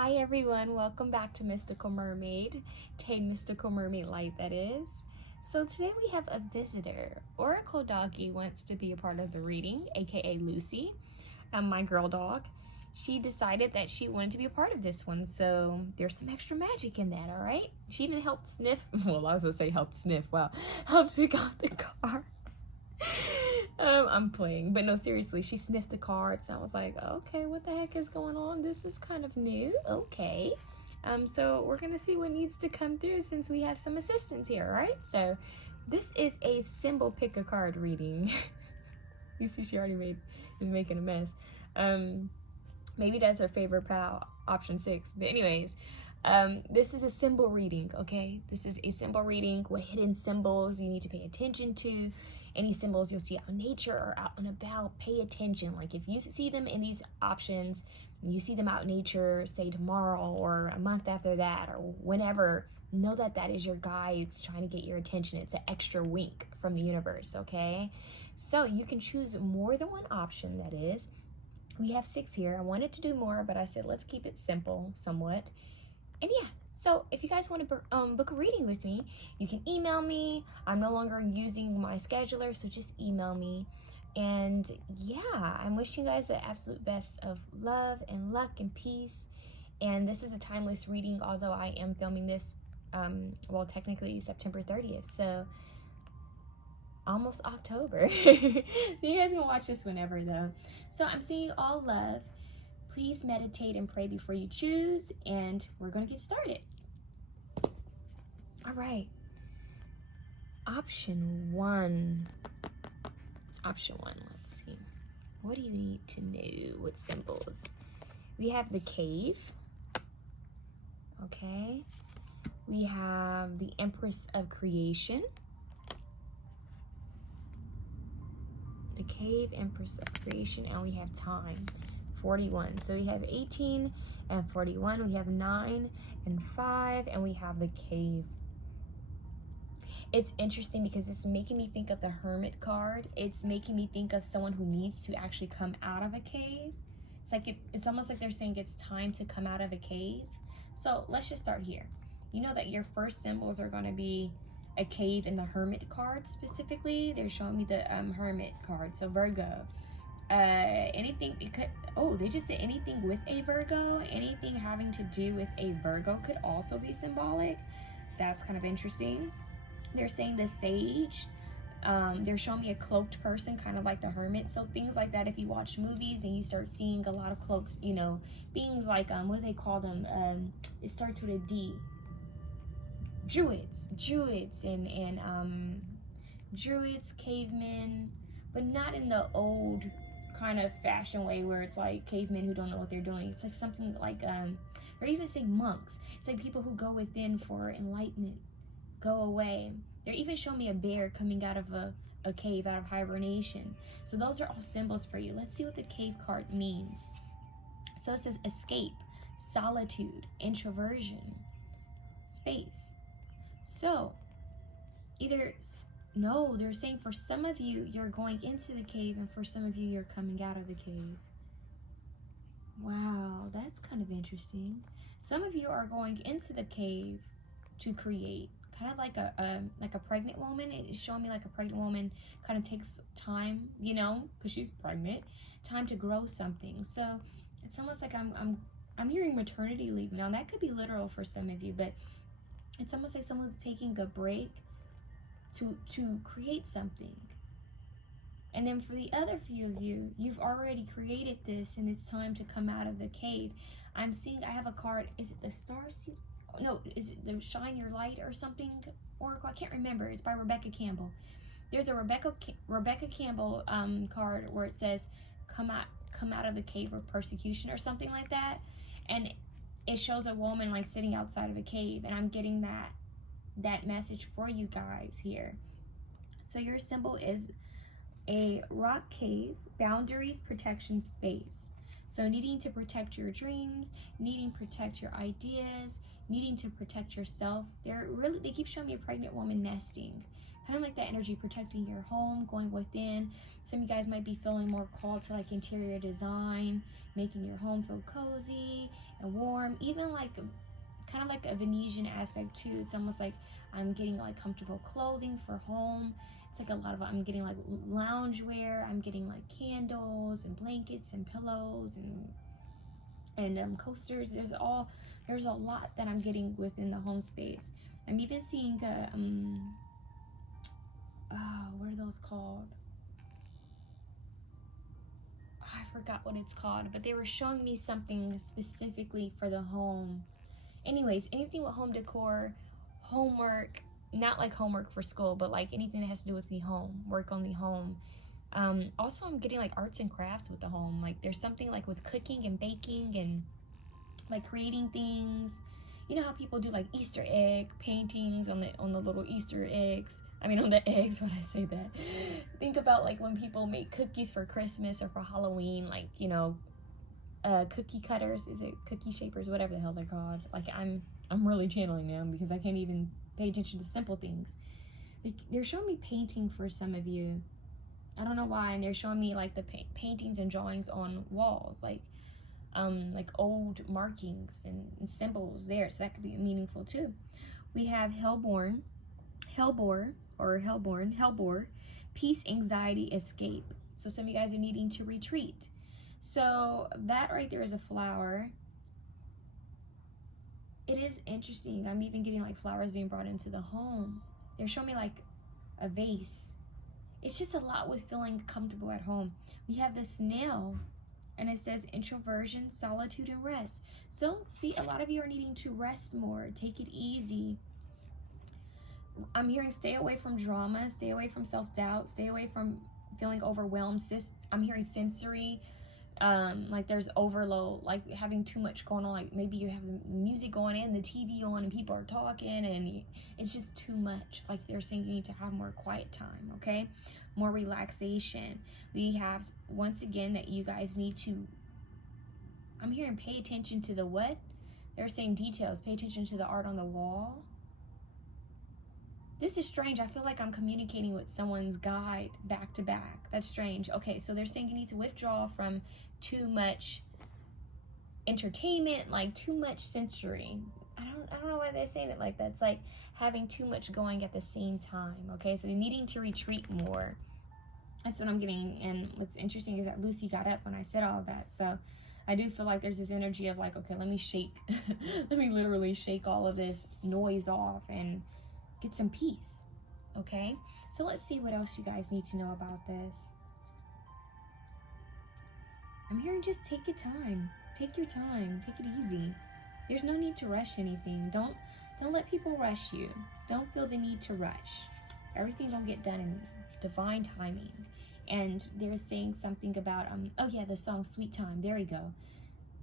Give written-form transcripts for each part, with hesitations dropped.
Hi everyone, welcome back to Mystical Mermaid, TayMysticalMermaidLight that is. So today we have a visitor. Oracle Doggy wants to be a part of the reading, aka Lucy, my girl dog. She decided that she wanted to be a part of this one, so there's some extra magic in that, alright? She even helped sniff, well I was gonna say helped sniff, wow, helped pick out the cards. I'm playing, but no, seriously, she sniffed the cards. I was like, okay, what the heck is going on? This is kind of new. Okay. So we're gonna see what needs to come through since we have some assistance here, right? So this is a symbol pick a card reading. You see, she already is making a mess. Maybe that's her favorite pal, option 6. But anyways, this is a symbol reading, okay? This is a symbol reading with hidden symbols you need to pay attention to. Any symbols you'll see out in nature or out and about, pay attention. Like if you see them in these options, you see them out in nature, say tomorrow or a month after that or whenever, know that that is your guides trying to get your attention. It's an extra wink from the universe, okay? So you can choose more than one option, that is. We have 6 here. I wanted to do more, but I said let's keep it simple somewhat. And yeah, so if you guys want to book a reading with me, you can email me. I'm no longer using my scheduler, so just email me. And yeah, I'm wishing you guys the absolute best of love and luck and peace. And this is a timeless reading, although I am filming this, well, technically September 30th, so almost October. You guys can watch this whenever though. So I'm seeing all love. Please meditate and pray before you choose, and we're going to get started. All right. Option 1. Option 1, let's see. What do you need to know with symbols? We have the cave. Okay. We have the Empress of Creation. The cave, Empress of Creation, and we have time. 41. So we have 18 and 41. We have 9 and 5, and we have the cave. It's interesting because it's making me think of the Hermit card. It's making me think of someone who needs to actually come out of a cave. It's like it's almost like they're saying it's time to come out of the cave. So let's just start here. You know that your first symbols are going to be a cave and the Hermit card specifically. They're showing me the Hermit card, so Virgo. Anything, it could, oh, they just said anything with a Virgo, anything having to do with a Virgo could also be symbolic. That's kind of interesting. They're saying the sage. They're showing me a cloaked person, kind of like the hermit. So things like that, if you watch movies and you start seeing a lot of cloaks, you know, beings like, what do they call them? It starts with a D. Druids and druids, cavemen, but not in the old kind of fashion way where it's like cavemen who don't know what they're doing. It's like something like they're even saying monks. It's like people who go within for enlightenment, go away. They're even showing me a bear coming out of a cave, out of hibernation. So those are all symbols for you. Let's see what the cave card means. So it says escape, solitude, introversion, space. So either no, they're saying for some of you, you're going into the cave, and for some of you, you're coming out of the cave. Wow, that's kind of interesting. Some of you are going into the cave to create, kind of like a pregnant woman. It's showing me like a pregnant woman kind of takes time, you know, because she's pregnant, time to grow something. So it's almost like I'm hearing maternity leave. Now that could be literal for some of you, but it's almost like someone's taking a break to create something. And then for the other few of you, you've already created this and it's time to come out of the cave. I'm seeing, I have a card, is it the Star Seal? No, is it the Shine Your Light or something? Oracle, I can't remember. It's by Rebecca Campbell. There's a Rebecca Campbell card where it says come out of the cave of persecution or something like that. And it shows a woman like sitting outside of a cave, and I'm getting that message for you guys here. So your symbol is a rock cave, boundaries, protection, space. So needing to protect your dreams, needing to protect your ideas, needing to protect yourself. They keep showing me a pregnant woman nesting, kind of like that energy protecting your home, going within. Some of you guys might be feeling more called to like interior design, making your home feel cozy and warm, even like kind of like a Venetian aspect too. It's almost like I'm getting like comfortable clothing for home. It's like a lot of, I'm getting like loungewear, I'm getting like candles and blankets and pillows and coasters. There's a lot that I'm getting within the home space. I'm even seeing what are those called? Oh, I forgot what it's called, but they were showing me something specifically for the home. Anyways, anything with home decor, homework, not like homework for school, but like anything that has to do with the home, work on the home. Also, I'm getting like arts and crafts with the home. Like there's something like with cooking and baking and like creating things. You know how people do like Easter egg paintings on the little Easter eggs. I mean on the eggs when I say that. Think about like when people make cookies for Christmas or for Halloween, like, you know, cookie cutters, is it cookie shapers, whatever the hell they're called. Like I'm really channeling them because I can't even pay attention to simple things. They're showing me painting for some of you. I don't know why, and they're showing me like the paintings and drawings on walls, like old markings and symbols there, so that could be meaningful too. We have Hellbore, peace, anxiety, escape. So some of you guys are needing to retreat. So that right there is a flower. It is interesting. I'm even getting like flowers being brought into the home. They're showing me like a vase. It's just a lot with feeling comfortable at home. We have the snail, and it says introversion, solitude, and rest. So see, a lot of you are needing to rest more. Take it easy. I'm hearing stay away from drama, stay away from self-doubt, stay away from feeling overwhelmed. I'm hearing sensory, like there's overload, like having too much going on. Like maybe you have music going and the TV on and people are talking and it's just too much. Like they're saying you need to have more quiet time, okay? More relaxation. We have, once again, that you guys need to, I'm hearing pay attention to the what? They're saying details. Pay attention to the art on the wall. This is strange. I feel like I'm communicating with someone's guide back to back. That's strange. Okay, so they're saying you need to withdraw from too much entertainment, like too much sensory. I don't know why they're saying it like that. It's like having too much going at the same time. Okay, so you're needing to retreat more. That's what I'm getting. And what's interesting is that Lucy got up when I said all of that. So I do feel like there's this energy of like, okay, let me shake. Let me literally shake all of this noise off and get some peace. Okay, so let's see what else you guys need to know about this. I'm hearing just take your time. Take your time. Take it easy. There's no need to rush anything. Don't let people rush you. Don't feel the need to rush. Everything don't get done in divine timing. And they're saying something about oh yeah, the song Sweet Time. There we go.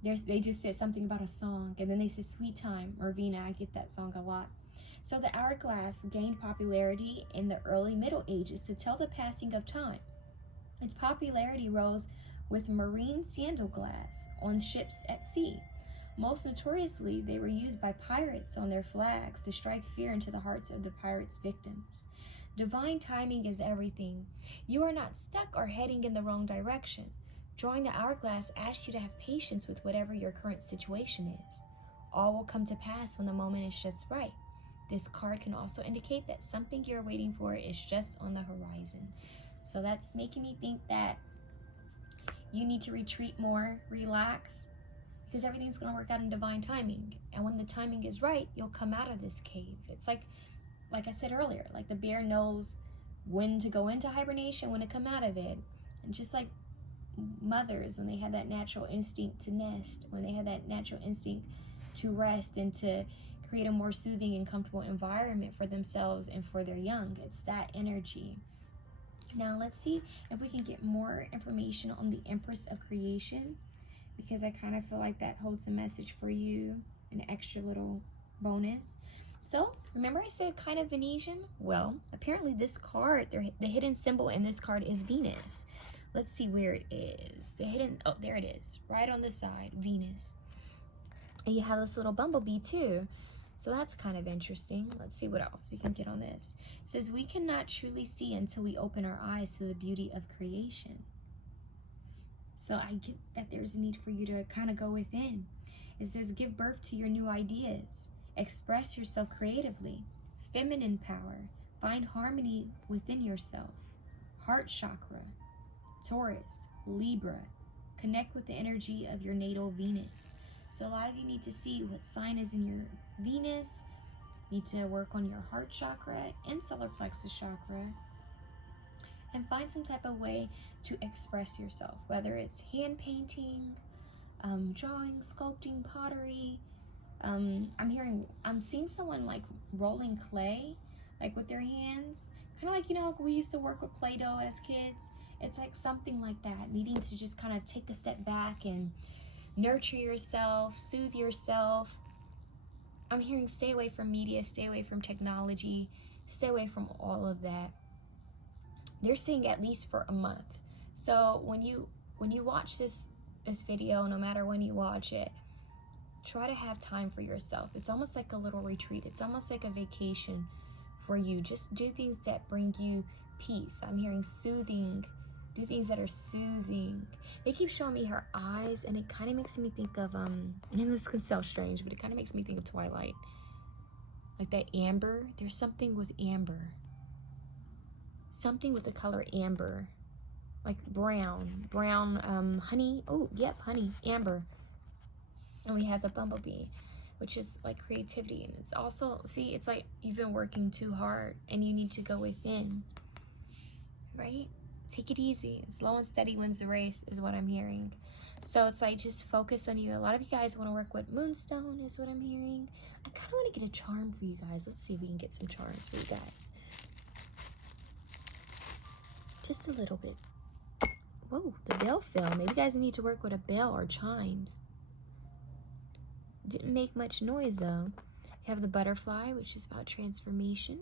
They just said something about a song, and then they said Sweet Time. Irvina, I get that song a lot. So the hourglass gained popularity in the early Middle Ages to tell the passing of time. Its popularity rose with marine sandal glass on ships at sea. Most notoriously, they were used by pirates on their flags to strike fear into the hearts of the pirates' victims. Divine timing is everything. You are not stuck or heading in the wrong direction. Drawing the hourglass asks you to have patience with whatever your current situation is. All will come to pass when the moment is just right. This card can also indicate that something you're waiting for is just on the horizon. So that's making me think that you need to retreat more, relax, because everything's going to work out in divine timing. And when the timing is right, you'll come out of this cave. It's like I said earlier, like the bear knows when to go into hibernation, when to come out of it. And just like mothers, when they have that natural instinct to nest, when they have that natural instinct to rest and to create a more soothing and comfortable environment for themselves and for their young. It's that energy. Now let's see if we can get more information on the Empress of Creation, because I kind of feel like that holds a message for you, an extra little bonus. So remember I said kind of Venetian? Well, apparently this card, the hidden symbol in this card is Venus. Let's see where it is. Oh, there it is, right on the side, Venus. And you have this little bumblebee too. So that's kind of interesting. Let's see what else we can get on this. It says, we cannot truly see until we open our eyes to the beauty of creation. So I get that there's a need for you to kind of go within. It says, give birth to your new ideas. Express yourself creatively. Feminine power. Find harmony within yourself. Heart chakra. Taurus. Libra. Connect with the energy of your natal Venus. So a lot of you need to see what sign is in your Venus. You need to work on your heart chakra and solar plexus chakra. And find some type of way to express yourself. Whether it's hand painting, drawing, sculpting, pottery. I'm seeing someone like rolling clay, like with their hands. Kind of like, you know, we used to work with Play-Doh as kids. It's like something like that. Needing to just kind of take a step back and nurture yourself, soothe yourself. I'm hearing stay away from media, stay away from technology, stay away from all of that. They're saying at least for a month. So when you watch this video, no matter when you watch it, try to have time for yourself. It's almost like a little retreat. It's almost like a vacation for you. Just do things that bring you peace. I'm hearing soothing. Do things that are soothing. They keep showing me her eyes, and it kind of makes me think of, and this can sound strange, but it kind of makes me think of Twilight. Like that amber. There's something with amber. Something with the color amber. Like brown, honey. Oh, yep, honey, amber. And we have the Bumble Bee, which is like creativity. And it's also, see, it's like you've been working too hard and you need to go within, right? Take it easy. Slow and steady wins the race is what I'm hearing. So it's like just focus on you. A lot of you guys want to work with Moonstone is what I'm hearing. I kind of want to get a charm for you guys. Let's see if we can get some charms for you guys. Just a little bit. Whoa, the bell fell. Maybe you guys need to work with a bell or chimes. Didn't make much noise though. We have the butterfly, which is about transformation.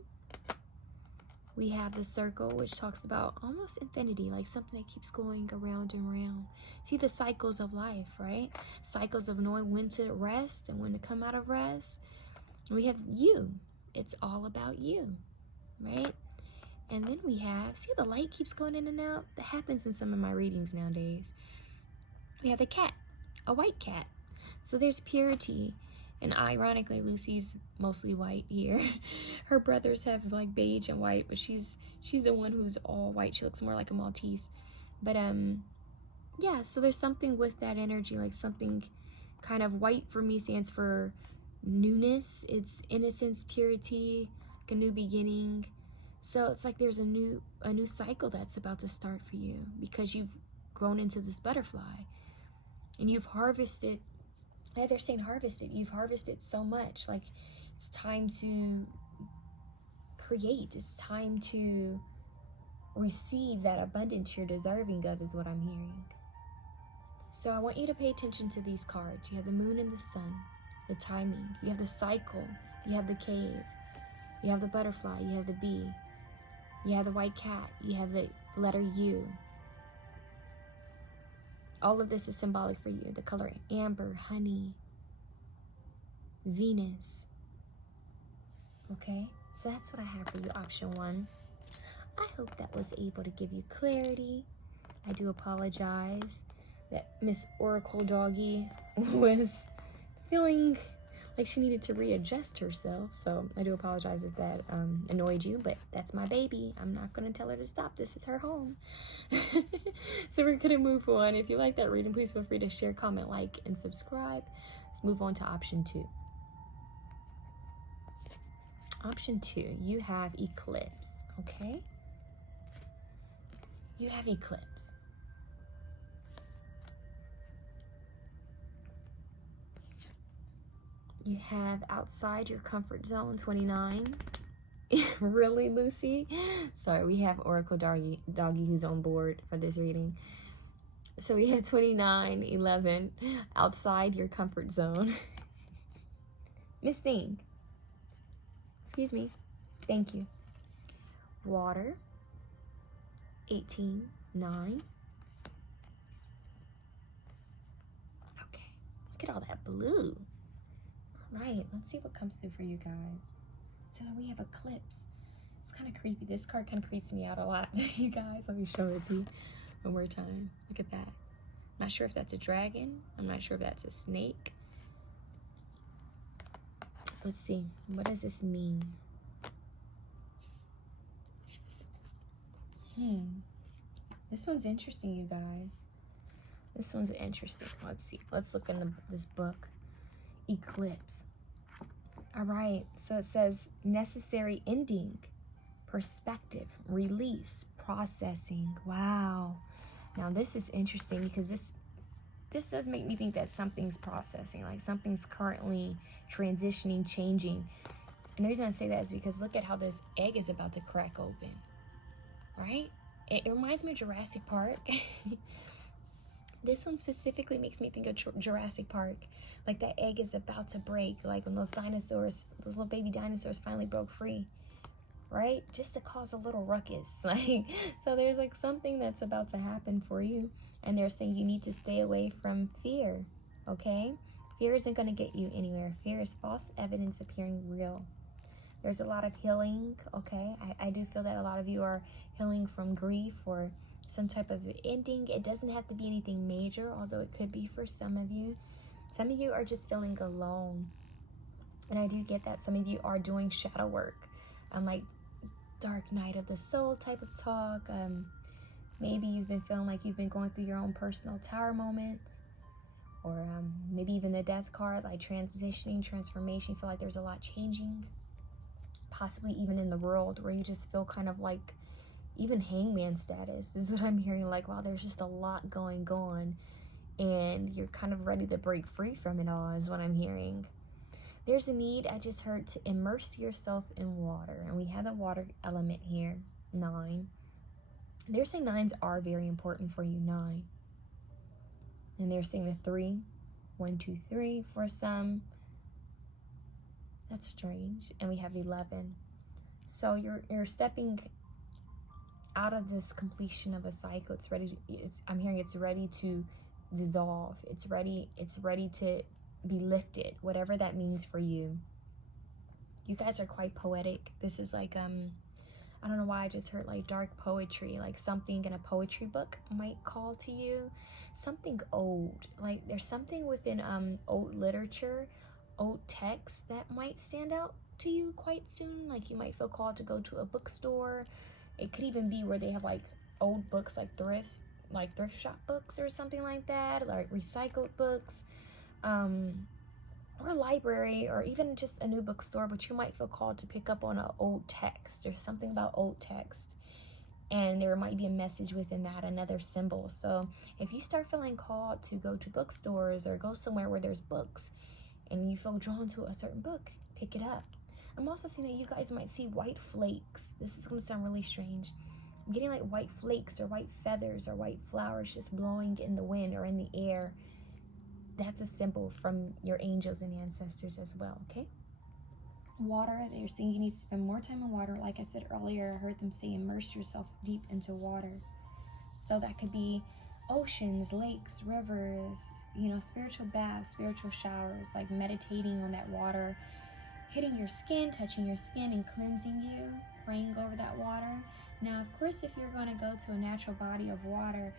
We have the circle, which talks about almost infinity, like something that keeps going around and around. See the cycles of life, right? Cycles of knowing when to rest and when to come out of rest. And we have you. It's all about you, right? And then we have, see the light keeps going in and out? That happens in some of my readings nowadays. We have the cat, a white cat. So there's purity. And ironically, Lucy's mostly white here. Her brothers have like beige and white, but she's the one who's all white. She looks more like a Maltese. But yeah, so there's something with that energy, like something kind of white for me stands for newness. It's innocence, purity, like a new beginning. So it's like there's a new cycle that's about to start for you because you've grown into this butterfly and you've harvested. They're saying harvested. You've harvested so much. Like it's time to create. It's time to receive that abundance you're deserving of is what I'm hearing. So I want you to pay attention to these cards. You have the moon and the sun, the timing. You have the cycle. You have the cave. You have the butterfly. You have the bee. You have the white cat. You have the letter U. All of this is symbolic for you. The color amber, honey, Venus. Okay, so that's what I have for you, option 1. I hope that was able to give you clarity. I do apologize that Miss Oracle Doggy was feeling like she needed to readjust herself. So I do apologize if that annoyed you, but that's my baby. I'm not going to tell her to stop. This is her home. So we're going to move on. If you like that reading, please feel free to share, comment, like, and subscribe. Let's move on to option 2. Option 2, you have eclipse, okay? You have eclipse. You have outside your comfort zone, 29. Really, Lucy? Sorry, we have Oracle Doggy who's on board for this reading. So we have 29, 11, outside your comfort zone. Miss Thing. Excuse me. Thank you. Water, 18, 9. Okay, look at all that blue. Right, let's see what comes through for you guys. So we have Eclipse. It's kind of creepy. This card kind of creeps me out a lot, you guys. Let me show it to you one more time. Look at that. I'm not sure if that's a dragon. I'm not sure if that's a snake. Let's see. What does this mean? This one's interesting, you guys. This one's interesting. Let's see. Let's look in this book. Eclipse. All right. So it says necessary ending, perspective, release, processing. Wow. Now this is interesting because this does make me think that something's processing, like something's currently transitioning, changing. And the reason I say that is because look at how this egg is about to crack open, right? It reminds me of Jurassic Park. This one specifically makes me think of Jurassic Park. Like that egg is about to break, like when those dinosaurs, those little baby dinosaurs finally broke free, right? Just to cause a little ruckus. Like, so there's like something that's about to happen for you. And they're saying you need to stay away from fear, okay? Fear isn't going to get you anywhere. Fear is false evidence appearing real. There's a lot of healing, okay? I do feel that a lot of you are healing from grief or some type of ending. It doesn't have to be anything major, although it could be for some of you. Some of you are just feeling alone. And I do get that. Some of you are doing shadow work. Like dark night of the soul type of talk. Maybe you've been feeling like you've been going through your own personal tower moments. Or maybe even the death card, like transitioning, transformation. You feel like there's a lot changing. Possibly even in the world where you just feel kind of like even hangman status is what I'm hearing. Like, wow, there's just a lot going on and you're kind of ready to break free from it all is what I'm hearing. There's a need, I just heard, to immerse yourself in water. And we have the water element here, 9. They're saying 9s are very important for you, 9. And they're saying the 3, 1, 2, 3 for some. That's strange. And we have 11. So you're stepping out of this completion of a cycle. It's ready to, I'm hearing it's ready to dissolve. It's ready to be lifted, whatever that means for you. You guys are quite poetic. This is like I don't know why I just heard like dark poetry, like something in a poetry book might call to you. Something old, like there's something within old literature, old text that might stand out to you quite soon. Like you might feel called to go to a bookstore. It could even be where they have like old books, like thrift shop books or something like that, like recycled books, or a library, or even just a new bookstore. But you might feel called to pick up on an old text. There's something about old text, and there might be a message within that, another symbol. So if you start feeling called to go to bookstores or go somewhere where there's books and you feel drawn to a certain book, pick it up. I'm also seeing that you guys might see white flakes. This is going to sound really strange. I'm getting like white flakes or white feathers or white flowers just blowing in the wind or in the air. That's a symbol from your angels and ancestors as well, okay? Water, they're saying you need to spend more time in water. Like I said earlier, I heard them say immerse yourself deep into water. So that could be oceans, lakes, rivers, you know, spiritual baths, spiritual showers, like meditating on that water, hitting your skin, touching your skin and cleansing you, praying over that water. Now, of course, if you're going to go to a natural body of water,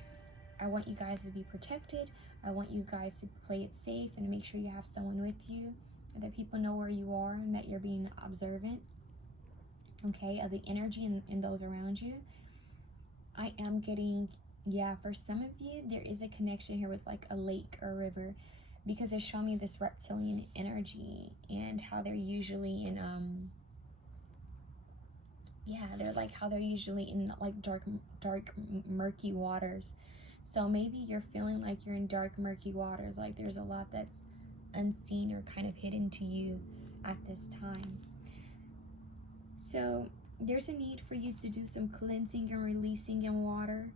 I want you guys to be protected. I want you guys to play it safe and make sure you have someone with you, that people know where you are and that you're being observant, okay, of the energy and those around you. I am getting, yeah, for some of you, there is a connection here with like a lake or river, because they're showing me this reptilian energy and how they're usually in, yeah, they're like how they're usually in like dark, murky waters. So maybe you're feeling like you're in dark, murky waters, like there's a lot that's unseen or kind of hidden to you at this time. So there's a need for you to do some cleansing and releasing in water.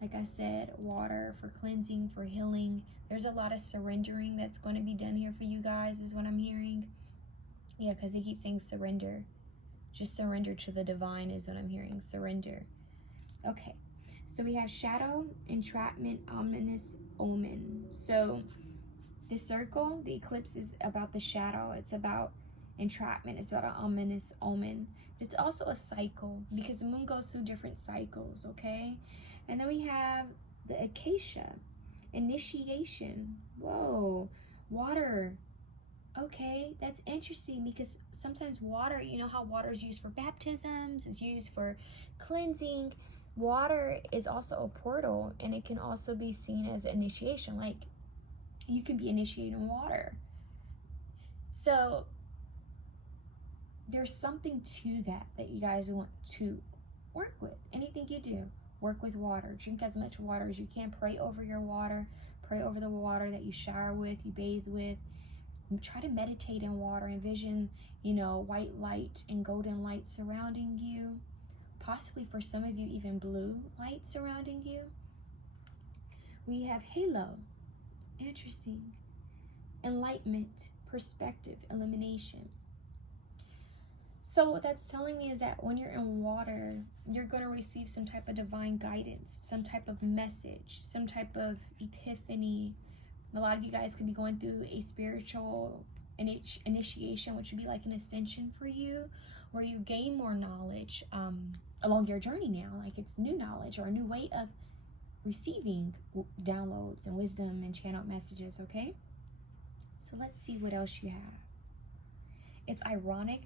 Like I said, water for cleansing, for healing. There's a lot of surrendering that's going to be done here for you guys, is what I'm hearing. Yeah, because they keep saying surrender. Just surrender to the divine is what I'm hearing. Surrender. Okay. So we have shadow, entrapment, ominous, omen. So The circle, the eclipse, is about the shadow. It's about entrapment. It's about an ominous omen. But it's also a cycle because the moon goes through different cycles, okay? And then we have the acacia, initiation. Whoa, water. Okay, that's interesting because sometimes water, you know how water is used for baptisms, it's used for cleansing. Water is also a portal, and it can also be seen as initiation. Like, you can be initiated in water. So there's something to that you guys want to work with. Anything you do, work with water. Drink as much water as you can. Pray over your water. Pray over the water that you shower with, you bathe with. Try to meditate in water. Envision, you know, white light and golden light surrounding you. Possibly for some of you, even blue light surrounding you. We have halo. Interesting. Enlightenment, perspective, illumination. So what that's telling me is that when you're in water, you're going to receive some type of divine guidance, some type of message, some type of epiphany. A lot of you guys could be going through a spiritual initiation, which would be like an ascension for you, where you gain more knowledge along your journey now. Like, it's new knowledge or a new way of receiving downloads and wisdom and channeled messages, okay? So let's see what else you have. It's ironic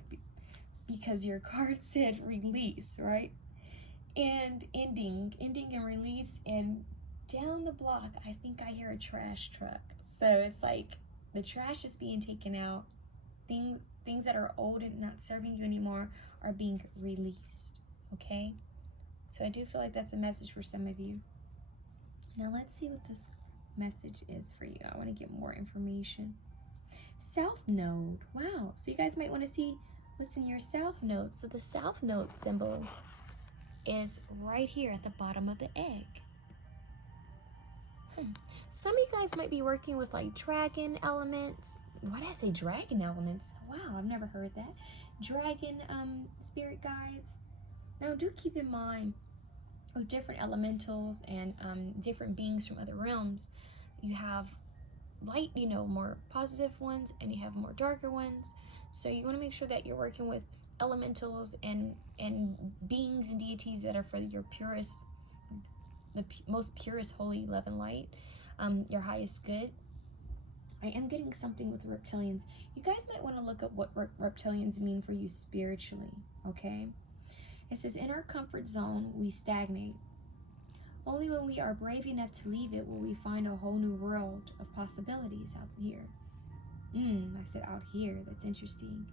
because your card said release, right? And ending and release, and down the block, I think I hear a trash truck. So it's like the trash is being taken out. Things that are old and not serving you anymore are being released, okay? So I do feel like that's a message for some of you. Now let's see what this message is for you. I want to get more information. South node. Wow. So you guys might want to see what's in your south node. So the south node symbol is right here at the bottom of the egg. Some of you guys might be working with like dragon elements. Why did I say dragon elements? Wow, I've never heard that. Dragon spirit guides. Now do keep in mind with different elementals and different beings from other realms, you have light, you know, more positive ones, and you have more darker ones. So you want to make sure that you're working with elementals and beings and deities that are for your purest, most purest holy love and light, your highest good. I am getting something with reptilians. You guys might want to look up what reptilians mean for you spiritually, okay? It says, in our comfort zone, we stagnate. Only when we are brave enough to leave it will we find a whole new world of possibilities out here. I said out here. That's interesting.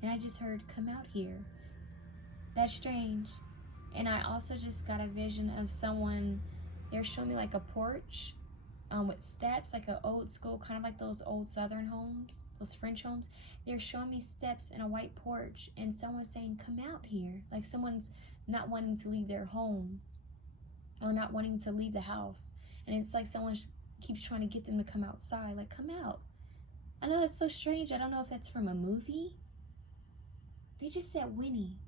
And I just heard, come out here. That's strange. And I also just got a vision of someone, they're showing me like a porch with steps, like an old school, kind of like those old Southern homes, those French homes. They're showing me steps and a white porch, and someone's saying, come out here. Like someone's not wanting to leave their home or not wanting to leave the house. And it's like someone keeps trying to get them to come outside, like, come out. I know that's so strange. I don't know if that's from a movie. They just said Winnie.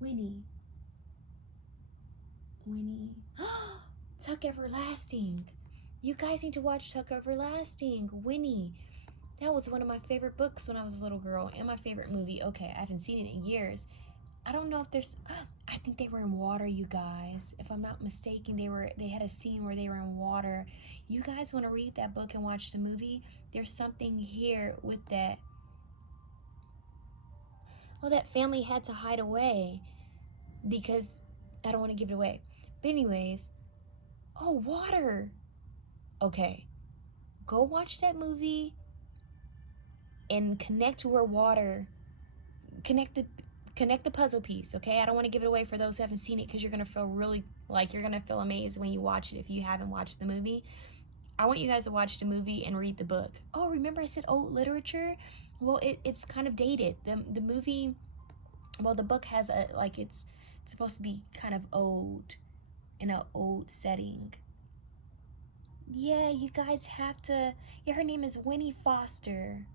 Winnie. Winnie. Tuck Everlasting. You guys need to watch Tuck Everlasting. Winnie. That was one of my favorite books when I was a little girl, and my favorite movie. Okay, I haven't seen it in years. I don't know if there's, I think they were in water, you guys. If I'm not mistaken, they had a scene where they were in water. You guys want to read that book and watch the movie? There's something here with that. Well, that family had to hide away because I don't want to give it away. But anyways, oh, water. Okay, go watch that movie and connect where water, connect the puzzle piece, okay? I don't want to give it away for those who haven't seen it because you're going to feel really, like, you're going to feel amazed when you watch it if you haven't watched the movie. I want you guys to watch the movie and read the book. Oh, remember I said old literature? Well, it's kind of dated. The movie, well, the book has a, like, it's supposed to be kind of old, in an old setting. Yeah, you guys have to, yeah, her name is Winnie Foster.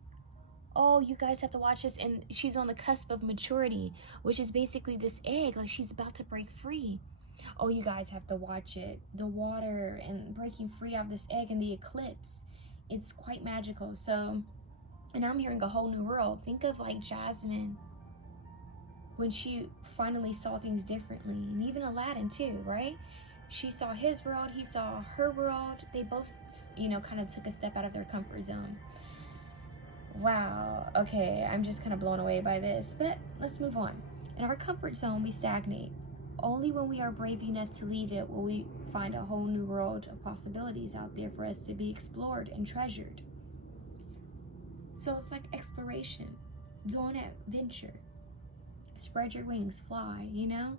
Oh, you guys have to watch this, and she's on the cusp of maturity, which is basically this egg, like she's about to break free. Oh, you guys have to watch it. The water and breaking free of this egg and the eclipse. it's quite magical. So, and I'm hearing a whole new world. Think of like Jasmine when she finally saw things differently, and even Aladdin too, right? She saw his world, he saw her world. They both, you know, kind of took a step out of their comfort zone. Wow, okay, I'm just kind of blown away by this, but let's move on. In our comfort zone, we stagnate. Only when we are brave enough to leave it will we find a whole new world of possibilities out there for us to be explored and treasured. So it's like exploration, go on an adventure, spread your wings, fly, you know?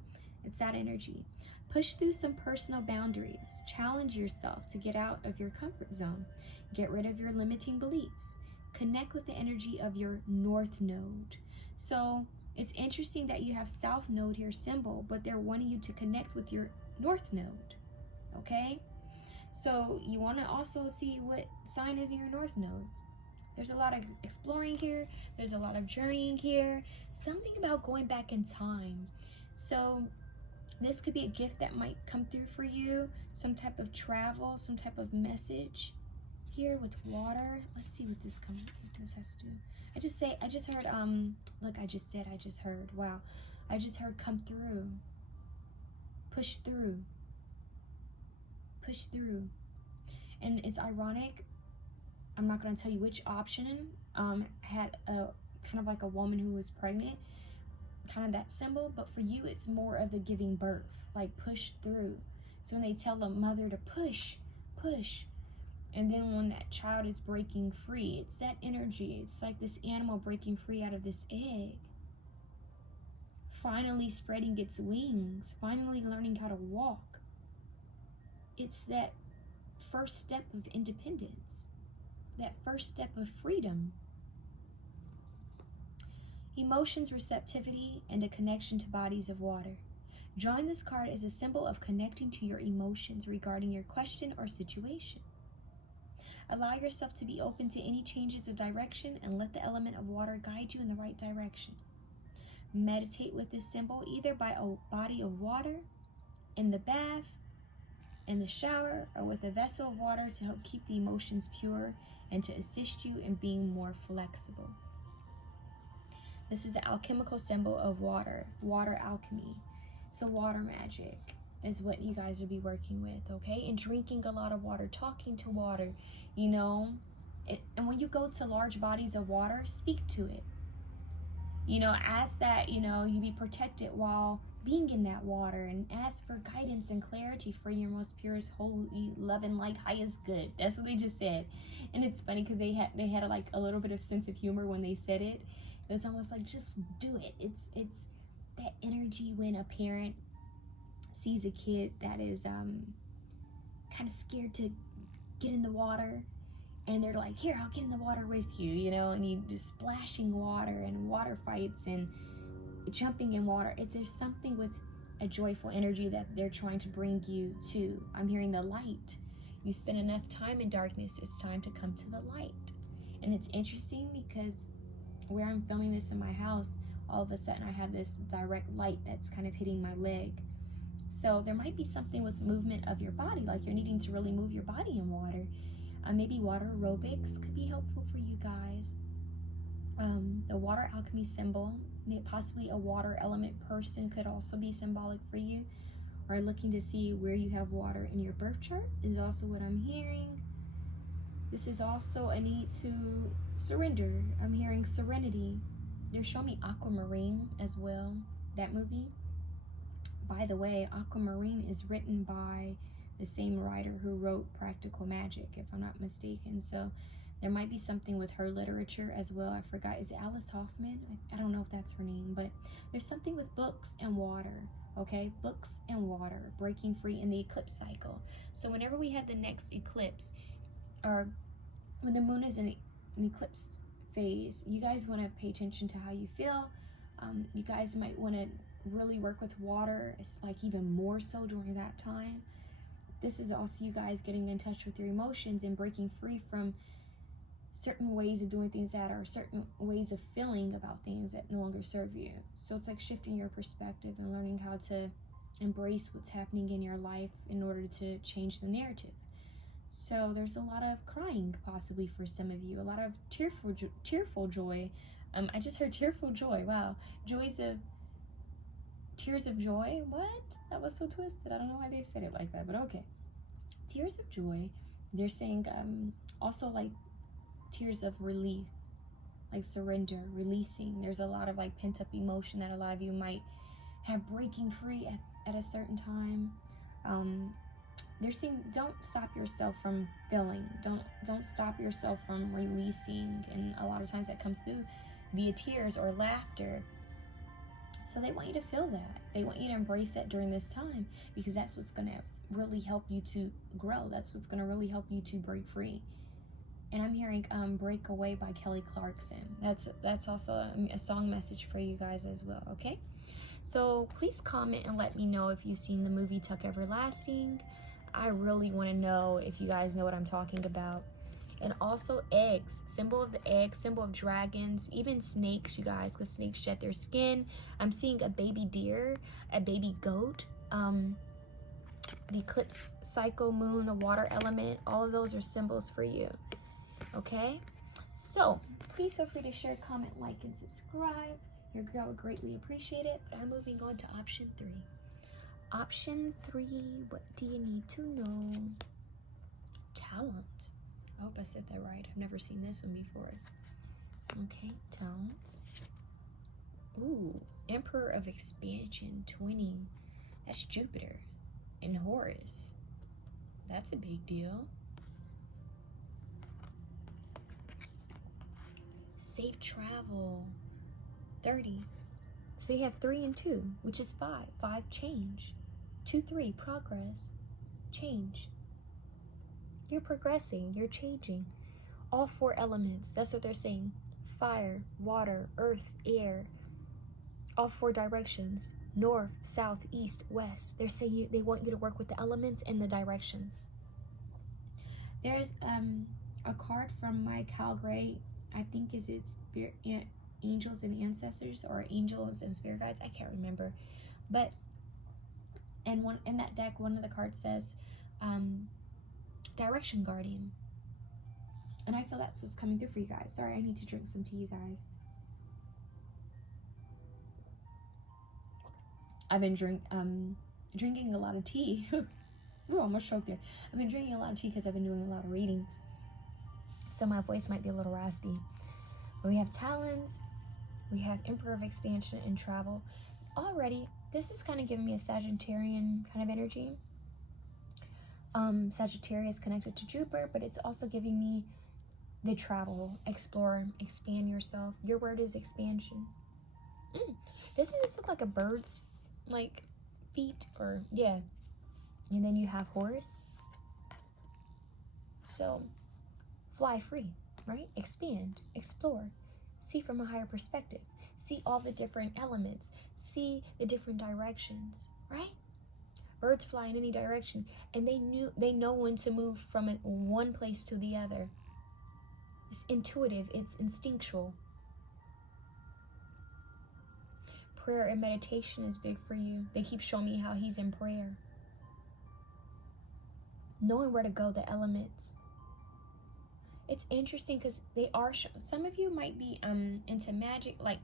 It's that energy. Push through some personal boundaries. Challenge yourself to get out of your comfort zone. Get rid of your limiting beliefs. Connect with the energy of your North Node. So it's interesting that you have South Node here symbol, but they're wanting you to connect with your North Node, okay? So you want to also see what sign is in your North Node. There's a lot of exploring here. There's a lot of journeying here. Something about going back in time. So this could be a gift that might come through for you. Some type of travel, some type of message here with water. Let's see what this comes, what this has to do. I just heard, look, I just heard, wow. I just heard come through. Push through. Push through. And it's ironic, I'm not going to tell you which option had a kind of like a woman who was pregnant, kind of that symbol, but for you it's more of the giving birth, like push through. So when they tell the mother to push, and then when that child is breaking free, it's that energy. It's like this animal breaking free out of this egg, finally spreading its wings, finally learning how to walk. It's that first step of independence, that first step of freedom. Emotions, receptivity, and a connection to bodies of water. Drawing this card is a symbol of connecting to your emotions regarding your question or situation. Allow yourself to be open to any changes of direction and let the element of water guide you in the right direction. Meditate with this symbol either by a body of water, in the bath, in the shower, or with a vessel of water to help keep the emotions pure and to assist you in being more flexible. This is the alchemical symbol of water, water alchemy. So water magic is what you guys will be working with, okay? And drinking a lot of water, talking to water, you know? And when you go to large bodies of water, speak to it. You know, ask that, you know, you be protected while being in that water, and ask for guidance and clarity for your most purest, holy, loving, light, highest good. That's what they just said. And it's funny because they had like a little bit of sense of humor when they said it. It's almost like, just do it. It's that energy when a parent sees a kid that is kind of scared to get in the water, and they're like, here, I'll get in the water with you, you know, and you just splashing water and water fights and jumping in water. There's something with a joyful energy that they're trying to bring you to. I'm hearing the light. You spend enough time in darkness, it's time to come to the light. And it's interesting because where I'm filming this in my house, all of a sudden I have this direct light that's kind of hitting my leg. So there might be something with movement of your body, like you're needing to really move your body in water. Maybe water aerobics could be helpful for you guys. The water alchemy symbol, possibly a water element person could also be symbolic for you, or looking to see where you have water in your birth chart is also what I'm hearing. This is also a need to surrender. I'm hearing serenity. They're showing me Aquamarine as well, that movie. By the way, Aquamarine is written by the same writer who wrote Practical Magic, if I'm not mistaken. So there might be something with her literature as well. I forgot, is it Alice Hoffman? I don't know if that's her name, but there's something with books and water, okay? Books and water, breaking free in the eclipse cycle. So whenever we have the next eclipse, or when the moon is in an eclipse phase, you guys want to pay attention to how you feel. You guys might want to really work with water, like even more so during that time. This is also you guys getting in touch with your emotions and breaking free from certain ways of doing things that are certain ways of feeling about things that no longer serve you. So it's like shifting your perspective and learning how to embrace what's happening in your life in order to change the narrative. So there's a lot of crying possibly for some of you, a lot of tearful joy. I just heard tearful joy. Wow. Tears of joy. What? That was so twisted. I don't know why they said it like that, but okay. Tears of joy. They're saying also like tears of relief, like surrender, releasing. There's a lot of like pent up emotion that a lot of you might have breaking free at a certain time. They're saying don't stop yourself from feeling. Don't stop yourself from releasing. And a lot of times that comes through via tears or laughter. So they want you to feel that. They want you to embrace that during this time, because that's what's going to really help you to grow. That's what's going to really help you to break free. And I'm hearing Break Away by Kelly Clarkson. That's also a song message for you guys as well, okay? So please comment and let me know if you've seen the movie Tuck Everlasting. I really want to know if you guys know what I'm talking about. And also eggs, symbol of the egg, symbol of dragons, even snakes, you guys, because snakes shed their skin. I'm seeing a baby deer, a baby goat, the eclipse cycle moon, the water element. All of those are symbols for you, okay? So please feel free to share, comment, like, and subscribe. Your girl would greatly appreciate it. But I'm moving on to option 3. Option 3, what do you need to know? Talents. I hope I said that right. I've never seen this one before. Okay, talents. Ooh, Emperor of Expansion 20. That's Jupiter and Horus. That's a big deal. Safe travel 30. So you have 3 and 2, which is 5. 5, change. 2, 3, progress. Change. You're progressing, you're changing. All 4 elements, that's what they're saying. Fire, water, earth, air. All 4 directions. North, south, east, west. They're saying they want you to work with the elements and the directions. There's a card from Mike Halgray. I think it's Angels and Ancestors, or Angels and Spirit Guides. I can't remember. But in that deck, one of the cards says Direction Guardian. And I feel that's what's coming through for you guys. Sorry, I need to drink some tea, you guys. I've been drinking a lot of tea. Ooh, almost choked there. I've been drinking a lot of tea because I've been doing a lot of readings. So my voice might be a little raspy. But we have Talons. We have Emperor of Expansion and Travel. Already, this is kind of giving me a Sagittarian kind of energy. Sagittarius connected to Jupiter, but it's also giving me the travel, explore, expand yourself. Your word is expansion. Doesn't this look like a bird's like feet? Or yeah. And then you have Horus. So fly free, right? Expand, explore, see from a higher perspective, see all the different elements, see the different directions, right? Birds fly in any direction, and they know when to move from one place to the other. It's intuitive, it's instinctual. Prayer and meditation is big for you. They keep showing me how he's in prayer. Knowing where to go, the elements. It's interesting because they are, some of you might be into magic, like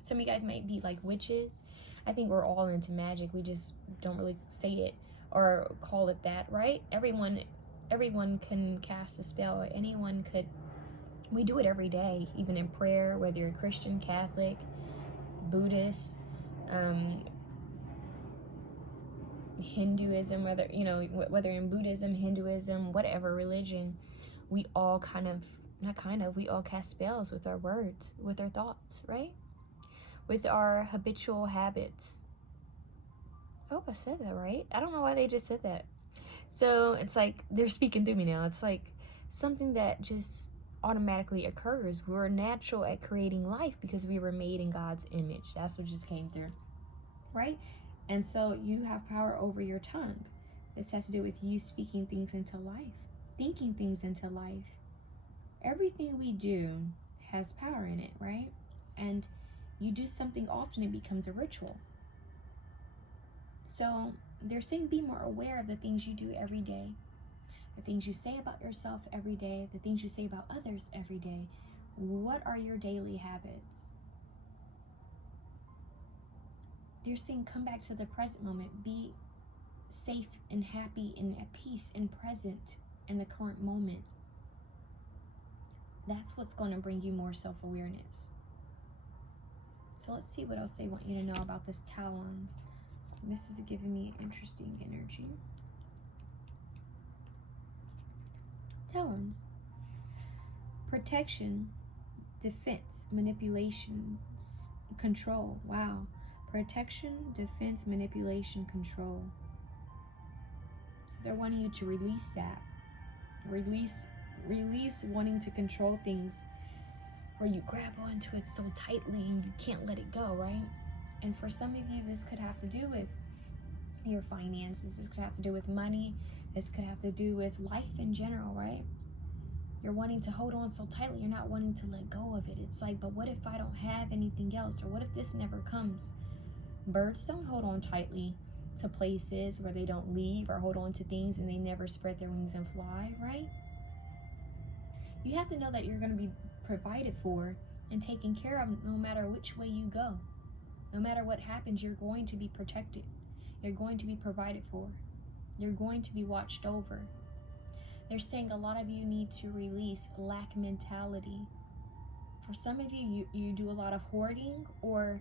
some of you guys might be like witches. I think we're all into magic. We just don't really say it or call it that, right? Everyone can cast a spell. Anyone could. We do it every day, even in prayer, whether you're Christian, Catholic, Buddhist, Hinduism, whether in Buddhism, Hinduism, whatever religion, we all we all cast spells with our words, with our thoughts, right? With our habitual habits. I hope I said that right. I don't know why they just said that. So it's like they're speaking through me now. It's like something that just automatically occurs. We're natural at creating life because we were made in God's image. That's what just came through, right? And so you have power over your tongue. This has to do with you speaking things into life, thinking things into life. Everything we do has power in it, right? And you do something often, it becomes a ritual. So they're saying be more aware of the things you do every day. the things you say about yourself every day, the things you say about others every day. What are your daily habits? They're saying come back to the present moment. Be safe and happy and at peace and present in the current moment. That's what's going to bring you more self-awareness. So let's see what else they want you to know about this Talons. This is giving me interesting energy. Talons. Protection, defense, manipulation, control. Wow. Protection, defense, manipulation, control. So they're wanting you to release that. Release wanting to control things where you grab onto it so tightly and you can't let it go, right? And for some of you, this could have to do with your finances. This could have to do with money. This could have to do with life in general, right? You're wanting to hold on so tightly. You're not wanting to let go of it. It's like, but what if I don't have anything else? Or what if this never comes? Birds don't hold on tightly to places where they don't leave, or hold on to things and they never spread their wings and fly, right? You have to know that you're going to be provided for and taken care of no matter which way you go. No matter what happens, you're going to be protected. You're going to be provided for. You're going to be watched over. They're saying a lot of you need to release lack mentality. For some of you, you do a lot of hoarding, or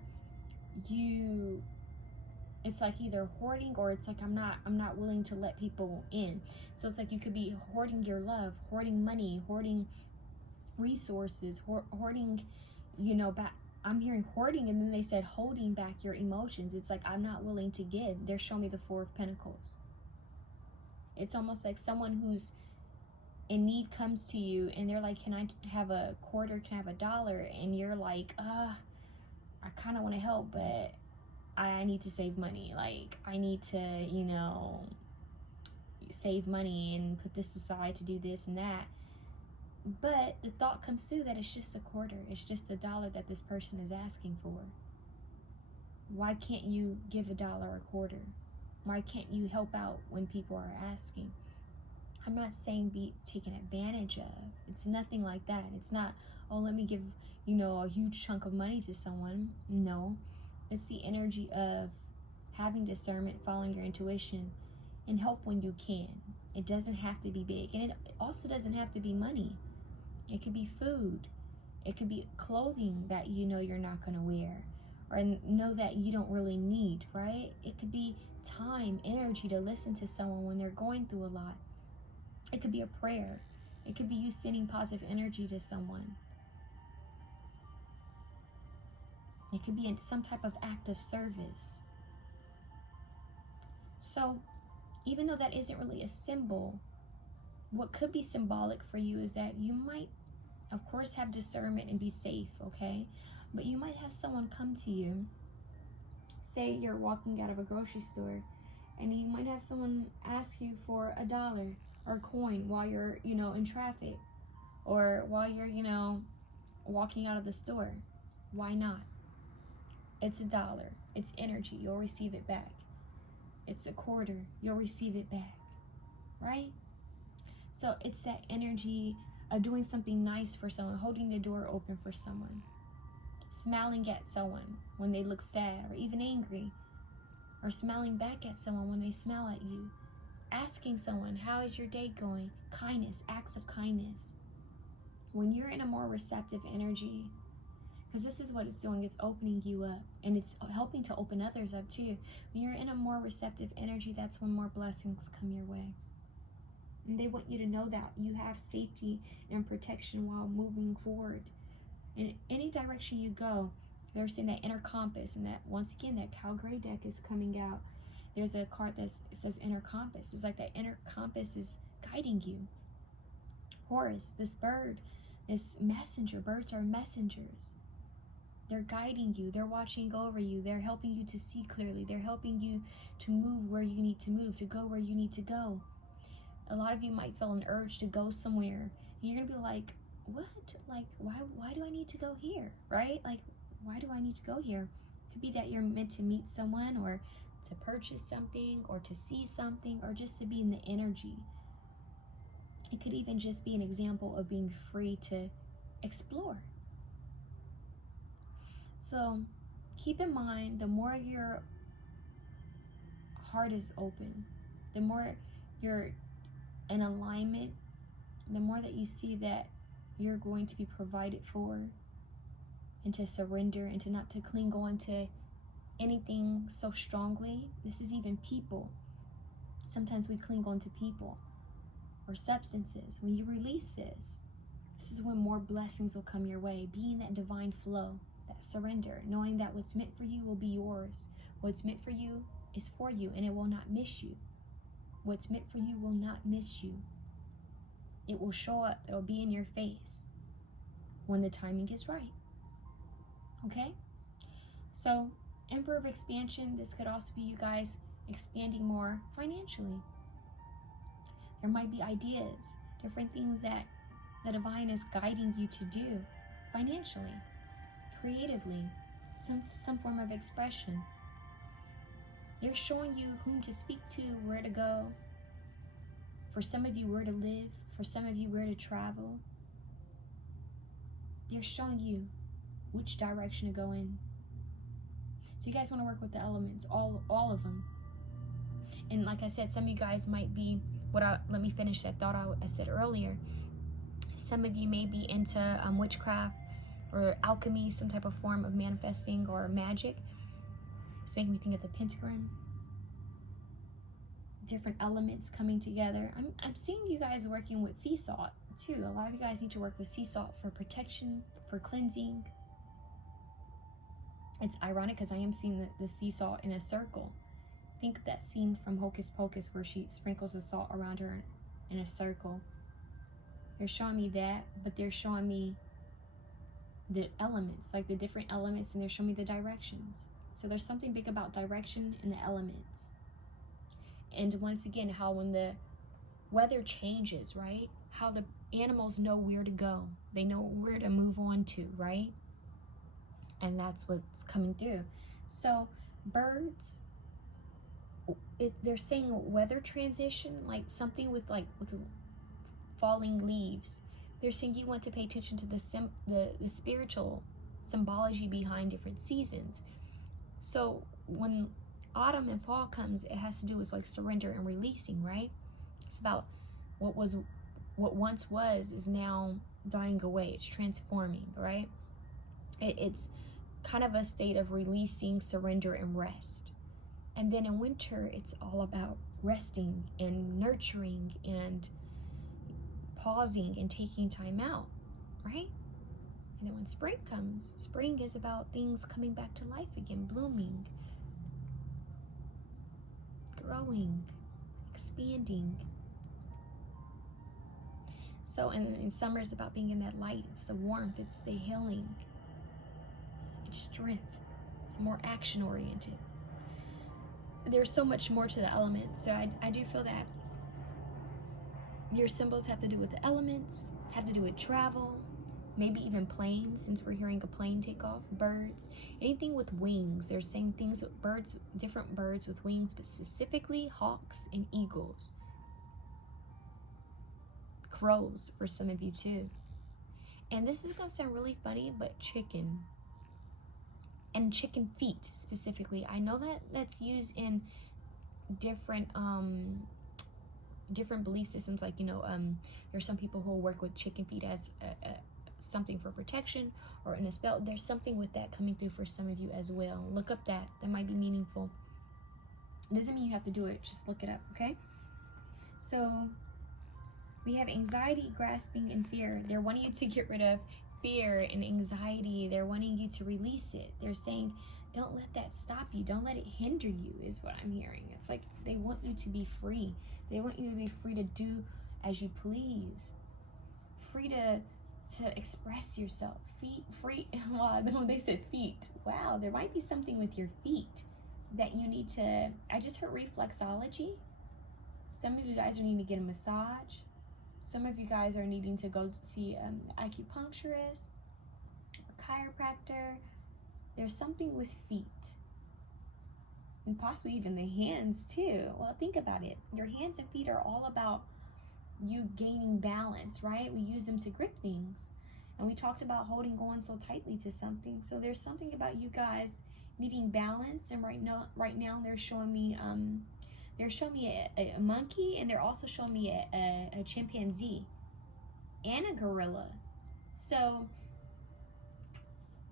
it's like either hoarding or it's like I'm not willing to let people in. So it's like you could be hoarding your love, hoarding money, hoarding resources, hoarding, back. I'm hearing hoarding, and then they said holding back your emotions. It's like I'm not willing to give. They're showing me the Four of Pentacles. It's almost like someone who's in need comes to you and they're like, can I have a quarter, can I have $1? And you're like, I kind of want to help, but I need to save money. Like, I need to, save money and put this aside to do this and that. But the thought comes through that it's just a quarter. It's just $1 that this person is asking for. Why can't you give $1 a quarter? Why can't you help out when people are asking? I'm not saying be taken advantage of. It's nothing like that. It's not, oh, let me give, a huge chunk of money to someone. No. It's the energy of having discernment, following your intuition, and help when you can. It doesn't have to be big. And it also doesn't have to be money. It could be food. It could be clothing that you're not going to wear, or know that you don't really need, right? It could be time, energy to listen to someone when they're going through a lot. It could be a prayer. It could be you sending positive energy to someone. It could be some type of act of service. So, even though that isn't really a symbol, what could be symbolic for you is that you might, of course, have discernment and be safe, okay? But you might have someone come to you. Say you're walking out of a grocery store, and you might have someone ask you for $1 or a coin while you're, in traffic, or while you're, walking out of the store. Why not? It's $1. It's energy. You'll receive it back. It's a quarter. You'll receive it back, right? So it's that energy of doing something nice for someone, holding the door open for someone, smiling at someone when they look sad or even angry, or smiling back at someone when they smile at you, asking someone, how is your day going? Kindness, acts of kindness. When you're in a more receptive energy, because this is what it's doing, it's opening you up, and it's helping to open others up too. When you're in a more receptive energy, that's when more blessings come your way. And they want you to know that you have safety and protection while moving forward. In any direction you go, they're saying that inner compass, and that, once again, that Cal Gray deck is coming out. There's a card that says inner compass. It's like that inner compass is guiding you. Horus, this bird, this messenger. Birds are messengers. They're guiding you. They're watching over you. They're helping you to see clearly. They're helping you to move where you need to move, to go where you need to go. A lot of you might feel an urge to go somewhere. And you're going to be like, what? Like, why do I need to go here? Right? Like, why do I need to go here? It could be that you're meant to meet someone, or to purchase something, or to see something, or just to be in the energy. It could even just be an example of being free to explore. So keep in mind, the more your heart is open, the more you're in alignment, the more that you see that you're going to be provided for, and to surrender and to not to cling on to anything so strongly. This is even people. Sometimes we cling on to people or substances. When you release this is when more blessings will come your way. Be in that divine flow, that surrender, knowing that what's meant for you will be yours. What's meant for you is for you, and it will not miss you. What's meant for you will not miss you. It will show up. It will be in your face when the timing is right. Okay? So, Emperor of Expansion, this could also be you guys expanding more financially. There might be ideas, different things that the divine is guiding you to do financially, creatively, some form of expression. They're showing you whom to speak to, where to go. For some of you, where to live. For some of you, where to travel. They're showing you which direction to go in. So you guys want to work with the elements, all of them. And like I said, some of you guys might be, let me finish that thought I said earlier. Some of you may be into witchcraft or alchemy, some type of form of manifesting or magic. It's making me think of the pentagram. Different elements coming together. I'm seeing you guys working with sea salt too. A lot of you guys need to work with sea salt for protection, for cleansing. It's ironic because I am seeing the sea salt in a circle. Think of that scene from Hocus Pocus where she sprinkles the salt around her in a circle. They're showing me that, but they're showing me the elements, like the different elements, and they're showing me the directions. So there's something big about direction and the elements. And once again, how when the weather changes, right? How the animals know where to go. They know where to move on to, right? And that's what's coming through. So birds, they're saying weather transition, like something with falling leaves. They're saying you want to pay attention to the spiritual symbology behind different seasons. So when autumn and fall comes, it has to do with like surrender and releasing, right? It's about what once was is now dying away. It's transforming, right? It's kind of a state of releasing, surrender, and rest. And then in winter, it's all about resting and nurturing and pausing and taking time out, right? And then when spring comes, spring is about things coming back to life again, blooming, growing, expanding. So, and summer is about being in that light. It's the warmth, it's the healing, it's strength. It's more action oriented. There's so much more to the elements. So I do feel that your symbols have to do with the elements, have to do with travel, maybe even planes, since we're hearing a plane take off, birds, anything with wings. They're saying things with birds, different birds with wings, but specifically hawks and eagles. Crows for some of you too. And this is going to sound really funny, but chicken. And chicken feet specifically. I know that that's used in different belief systems, like, there's some people who will work with chicken feet as something for protection or in a spell. There's something with that coming through for some of you as well. Look up that might be meaningful. It doesn't mean you have to do it, just look it up, okay? So we have anxiety, grasping, and fear. They're wanting you to get rid of fear and anxiety. They're wanting you to release it. They're saying, don't let that stop you. Don't let it hinder you, is what I'm hearing. It's like they want you to be free. They want you to be free to do as you please. Free to express yourself. Free. Wow, when they said feet, wow, there might be something with your feet that you need to, I just heard reflexology. Some of you guys are needing to get a massage. Some of you guys are needing to go see an acupuncturist, a chiropractor. There's something with feet. And possibly even the hands too. Well, think about it. Your hands and feet are all about you gaining balance, right? We use them to grip things. And we talked about holding on so tightly to something. So there's something about you guys needing balance. And right now they're showing me a monkey, and they're also showing me a chimpanzee and a gorilla. So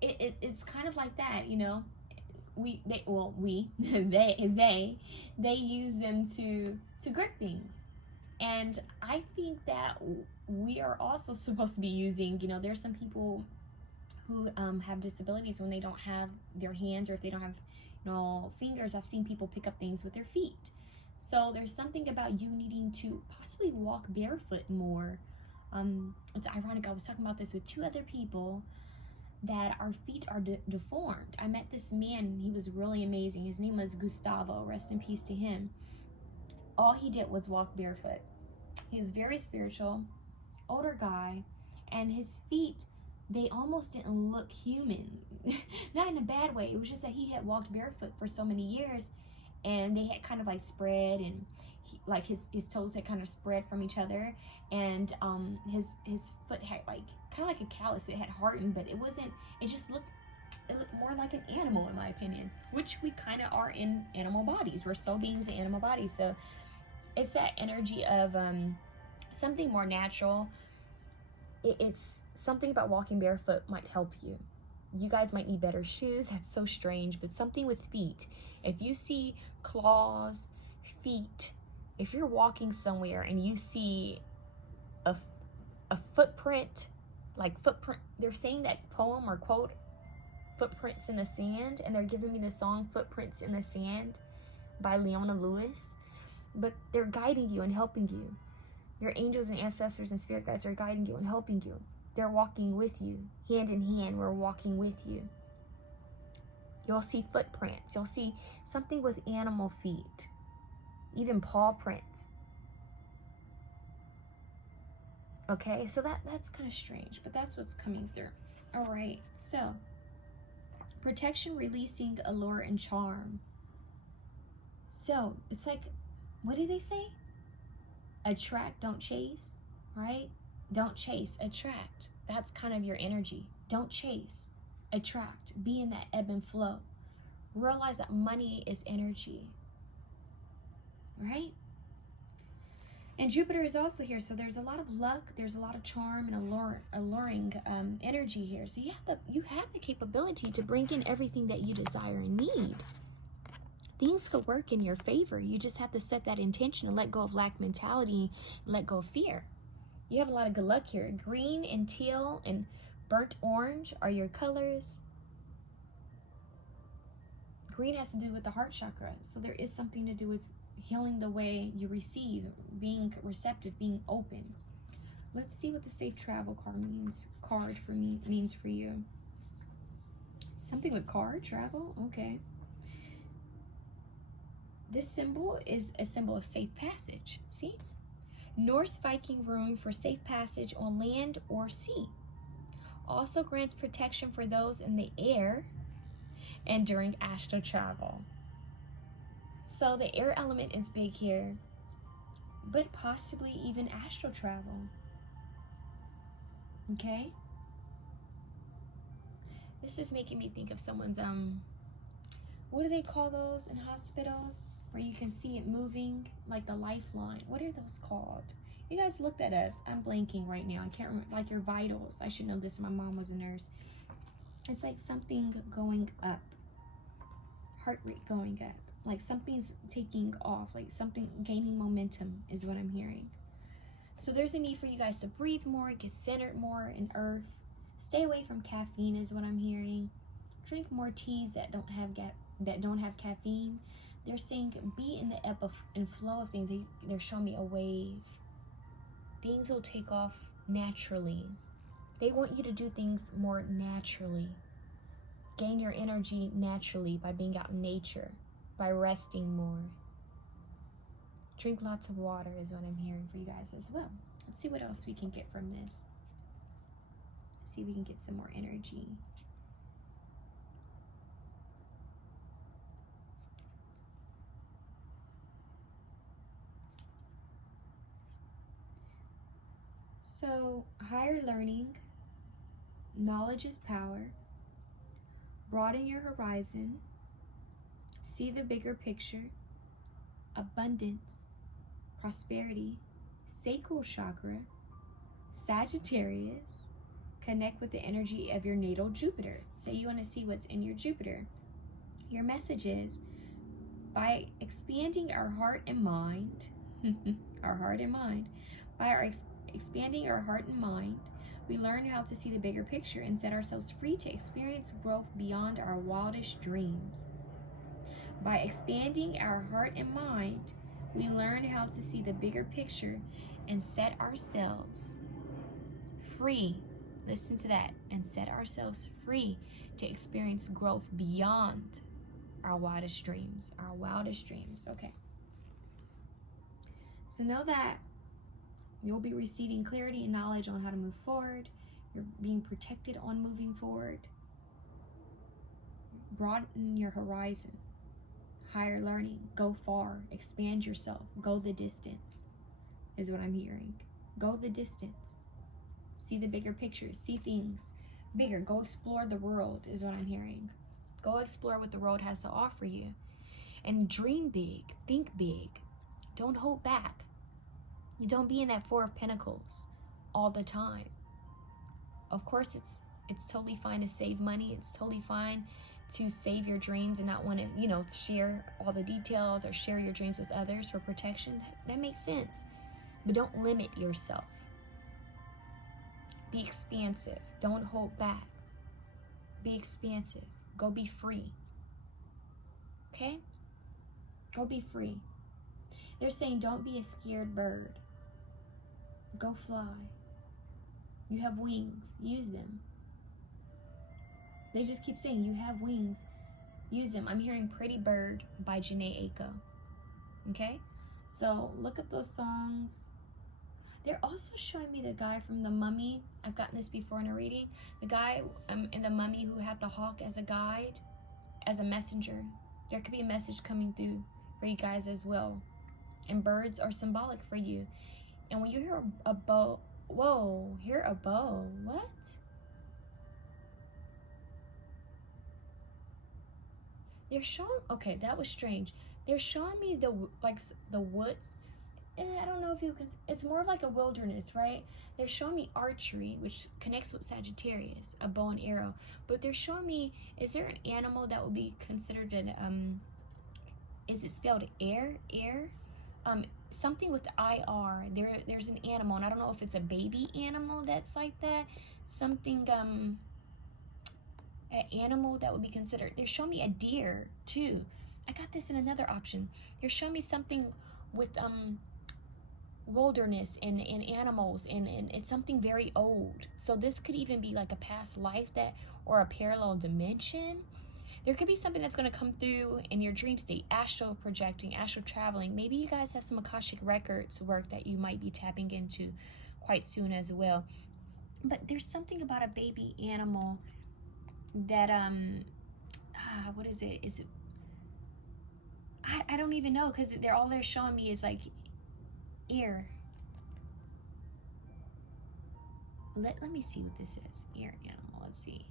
it's kind of like that, you know. They use them to grip things. And I think that we are also supposed to be using, you know, there's some people who have disabilities when they don't have their hands, or if they don't have, you know, fingers. I've seen people pick up things with their feet. So there's something about you needing to possibly walk barefoot more. It's ironic, I was talking about this with 2 other people, that our feet are deformed. I met this man, he was really amazing. His name was Gustavo, rest in peace to him. All he did was walk barefoot. He was very spiritual, older guy, and his feet, they almost didn't look human. Not in a bad way, it was just that he had walked barefoot for so many years, and they had kind of like spread, and his toes had kind of spread from each other, and his foot had like kind of like a callus. It had hardened, but it wasn't, it looked more like an animal, in my opinion, which we kind of are in animal bodies. We're soul beings in animal bodies. So it's that energy of something more natural. It's something about walking barefoot might help you. You guys might need better shoes. That's so strange, but something with feet. If you see claws, feet, if you're walking somewhere and you see a footprint, they're saying that poem or quote, Footprints in the Sand, and they're giving me the song Footprints in the Sand by Leona Lewis, but they're guiding you and helping you. Your angels and ancestors and spirit guides are guiding you and helping you. They're walking with you, hand in hand. We're walking with you. You'll see footprints. You'll see something with animal feet, even paw prints. Okay, so that's kind of strange, but that's what's coming through. All right, so protection, releasing, allure, and charm. So it's like, what do they say? Attract, don't chase, right? Don't chase, attract. That's kind of your energy. Don't chase, attract. Be in that ebb and flow. Realize that money is energy, right? And Jupiter is also here, so there's a lot of luck, there's a lot of charm and alluring energy here. So you have the capability to bring in everything that you desire and need. Things could work in your favor. You just have to set that intention and let go of lack mentality, and let go of fear. You have a lot of good luck here. Green and teal and burnt orange are your colors. Green has to do with the heart chakra, so there is something to do with healing the way you receive, being receptive, being open. Let's see what the safe travel card means for you. Something with car travel, okay. This symbol is a symbol of safe passage. See, Norse Viking rune for safe passage on land or sea. Also grants protection for those in the air and during astral travel. So the air element is big here, but possibly even astral travel. Okay? This is making me think of someone's, what do they call those in hospitals? Where you can see it moving, like the lifeline. What are those called? You guys look that up. I'm blanking right now. I can't remember. Like your vitals. I should know this. My mom was a nurse. It's like something going up. Heart rate going up. Like something's taking off, like something gaining momentum is what I'm hearing. So there's a need for you guys to breathe more, get centered more in earth. Stay away from caffeine is what I'm hearing. Drink more teas that don't have caffeine. They're saying be in the ebb and flow of things. They're showing me a wave. Things will take off naturally. They want you to do things more naturally. Gain your energy naturally by being out in nature, by resting more. Drink lots of water is what I'm hearing for you guys as well. Let's see what else we can get from this. See if we can get some more energy. So, higher learning, knowledge is power, broaden your horizon, see the bigger picture, abundance, prosperity, sacral chakra, Sagittarius, connect with the energy of your natal Jupiter. Say you want to see what's in your Jupiter. Your message is, by expanding our heart and mind, expanding our heart and mind, we learn how to see the bigger picture and set ourselves free to experience growth beyond our wildest dreams. By expanding our heart and mind, we learn how to see the bigger picture and set ourselves free. Listen to that. And set ourselves free to experience growth beyond our wildest dreams. Our wildest dreams. Okay. So know that you'll be receiving clarity and knowledge on how to move forward. You're being protected on moving forward. Broaden your horizon. Higher learning. Go far. Expand yourself. Go the distance is what I'm hearing. Go the distance. See the bigger picture. See things bigger. Go explore the world is what I'm hearing. Go explore what the world has to offer you. And dream big. Think big. Don't hold back. Don't be in that Four of Pentacles all the time. Of course, it's totally fine to save money. It's totally fine to save your dreams and not want to, share all the details or share your dreams with others for protection. That makes sense. But don't limit yourself. Be expansive. Don't hold back. Be expansive. Go be free. Okay? Go be free. They're saying don't be a scared bird. Go fly. You have wings. Use them. They just keep saying you have wings. Use them. I'm hearing Pretty Bird by Janae Aiko. Okay? So look up those songs. They're also showing me the guy from The Mummy. I've gotten this before in a reading. The guy in The Mummy who had the hawk as a guide, as a messenger. There could be a message coming through for you guys as well. And birds are symbolic for you. And when you hear a bow, whoa, hear a bow. What? They're showing, okay, that was strange. They're showing me the woods. I don't know if you can, it's more of like a wilderness, right? They're showing me archery, which connects with Sagittarius, a bow and arrow. But they're showing me, is there an animal that would be considered an, is it spelled air? Something with IR. There's an animal, and I don't know if it's a baby animal that's like that. Something, an animal that would be considered. They're showing me a deer, too. I got this in another option. They're showing me something with, wilderness and animals and it's something very old. So this could even be like a past life or a parallel dimension. There could be something that's going to come through in your dream state, astral projecting, astral traveling. Maybe you guys have some Akashic Records work that you might be tapping into quite soon as well. But there's something about a baby animal that what is it? Is it, I don't even know, because all they're showing me is like ear. Let me see what this is. Ear animal. Let's see.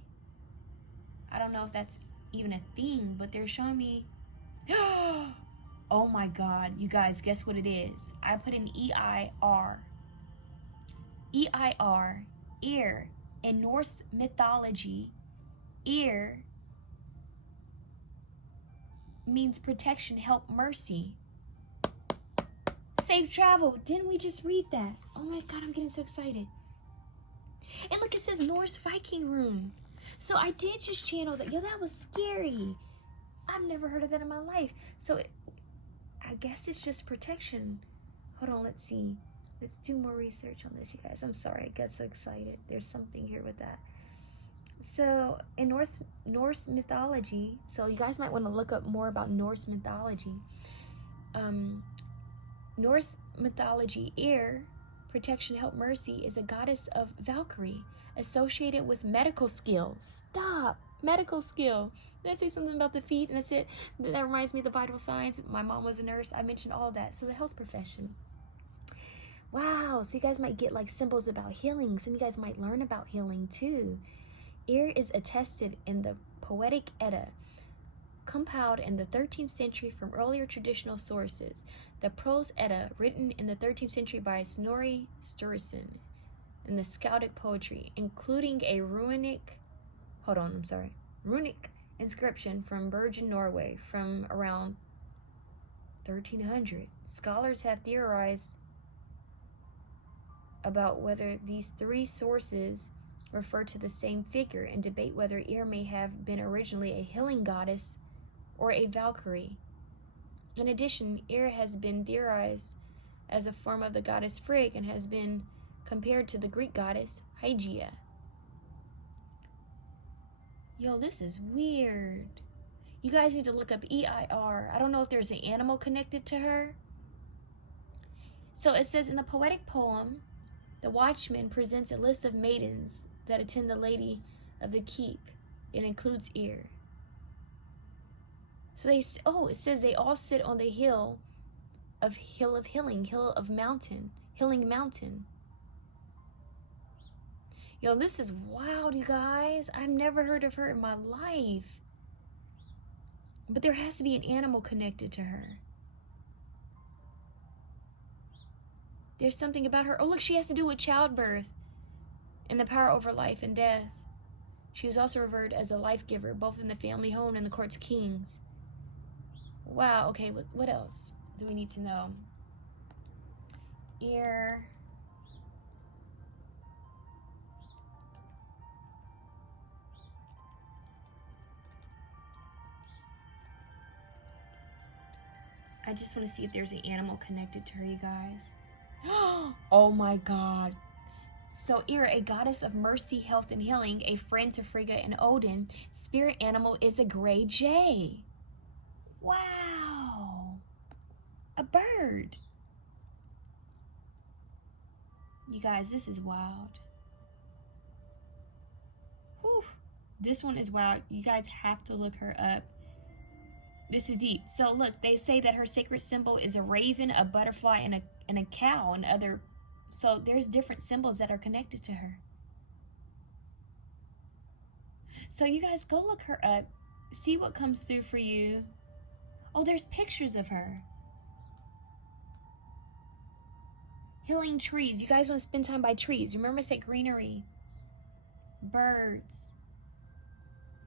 I don't know if that's even a thing, but they're showing me. Oh my God, you guys, guess what it is? I put in EIR. EIR, ear. In Norse mythology, ear means protection, help, mercy. Safe travel. Didn't we just read that? Oh my God, I'm getting so excited. And look, it says Norse Viking Room. So I did just channel that. Yo, that was scary. I've never heard of that in my life. So I guess it's just protection. Hold on, let's see. Let's do more research on this, you guys. I'm sorry, I got so excited. There's something here with that. So in Norse mythology, so you guys might want to look up more about Norse mythology. Norse mythology, Eir, protection, help, mercy, is a goddess of Valkyrie, associated with medical skills. Stop! Medical skill. Did I say something about the feet? And that's it. That reminds me of the vital signs. My mom was a nurse. I mentioned all of that. So the health profession. Wow, so you guys might get like symbols about healing. Some of you guys might learn about healing too. Ear is attested in the Poetic Edda, compiled in the 13th century from earlier traditional sources. The Prose Edda, written in the 13th century by Snorri Sturluson, in the Skaldic poetry, including a runic inscription from Bergen, Norway, from around 1300. Scholars have theorized about whether these three sources refer to the same figure and debate whether Eir may have been originally a healing goddess or a Valkyrie. In addition, Eir has been theorized as a form of the goddess Frigg and has been compared to the Greek goddess Hygeia. Yo, this is weird. You guys need to look up EIR. I don't know if there's an animal connected to her. So it says in the poetic poem, the watchman presents a list of maidens that attend the lady of the keep. It includes Eir. So it says they all sit on the hill of Mountain. Yo, this is wild, you guys. I've never heard of her in my life. But there has to be an animal connected to her. There's something about her. Oh, look, she has to do with childbirth and the power over life and death. She was also revered as a life giver, both in the family home and the courts of kings. Wow, okay, what else do we need to know? Eir. I just want to see if there's an animal connected to her, you guys. Oh my god. So Eir, a goddess of mercy, health, and healing, a friend to Frigga and Odin, spirit animal is a gray jay. Wow. A bird. You guys, this is wild. Whew. This one is wild. You guys have to look her up. This is deep. So look, they say that her sacred symbol is a raven, a butterfly, and a cow, and other. So there's different symbols that are connected to her. So you guys go look her up, see what comes through for you. Oh, there's pictures of her. Healing trees. You guys want to spend time by trees. Remember I said greenery. Birds.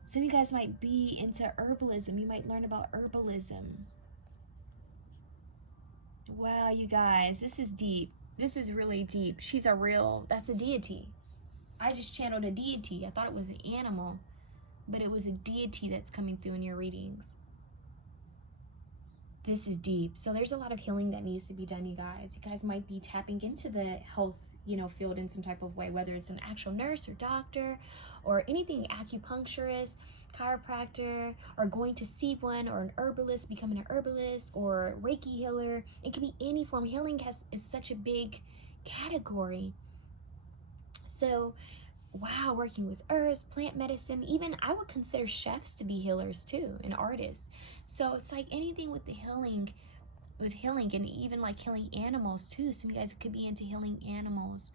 Some of you guys might be into herbalism. You might learn about herbalism. Wow, you guys, this is deep. This is really deep. That's a deity. I just channeled a deity. I thought it was an animal, but it was a deity that's coming through in your readings. This is deep. So there's a lot of healing that needs to be done, you guys. You guys might be tapping into the health, field in some type of way, whether it's an actual nurse or doctor or anything, acupuncturist, chiropractor, or going to see one, or an herbalist, becoming an herbalist, or Reiki healer. It could be any form. Healing is such a big category. So, wow, working with herbs, plant medicine, even I would consider chefs to be healers too, and artists. So it's like anything with healing, and even like healing animals too. Some of you guys could be into healing animals.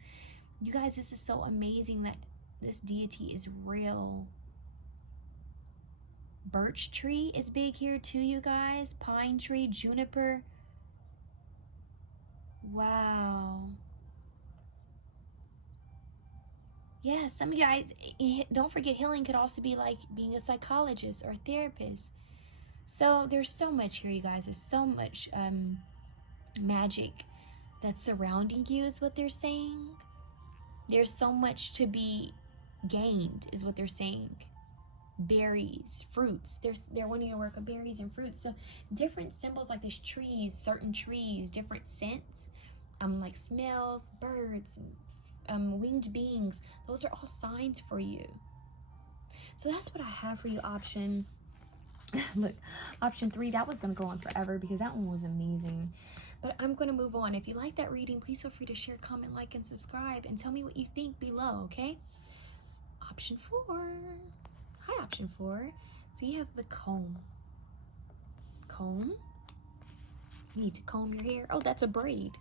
You guys, this is so amazing that this deity is real. Birch tree is big here too, you guys. Pine tree, juniper. Wow. Yeah, some of you guys, don't forget, healing could also be like being a psychologist or a therapist. So there's so much here, you guys. There's so much magic that's surrounding you, is what they're saying. There's so much to be gained, is what they're saying. Berries, fruits. They're wanting to work on berries and fruits. So different symbols like this, trees, certain trees, different scents, like smells, birds, winged beings. Those are all signs for you. So that's what I have for you. Look, option 3, that was going to go on forever because that one was amazing. But I'm going to move on. If you like that reading, please feel free to share, comment, like, and subscribe. And tell me what you think below, okay? Option 4. Hi, option 4. So you have the comb. Comb. You need to comb your hair. Oh, that's a braid.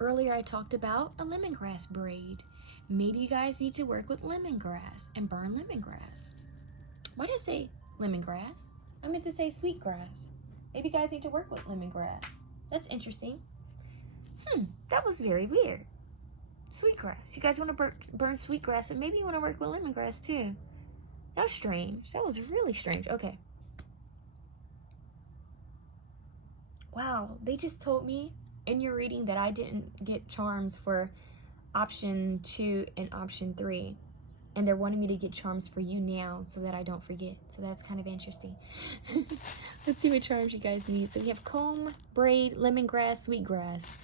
Earlier I talked about a lemongrass braid. Maybe you guys need to work with lemongrass and burn lemongrass. Why did I say lemongrass? I meant to say sweetgrass. Maybe you guys need to work with lemongrass. That's interesting. That was very weird. Sweetgrass. You guys want to burn sweetgrass, and maybe you want to work with lemongrass too. That's strange. That was really strange. Okay. Wow, they just told me in your reading that I didn't get charms for option 2 and option 3. And they're wanting me to get charms for you now so that I don't forget. So that's kind of interesting. Let's see what charms you guys need. So you have comb, braid, lemongrass, sweetgrass.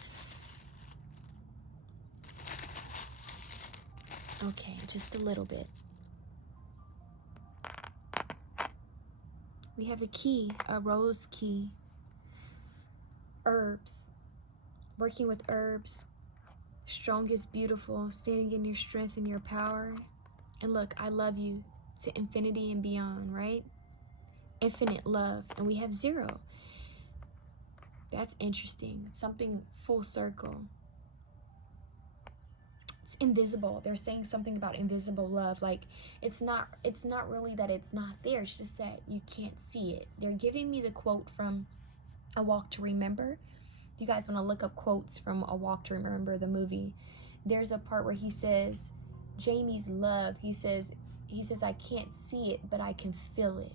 Okay, just a little bit. We have a key, a rose key. Herbs. Working with herbs. Strong is beautiful. Standing in your strength and your power. And look, I love you to infinity and beyond, right? Infinite love. And we have 0. That's interesting. Something full circle. It's invisible. They're saying something about invisible love. Like, it's not really that it's not there. It's just that you can't see it. They're giving me the quote from A Walk to Remember. If you guys want to look up quotes from A Walk to Remember, the movie, there's a part where he says, Jamie's love, he says, I can't see it, but I can feel it.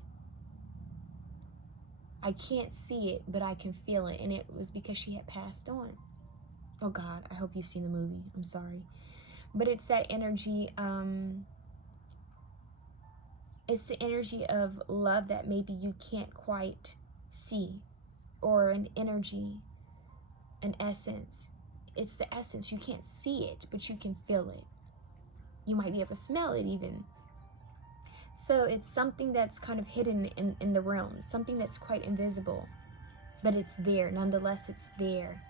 I can't see it, but I can feel it. And it was because she had passed on. Oh God, I hope you've seen the movie. I'm sorry. But it's that energy, it's the energy of love that maybe you can't quite see. Or an energy, an essence. It's the essence. You can't see it, but you can feel it. You might be able to smell it even. So it's something that's kind of hidden in the realm. Something that's quite invisible. But it's there. Nonetheless, it's there.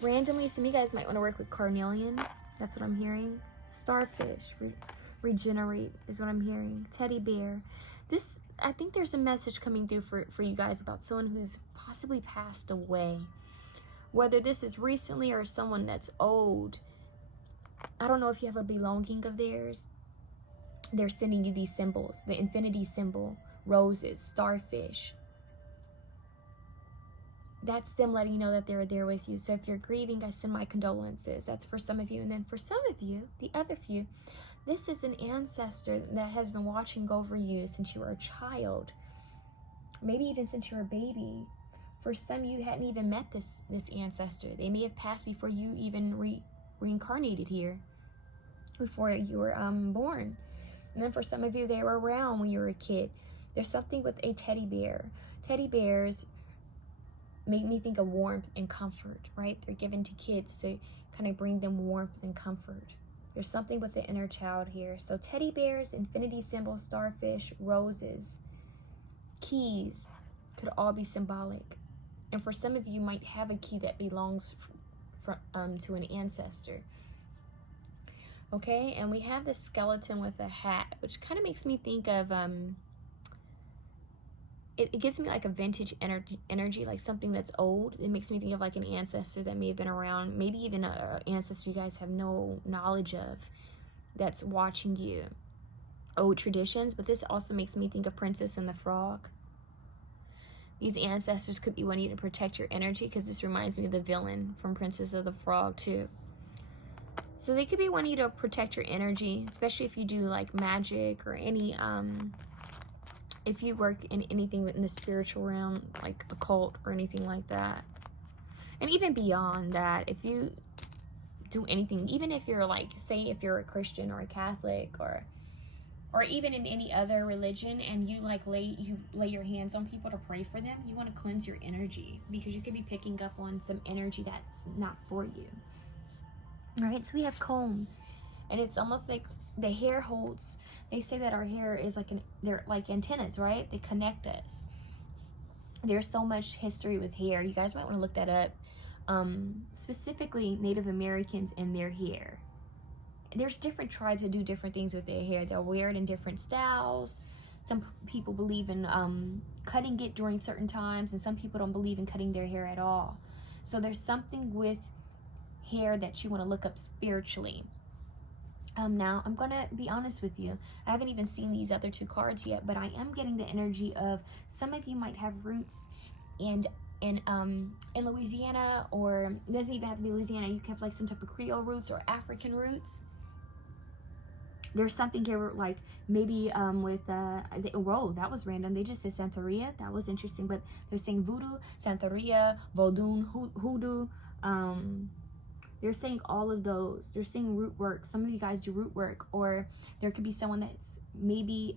Randomly, some of you guys might want to work with carnelian. That's what I'm hearing. Starfish. Regenerate is what I'm hearing. Teddy bear. This, I think there's a message coming through for you guys about someone who's possibly passed away. Whether this is recently or someone that's old. I don't know if you have a belonging of theirs. They're sending you these symbols. The infinity symbol, roses, starfish. That's them letting you know that they're there with you. So if you're grieving, I send my condolences. That's for some of you. And then for some of you, the other few, this is an ancestor that has been watching over you since you were a child. Maybe even since you were a baby. For some, you hadn't even met this ancestor. They may have passed before you even reincarnated here, before you were born. And then for some of you, they were around when you were a kid. There's something with a teddy bear. Teddy bears make me think of warmth and comfort, right? They're given to kids to kind of bring them warmth and comfort. There's something with the inner child here. So teddy bears, infinity symbols, starfish, roses, keys could all be symbolic. And for some of you, might have a key that belongs to an ancestor. Okay, and we have the skeleton with a hat, which kind of makes me think of, it gives me like a vintage energy, like something that's old. It makes me think of like an ancestor that may have been around, maybe even an ancestor you guys have no knowledge of that's watching you. Old traditions, but this also makes me think of Princess and the Frog. These ancestors could be wanting you to protect your energy, because this reminds me of the villain from Princess of the Frog too. So they could be wanting you to protect your energy, especially if you do like magic or any, if you work in anything in the spiritual realm, like occult or anything like that. And even beyond that, if you do anything, even if you're like, say if you're a Christian or a Catholic or even in any other religion, and you like lay your hands on people to pray for them, you want to cleanse your energy, because you could be picking up on some energy that's not for you. All right, so we have comb, and it's almost like the hair holds. They say that our hair is like they're like antennas, right? They connect us. There's so much history with hair. You guys might want to look that up. Specifically Native Americans and their hair. There's different tribes that do different things with their hair. They'll wear it in different styles. Some people believe in cutting it during certain times, and some people don't believe in cutting their hair at all. So there's something with hair that you want to look up spiritually. Now, I'm going to be honest with you. I haven't even seen these other 2 cards yet, but I am getting the energy of some of you might have roots in Louisiana, or it doesn't even have to be Louisiana. You can have like some type of Creole roots or African roots. There's something here like maybe whoa, that was random. They just said Santeria. That was interesting, but they're saying voodoo, Santeria, Vodun, hoodoo. They're saying all of those. They're saying root work. Some of you guys do root work, or there could be someone that's maybe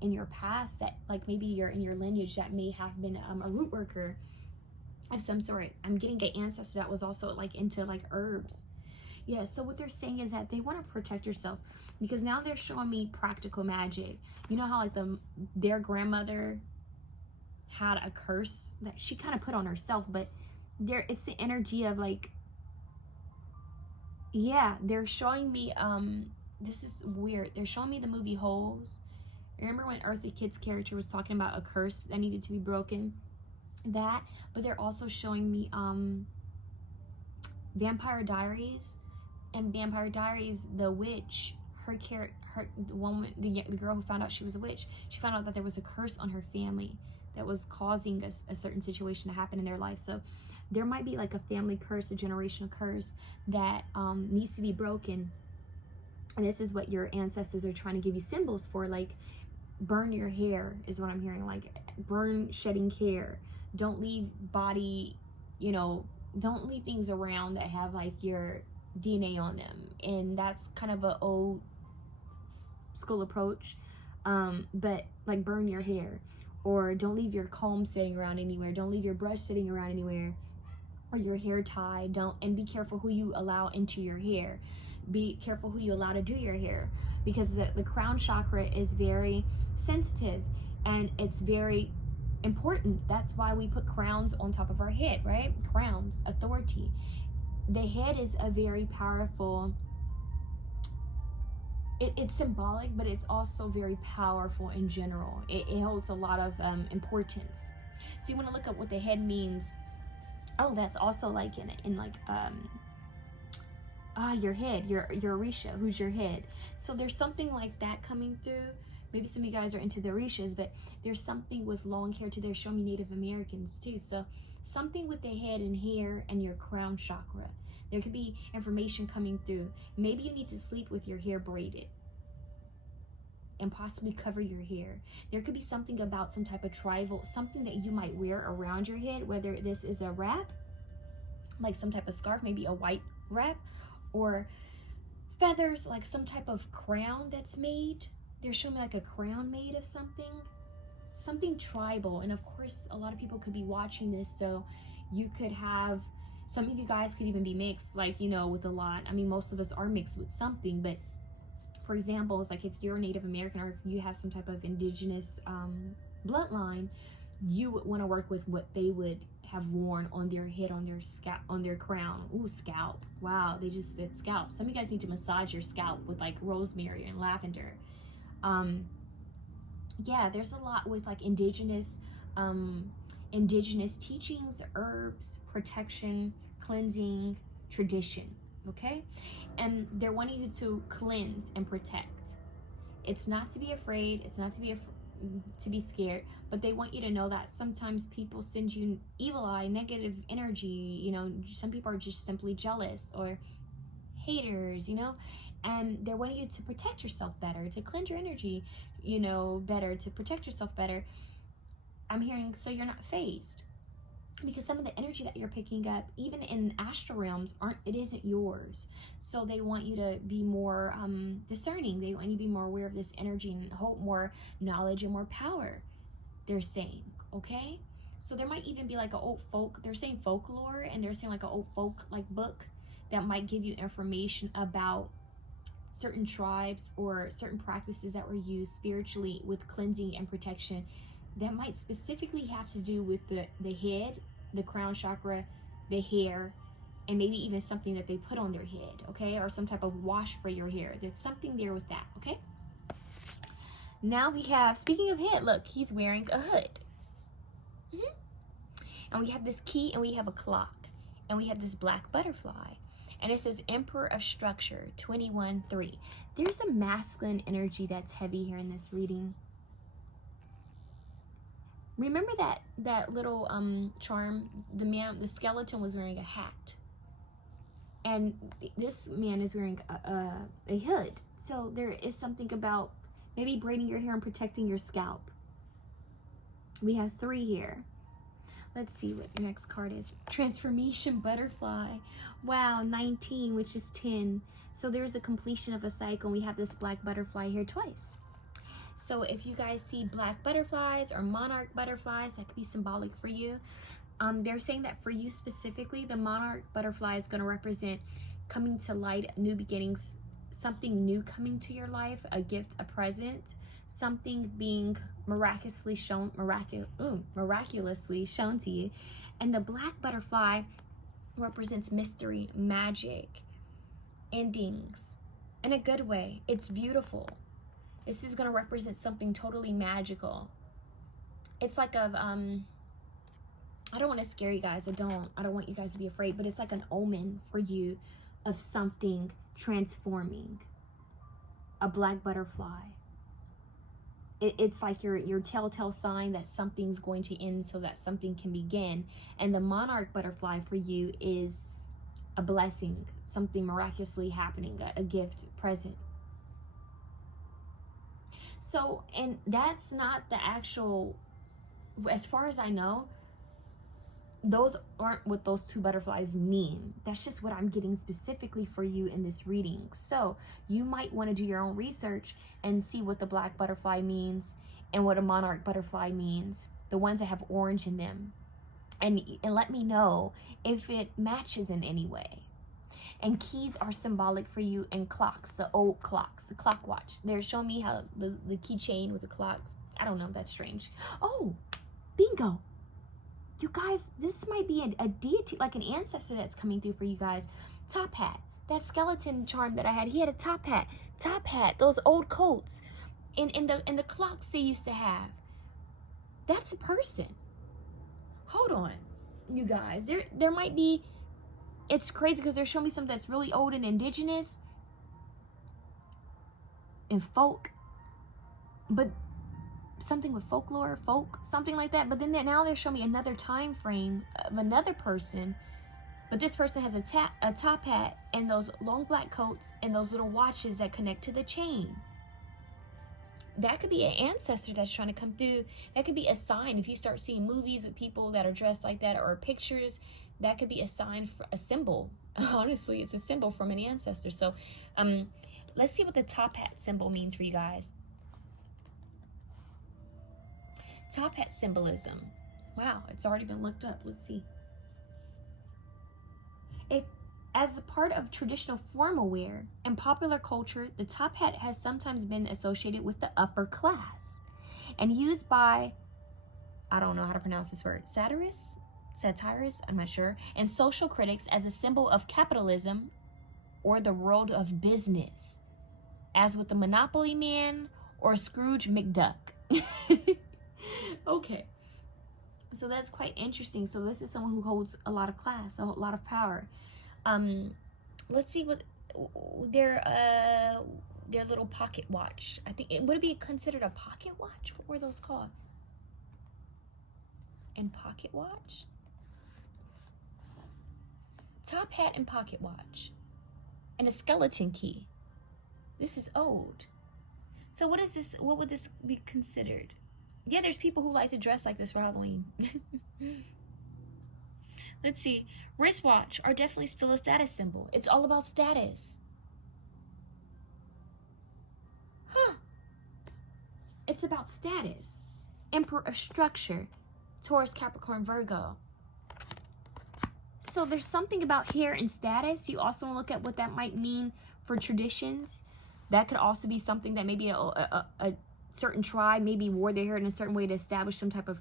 in your past that, like, maybe you're in your lineage that may have been a root worker of some sort. I'm getting an ancestor that was also like into like herbs. Yeah, so what they're saying is that they want to protect yourself, because now they're showing me practical magic. You know how like their grandmother had a curse that she kind of put on herself, but it's the energy of like, yeah, they're showing me, this is weird. They're showing me the movie Holes. Remember when Eartha Kitt's character was talking about a curse that needed to be broken? That, but they're also showing me Vampire Diaries. And Vampire Diaries, the witch, the girl who found out she was a witch, she found out that there was a curse on her family that was causing a certain situation to happen in their life. So there might be like a family curse, a generational curse that needs to be broken. And this is what your ancestors are trying to give you symbols for, like burn your hair is what I'm hearing, like burn shedding hair. Don't leave body, you know, don't leave things around that have like your DNA on them. And that's kind of an old school approach, but like burn your hair, or don't leave your comb sitting around anywhere, don't leave your brush sitting around anywhere, or your hair tie. And be careful who you allow into your hair. Be careful who you allow to do your hair, because the crown chakra is very sensitive and it's very important. That's why we put crowns on top of our head, right? Crowns, authority. The head is a very powerful, it's symbolic, but it's also very powerful in general. It holds a lot of importance. So you want to look up what the head means. Oh, that's also like in like your head, your Orisha, who's your head. So there's something like that coming through. Maybe some of you guys are into the Orishas, but there's something with long hair too. They're showing me Native Americans too. So something with the head and hair and your crown chakra. There could be information coming through. Maybe you need to sleep with your hair braided and possibly cover your hair. There could be something about some type of tribal, something that you might wear around your head, whether this is a wrap, like some type of scarf, maybe a white wrap, or feathers, like some type of crown that's made. They're showing me like a crown made of something tribal. And of course, a lot of people could be watching this, so you could have, some of you guys could even be mixed, like, you know, with a lot. I mean, most of us are mixed with something, but for example, it's like if you're Native American, or if you have some type of indigenous bloodline, you would want to work with what they would have worn on their head, on their scalp, on their crown. Ooh, scalp. Wow, they just said scalp. Some of you guys need to massage your scalp with like rosemary and lavender. Yeah, there's a lot with like indigenous teachings, herbs, protection, cleansing, tradition. Okay, and they're wanting you to cleanse and protect. It's not to be afraid, it's not to be scared, but they want you to know that sometimes people send you evil eye, negative energy. You know, some people are just simply jealous or haters, you know, and they're wanting you to protect yourself better, to cleanse your energy, you know, better, to protect yourself better. I'm hearing, so you're not phased, because some of the energy that you're picking up, even in astral realms, it isn't yours. So they want you to be more discerning. They want you to be more aware of this energy and hold more knowledge and more power, they're saying. Okay, so there might even be like an old folk, they're saying folklore, and they're saying like an old folk like book that might give you information about certain tribes or certain practices that were used spiritually with cleansing and protection, that might specifically have to do with the head, the crown chakra, the hair, and maybe even something that they put on their head, okay? Or some type of wash for your hair. There's something there with that, okay? Now we have, speaking of head, look, he's wearing a hood. And we have this key, and we have a clock, and we have this black butterfly, and it says Emperor of Structure 21-3. There's a masculine energy that's heavy here in this reading. Remember that little charm? The skeleton was wearing a hat, and this man is wearing a hood. So there is something about maybe braiding your hair and protecting your scalp. We have 3 here. Let's see what your next card is. Transformation Butterfly. Wow, 19, which is 10. So there's a completion of a cycle. We have this black butterfly here twice. So if you guys see black butterflies or monarch butterflies, that could be symbolic for you. They're saying that for you specifically, the monarch butterfly is going to represent coming to light, new beginnings, something new coming to your life, a gift, a present, something being miraculously shown to you. And the black butterfly represents mystery, magic, endings, in a good way. It's beautiful. This is going to represent something totally magical. It's like a I don't want to scare you guys. I don't want you guys to be afraid, but it's like an omen for you of something transforming. A black butterfly. It's like your telltale sign that something's going to end so that something can begin. And the monarch butterfly for you is a blessing, something miraculously happening, a gift, present. So, and that's not the actual, as far as I know, those aren't what those 2 butterflies mean. That's just what I'm getting specifically for you in this reading. So you might want to do your own research and see what the black butterfly means and what a monarch butterfly means, the ones that have orange in them, and let me know if it matches in any way. And keys are symbolic for you, and clocks, the old clocks, the clock watch. They're showing me how the keychain with the clock. I don't know, that's strange. Oh, bingo. You guys, this might be a deity, like an ancestor that's coming through for you guys. Top hat. That skeleton charm that I had, he had a top hat. Top hat, those old coats in the clocks they used to have. That's a person. Hold on, you guys. There might be, it's crazy because they're showing me something that's really old and indigenous and folk, but something with folklore, folk, something like that. But then now they're showing me another time frame of another person, but this person has a top hat and those long black coats and those little watches that connect to the chain. That could be an ancestor that's trying to come through. That could be a sign. If you start seeing movies with people that are dressed like that, or pictures, that could be a sign, for a symbol. Honestly, it's a symbol from an ancestor. So let's see what the top hat symbol means for you guys. Top hat symbolism. Wow, it's already been looked up. Let's see. As a part of traditional formal wear and popular culture, the top hat has sometimes been associated with the upper class and used by, I don't know how to pronounce this word, satirists, I'm not sure, and social critics as a symbol of capitalism or the world of business, as with the Monopoly Man or Scrooge McDuck. Okay, so that's quite interesting. So this is someone who holds a lot of class, a lot of power. Let's see what their little pocket watch. I think would it be considered a pocket watch? What were those called? And pocket watch? Top hat and pocket watch. And a skeleton key. This is old. So what is this? What would this be considered? Yeah, there's people who like to dress like this for Halloween. Let's see. Wristwatch are definitely still a status symbol. It's all about status. Huh. It's about status. Emperor of Structure. Taurus, Capricorn, Virgo. So there's something about hair and status. You also want to look at what that might mean for traditions. That could also be something that maybe a certain tribe maybe wore their hair in a certain way to establish some type of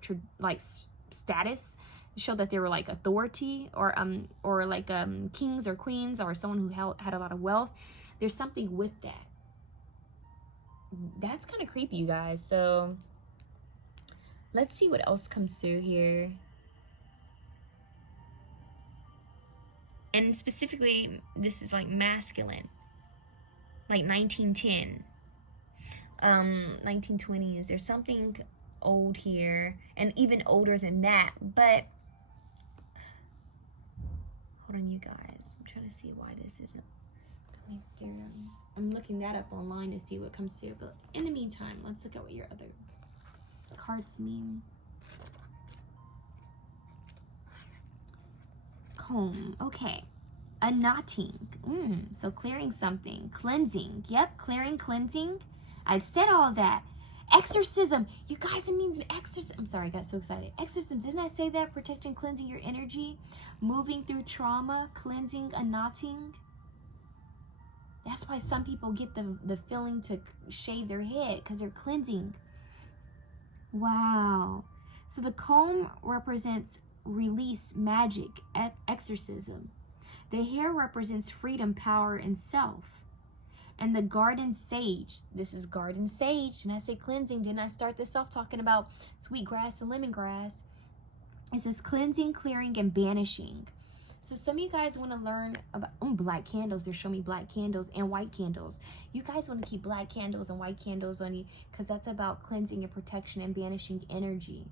status, show that they were like authority, or like kings or queens, or someone who had a lot of wealth. There's something with that. that's kind of creepy, you guys. So let's see what else comes through here. And specifically, this is like masculine, like 1910, 1920s. There's something old here, and even older than that. But hold on, you guys. I'm trying to see why this isn't coming through. I'm looking that up online to see what comes through. But in the meantime, let's look at what your other cards mean. Comb. Okay. A knotting. So clearing something. Cleansing. Yep, clearing, cleansing. I said all that. Exorcism. You guys, it means exorcism. I'm sorry, I got so excited. Exorcism. Didn't I say that? Protecting, cleansing your energy. Moving through trauma. Cleansing, a knotting. That's why some people get the feeling to shave their head, because they're cleansing. Wow. So the comb represents release, magic, exorcism. The hair represents freedom, power, and self. And the garden sage, this is garden sage. Didn't I say cleansing? Didn't I start this off talking about sweet grass and lemongrass? It says cleansing, clearing, and banishing. So some of you guys want to learn about black candles. They're showing me black candles and white candles. You guys want to keep black candles and white candles on you, because that's about cleansing and protection and banishing energy.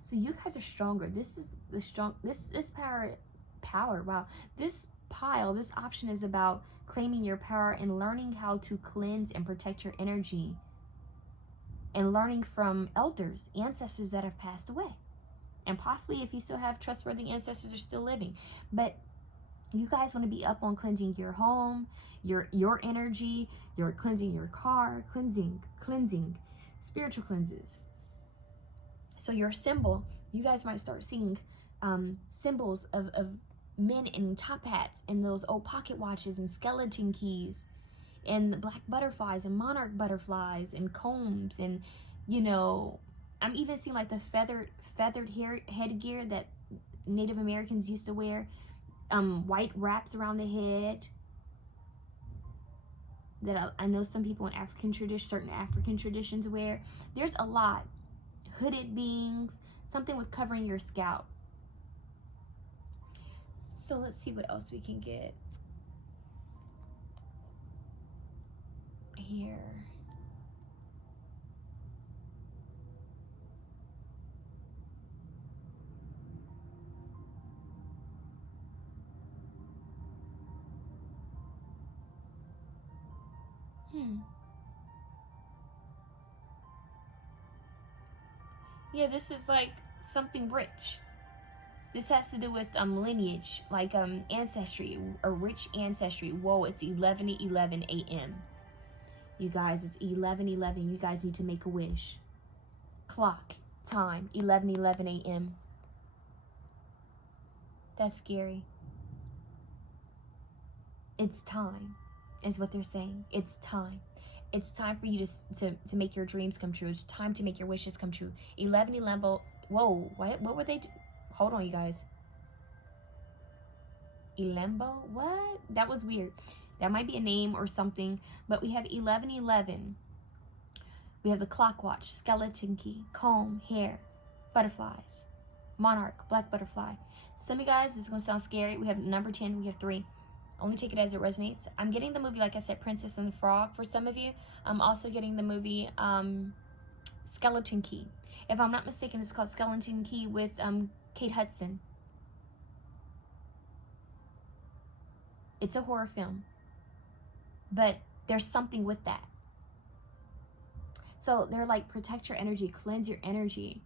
So you guys are stronger. This is the strong, this power. Wow. This option is about claiming your power and learning how to cleanse and protect your energy, and learning from elders, ancestors that have passed away. And possibly if you still have trustworthy ancestors are still living. But you guys want to be up on cleansing your home, your energy, you're cleansing your car, cleansing, spiritual cleanses. So your symbol, you guys might start seeing symbols of men in top hats and those old pocket watches and skeleton keys and black butterflies and monarch butterflies and combs, and you know, I'm even seeing like the feathered headgear that Native Americans used to wear, white wraps around the head that I know some people in certain African traditions wear. There's a lot. Hooded beings, something with covering your scalp. So let's see what else we can get here. Yeah, this is like something rich. This has to do with lineage, like ancestry, a rich ancestry. Whoa, it's 11:11 a.m. You guys, it's 11:11. You guys need to make a wish. Clock, time, 11:11 a.m. That's scary. It's time, is what they're saying. It's time. It's time for you to make your dreams come true. It's time to make your wishes come true. 11:11. Whoa, what were they? Hold on, you guys. Elembo? What? That was weird. That might be a name or something. But we have 11:11. We have the clock watch, skeleton key, comb, hair, butterflies, monarch, black butterfly. Some of you guys, this is going to sound scary. We have number 10. We have 3. Only take it as it resonates. I'm getting the movie, like I said, Princess and the Frog for some of you. I'm also getting the movie Skeleton Key. If I'm not mistaken, it's called Skeleton Key with Kate Hudson. It's a horror film, but there's something with that. So they're like, protect your energy, cleanse your energy.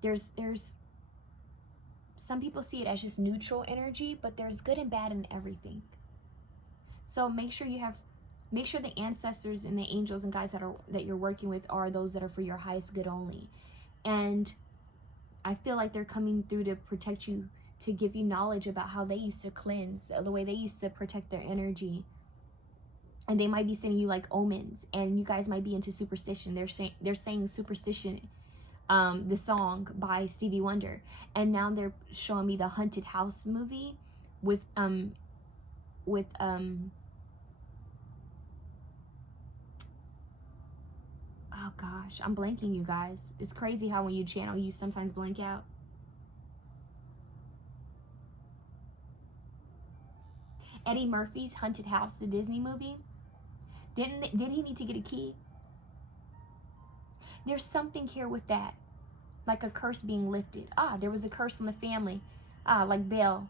There's some people see it as just neutral energy, but there's good and bad in everything. So make sure the ancestors and the angels and guides that you're working with are those that are for your highest good only. And I feel like they're coming through to protect you, to give you knowledge about how they used to cleanse, the way they used to protect their energy. And they might be sending you like omens, and you guys might be into superstition. They're saying superstition, the song by Stevie Wonder, and now they're showing me the Haunted House movie with Oh gosh, I'm blanking, you guys. It's crazy how when you channel, you sometimes blank out. Eddie Murphy's Haunted House, the Disney movie. Did he need to get a key? There's something here with that. Like a curse being lifted. There was a curse on the family. Like Belle,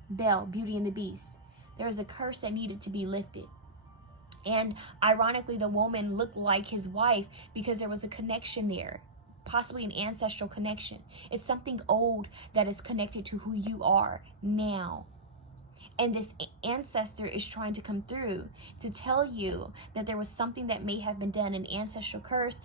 Beauty and the Beast. There was a curse that needed to be lifted. And ironically, the woman looked like his wife because there was a connection there. Possibly an ancestral connection. It's something old that is connected to who you are now. And this ancestor is trying to come through to tell you that there was something that may have been done, an ancestral curse.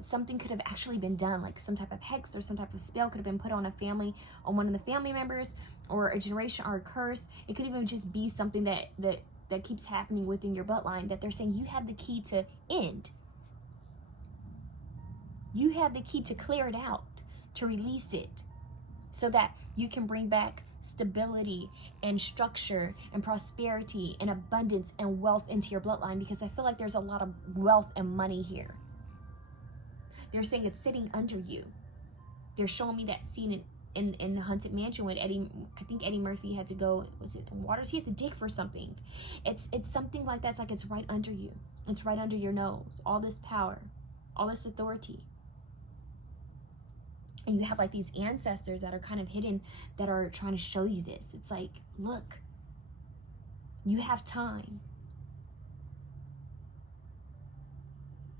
Something could have actually been done, like some type of hex or some type of spell could have been put on a family, on one of the family members, or a generation, or a curse. It could even just be something that keeps happening within your bloodline that they're saying you have the key to end. You have the key to clear it out, to release it, so that you can bring back stability and structure and prosperity and abundance and wealth into your bloodline, because I feel like there's a lot of wealth and money here. They're saying it's sitting under you. They're showing me that scene in the Haunted Mansion when I think Eddie Murphy had to go, was it in waters? He had to dig for something. It's something like that. It's like it's right under you. It's right under your nose. All this power, all this authority. And you have like these ancestors that are kind of hidden that are trying to show you this. It's like, look, you have time.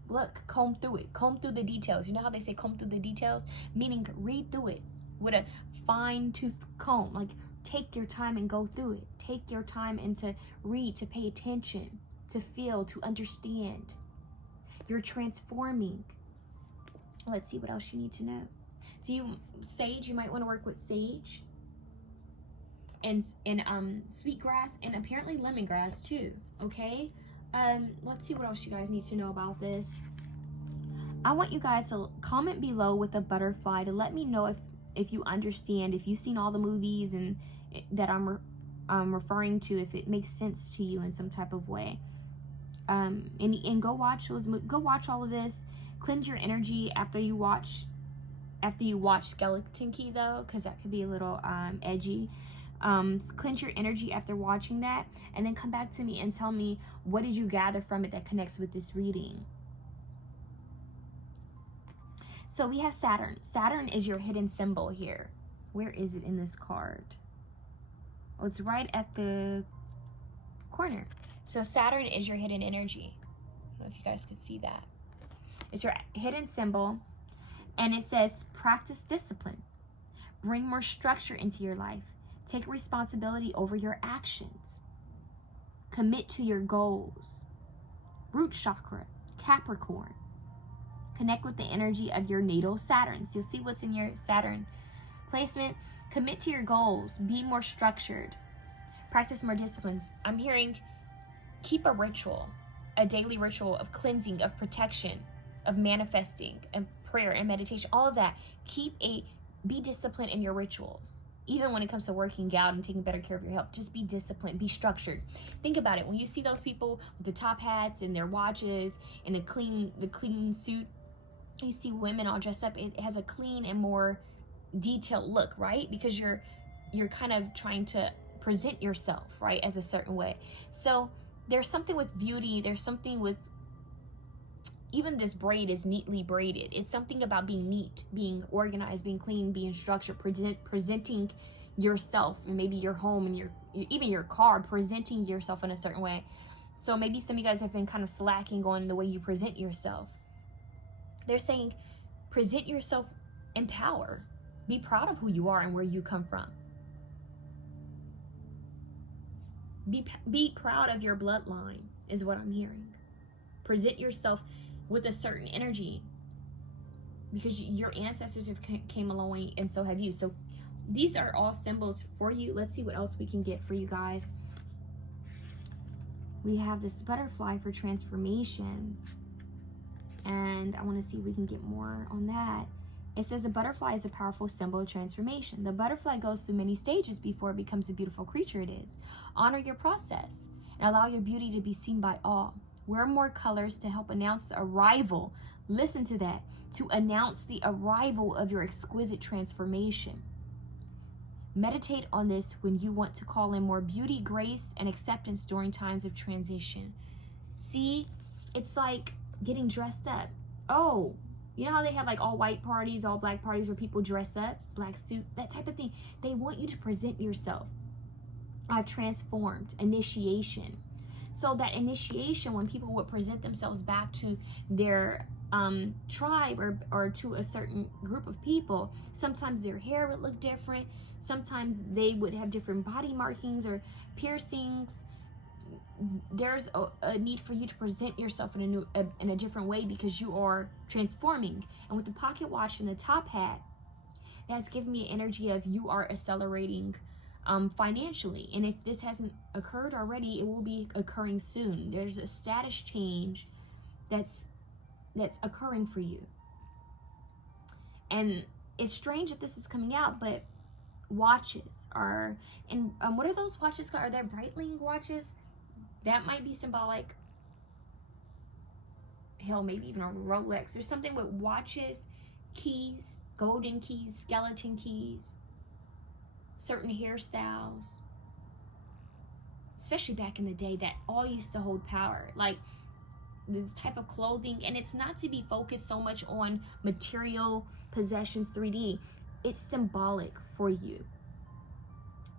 Look, comb through it. Comb through the details. You know how they say comb through the details? Meaning read through it with a fine-tooth comb. Like, take your time and go through it. Take your time and to read, to pay attention, to feel, to understand. You're transforming. Let's see what else you need to know. So sage, you might want to work with sage and sweetgrass and apparently lemongrass too, okay? Let's see what else you guys need to know about this. I want you guys to comment below with a butterfly to let me know if you understand, if you've seen all the movies and that I'm referring to, if it makes sense to you in some type of way. And go watch all of this. Cleanse your energy after you watch Skeleton Key though, because that could be a little edgy. Cleanse your energy after watching that, and then come back to me and tell me what did you gather from it that connects with this reading. So we have Saturn. Saturn is your hidden symbol here. Where is it in this card? Oh, it's right at the corner. So Saturn is your hidden energy. I don't know if you guys could see that. It's your hidden symbol. And it says, practice discipline. Bring more structure into your life. Take responsibility over your actions. Commit to your goals. Root chakra, Capricorn. Connect with the energy of your natal Saturn. So you'll see what's in your Saturn placement. Commit to your goals. Be more structured. Practice more disciplines. I'm hearing keep a ritual, a daily ritual of cleansing, of protection, of manifesting, and prayer and meditation, all of that. Be disciplined in your rituals. Even when it comes to working out and taking better care of your health, just be disciplined, be structured. Think about it. When you see those people with the top hats and their watches and the clean suit, you see women all dressed up. It has a clean and more detailed look, right? Because you're kind of trying to present yourself, right, as a certain way. So there's something with beauty. There's something with even this braid is neatly braided. It's something about being neat, being organized, being clean, being structured, presenting yourself, and maybe your home and even your car, presenting yourself in a certain way. So maybe some of you guys have been kind of slacking on the way you present yourself. They're saying present yourself in power. Be proud of who you are and where you come from. Be proud of your bloodline is what I'm hearing. Present yourself with a certain energy, because your ancestors have came a long way, and so have you. So these are all symbols for you. Let's see what else we can get for you guys. We have this butterfly for transformation, and I want to see if we can get more on that. It says a butterfly is a powerful symbol of transformation. The butterfly goes through many stages before it becomes the beautiful creature it is. Honor your process and allow your beauty to be seen by all. Wear more colors to help announce the arrival. Listen to that. To announce the arrival of your exquisite transformation. Meditate on this when you want to call in more beauty, grace, and acceptance during times of transition. See, it's like getting dressed up. Oh, you know how they have like all white parties, all black parties where people dress up, black suit, that type of thing. They want you to present yourself. I've transformed. Initiation. So that initiation, when people would present themselves back to their tribe or to a certain group of people, sometimes their hair would look different. Sometimes they would have different body markings or piercings. There's a need for you to present yourself in a different way because you are transforming. And with the pocket watch and the top hat, that's giving me an energy of you are accelerating financially. And if this hasn't occurred already, it will be occurring soon. There's a status change that's occurring for you. And it's strange that this is coming out, but watches are, and what are those watches called? Are they Breitling watches? That might be symbolic. Hell, maybe even a Rolex. There's something with watches, keys, golden keys, skeleton keys, certain hairstyles, especially back in the day, that all used to hold power. Like this type of clothing, and it's not to be focused so much on material possessions, 3D. It's symbolic for you.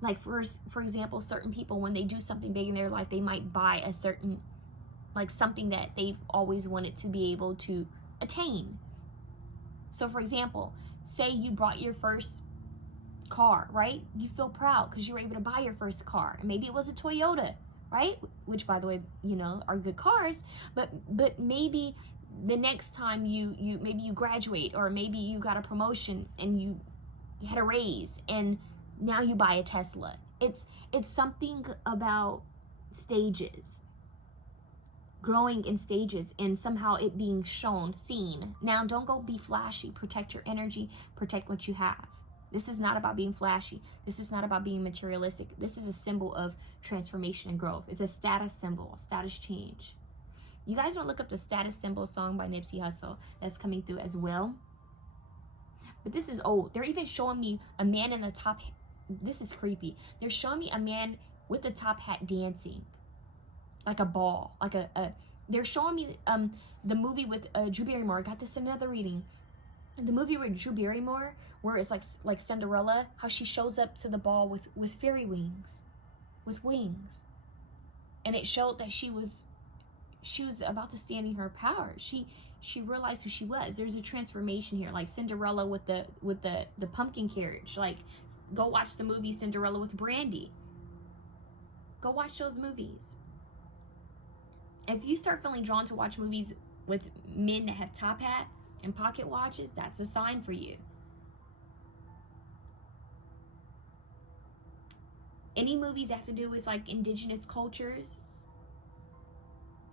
Like for example, certain people, when they do something big in their life, they might buy a certain, like something that they've always wanted to be able to attain. So for example, say you bought your first car, right? You feel proud because you were able to buy your first car. And maybe it was a Toyota, right? Which, by the way, you know, are good cars, but maybe the next time maybe you graduate, or maybe you got a promotion and you had a raise and now you buy a Tesla. It's something about stages, growing in stages, and somehow it being shown, seen. Now, don't go be flashy. Protect your energy, protect what you have. This is not about being flashy. This is not about being materialistic. This is a symbol of transformation and growth. It's a status symbol, status change. You guys want to look up the Status Symbol song by Nipsey Hussle that's coming through as well. But this is old. They're even showing me a man in the top. This is creepy. They're showing me a man with the top hat dancing like a ball, like they're showing me the movie with Drew Barrymore. I got this in another reading. The movie with Drew Barrymore, where it's like Cinderella, how she shows up to the ball with fairy wings, with wings, and it showed that she was about to stand in her power. She realized who she was. There's a transformation here, like Cinderella with the pumpkin carriage. Like, go watch the movie Cinderella with Brandy. Go watch those movies. If you start feeling drawn to watch movies with men that have top hats and pocket watches, that's a sign for you. Any movies that have to do with like indigenous cultures,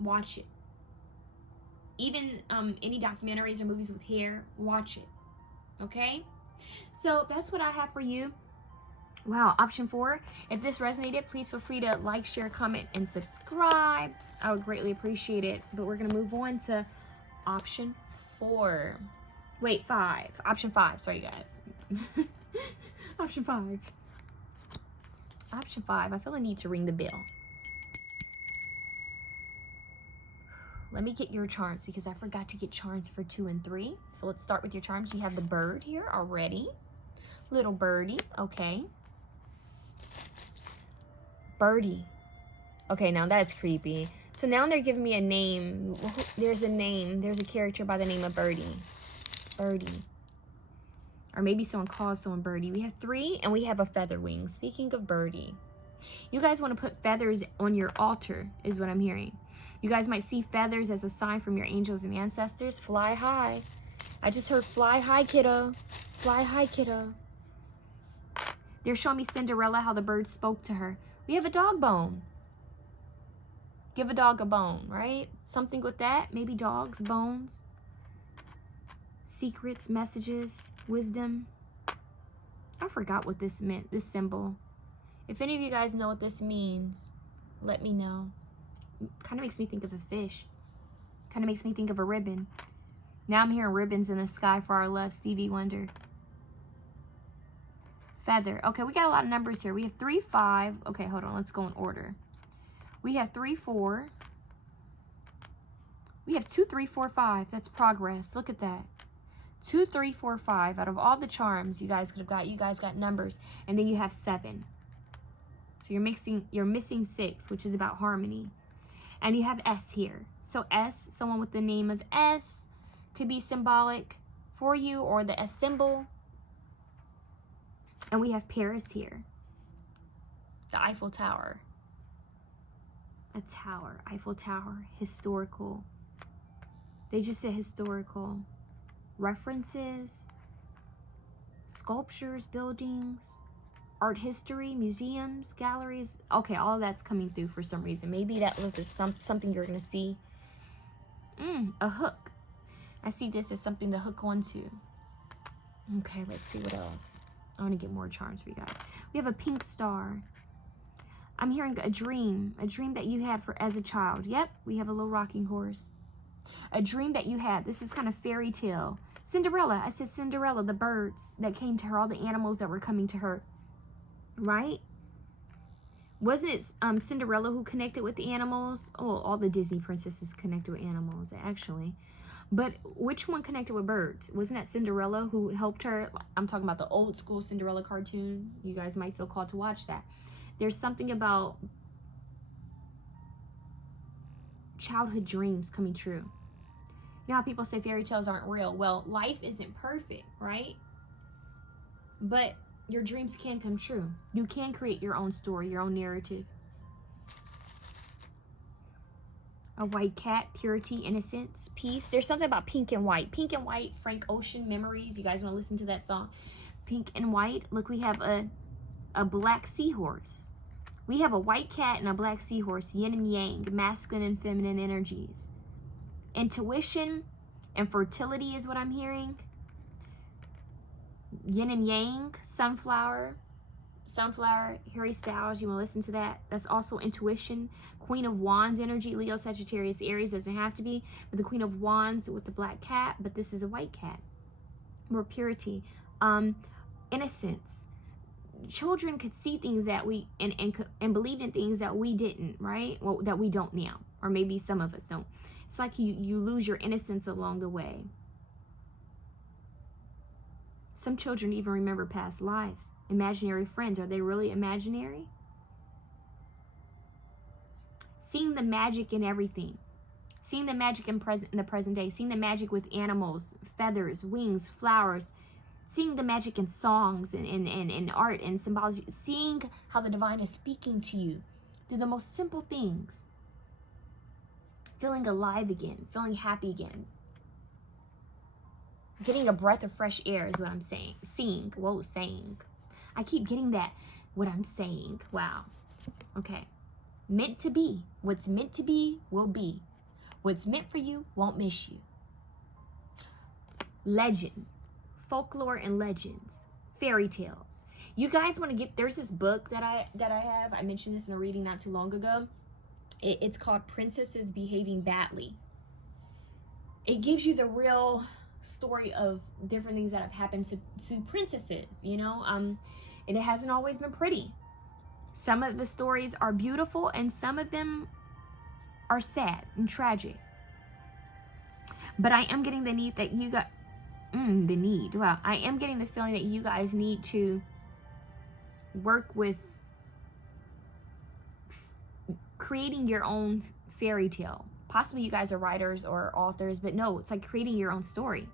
watch it. Even any documentaries or movies with hair, watch it. Okay? So that's what I have for you. Wow, option 4. If this resonated, please feel free to like, share, comment, and subscribe. I would greatly appreciate it. But we're going to move on to option 4. Wait, 5. Option 5. Sorry, guys. Option 5. Option 5. I feel the need to ring the bell. Let me get your charms because I forgot to get charms for 2 and 3. So let's start with your charms. You have the bird here already. Little birdie. Okay. Birdie. Okay, now that's creepy. So now they're giving me a name. There's a name. There's a character by the name of Birdie. Birdie. Or maybe someone calls someone Birdie. We have 3 and we have a feather wing. Speaking of Birdie, you guys want to put feathers on your altar is what I'm hearing. You guys might see feathers as a sign from your angels and ancestors. Fly high. I just heard fly high, kiddo. Fly high, kiddo. They're showing me Cinderella, how the bird spoke to her. We have a dog bone. Give a dog a bone, right? Something with that. Maybe dogs, bones. Secrets, messages, wisdom. I forgot what this meant, this symbol. If any of you guys know what this means, let me know. Kind of makes me think of a fish. Kind of makes me think of a ribbon. Now I'm hearing ribbons in the sky for our love, Stevie Wonder. Feather. Okay, we got a lot of numbers here. We have 3, 5. Okay, hold on. Let's go in order. We have 3, 4. We have 2, 3, 4, 5. That's progress. Look at that. 2, 3, 4, 5. Out of all the charms you guys could have got, you guys got numbers. And then you have 7. So you're missing 6, which is about harmony. And you have S here. So S, someone with the name of S, could be symbolic for you, or the S symbol. And we have Paris here. The Eiffel Tower. A tower. Eiffel Tower. Historical. They just said historical. References. Sculptures, buildings, art history, museums, galleries. Okay, all of that's coming through for some reason. Maybe that was something you're going to see. A hook. I see this as something to hook onto. Okay, let's see what else. I want to get more charms for you guys. We have a pink star. I'm hearing a dream that you had as a child. Yep, we have a little rocking horse. A dream that you had. This is kind of fairy tale. Cinderella. I said Cinderella, the birds that came to her, all the animals that were coming to her. Right? Wasn't it Cinderella who connected with the animals? Oh, all the Disney princesses connected with animals, actually. But which one connected with birds? Wasn't that Cinderella who helped her? I'm talking about the old school Cinderella cartoon. You guys might feel called to watch that. There's something about childhood dreams coming true. You know how people say fairy tales aren't real? Well, life isn't perfect, right? But your dreams can come true. You can create your own story, your own narrative. A white cat, purity, innocence, peace. There's something about pink and white. Pink and white, Frank Ocean, Memories. You guys want to listen to that song? Pink and white. Look, we have a black seahorse. We have a white cat and a black seahorse, yin and yang, masculine and feminine energies. Intuition and fertility is what I'm hearing. Yin and yang, sunflower, Harry Styles, you want to listen to that? That's also intuition. Queen of Wands energy, Leo, Sagittarius, Aries, doesn't have to be, but the Queen of Wands with the black cat, but this is a white cat. More purity, innocence. Children could see things that we and believe in things that we didn't, right? Well, that we don't now, or maybe some of us don't. It's like you lose your innocence along the way. Some children even remember past lives. Imaginary friends, are they really imaginary? Seeing the magic in everything. Seeing the magic in the present day. Seeing the magic with animals, feathers, wings, flowers. Seeing the magic in songs and art and symbology. Seeing how the divine is speaking to you through the most simple things. Feeling alive again. Feeling happy again. Getting a breath of fresh air is what I'm saying. Seeing. Whoa, saying. I keep getting that. What I'm saying. Wow. Okay. Meant to be. What's meant to be will be. What's meant for you won't miss you. Legend. Folklore and legends. Fairy tales. You guys want to get, there's this book that I have. I mentioned this in a reading not too long ago. It's called Princesses Behaving Badly. It gives you the real story of different things that have happened to princesses, you know. And it hasn't always been pretty. Some of the stories are beautiful and some of them are sad and tragic. But I am getting the need that you got well, I am getting the feeling that you guys need to work with creating your own fairy tale. Possibly you guys are writers or authors, but no, it's like creating your own story.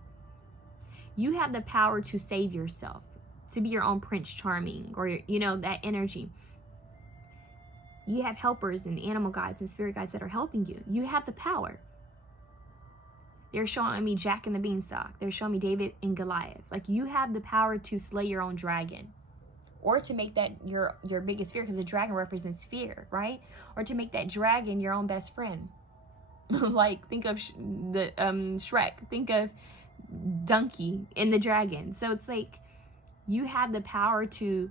You have the power to save yourself, to be your own Prince Charming, or, you know, that energy. You have helpers and animal guides and spirit guides that are helping you. You have the power. They're showing me Jack and the Beanstalk. They're showing me David and Goliath. Like, you have the power to slay your own dragon. Or to make that your biggest fear, because the dragon represents fear, right? Or to make that dragon your own best friend. Like, think of the Shrek. Think of Donkey in the dragon. So it's like, you have the power to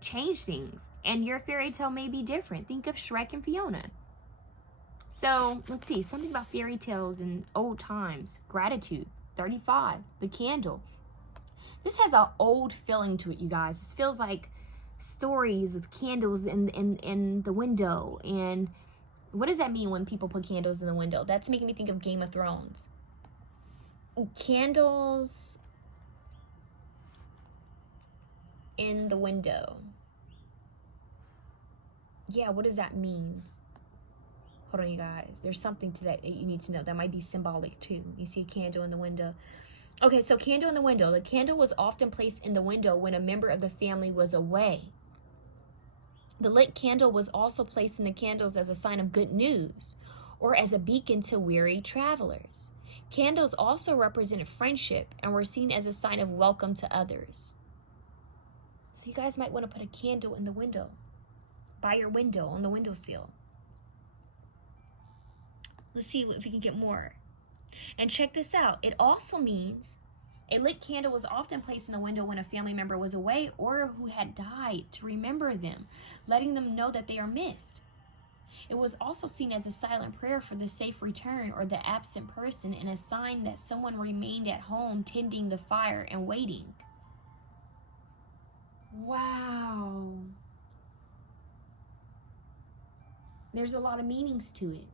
change things. And your fairy tale may be different. Think of Shrek and Fiona. So let's see, something about fairy tales in old times. Gratitude, 35, the candle. This has an old feeling to it, you guys. This feels like stories of candles in the window. And what does that mean when people put candles in the window? That's making me think of Game of Thrones. Candles in the window. Yeah, what does that mean? Hold on, you guys. There's something to that you need to know. That might be symbolic too. You see a candle in the window. Okay, so candle in the window. The candle was often placed in the window when a member of the family was away. The lit candle was also placed in the candles as a sign of good news or as a beacon to weary travelers. Candles also represented friendship and were seen as a sign of welcome to others. So you guys might want to put a candle in the window, by your window, on the windowsill. Let's see if we can get more. And check this out. It also means a lit candle was often placed in the window when a family member was away or who had died, to remember them, letting them know that they are missed. It was also seen as a silent prayer for the safe return or the absent person, and a sign that someone remained at home tending the fire and waiting. Wow. There's a lot of meanings to it.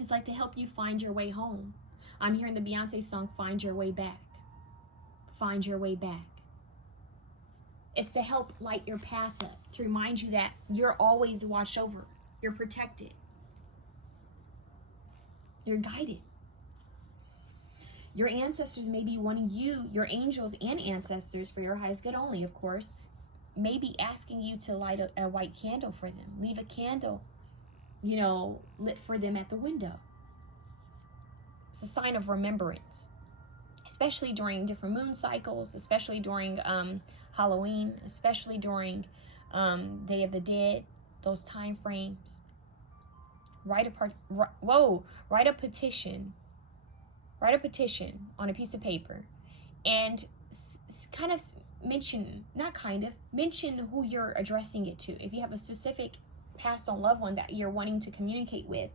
It's like to help you find your way home. I'm hearing the Beyonce song, Find Your Way Back. Find your way back. It's to help light your path up, to remind you that you're always watched over. You're protected. You're guided. Your ancestors may be wanting you, your angels and ancestors, for your highest good only, of course, may be asking you to light a white candle for them. Leave a candle, lit for them at the window. It's a sign of remembrance, especially during different moon cycles, especially during Halloween, especially during Day of the Dead, those time frames. Write a petition. Write a petition on a piece of paper and mention who you're addressing it to. If you have a specific passed on loved one that you're wanting to communicate with,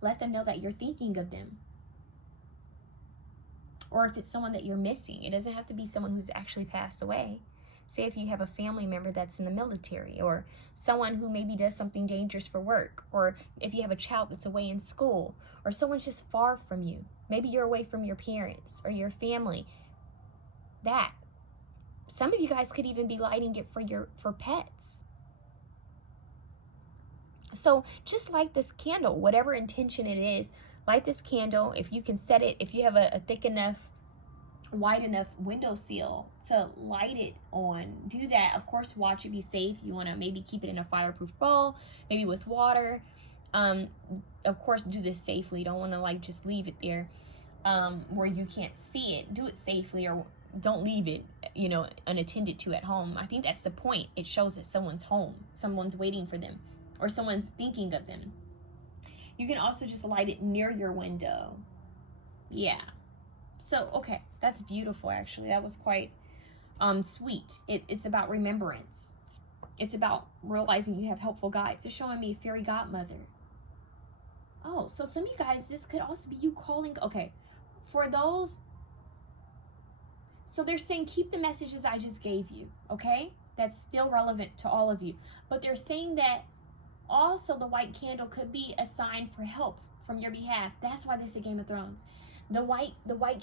let them know that you're thinking of them. Or if it's someone that you're missing, it doesn't have to be someone who's actually passed away. Say if you have a family member that's in the military, or someone who maybe does something dangerous for work, or if you have a child that's away in school, or someone's just far from you. Maybe you're away from your parents or your family. That. Some of you guys could even be lighting it for pets. So just light this candle, whatever intention it is, light this candle. If you can set it, if you have a thick enough, wide enough windowsill to light it on, do that. Of course, watch it, be safe. You want to maybe keep it in a fireproof bowl, maybe with water. Of course, do this safely. You don't want to just leave it there where you can't see it. Do it safely, or don't leave it, unattended to at home. I think that's the point. It shows that someone's home, someone's waiting for them, or someone's thinking of them. You can also just light it near your window. Yeah. So, okay, that's beautiful, actually. That was quite sweet. It's about remembrance. It's about realizing you have helpful guides. It's showing me a fairy godmother. Oh, so some of you guys, this could also be you calling. Okay, for those, so they're saying keep the messages I just gave you, okay? That's still relevant to all of you. But they're saying that also the white candle could be a sign for help from your behalf. That's why they say Game of Thrones. The white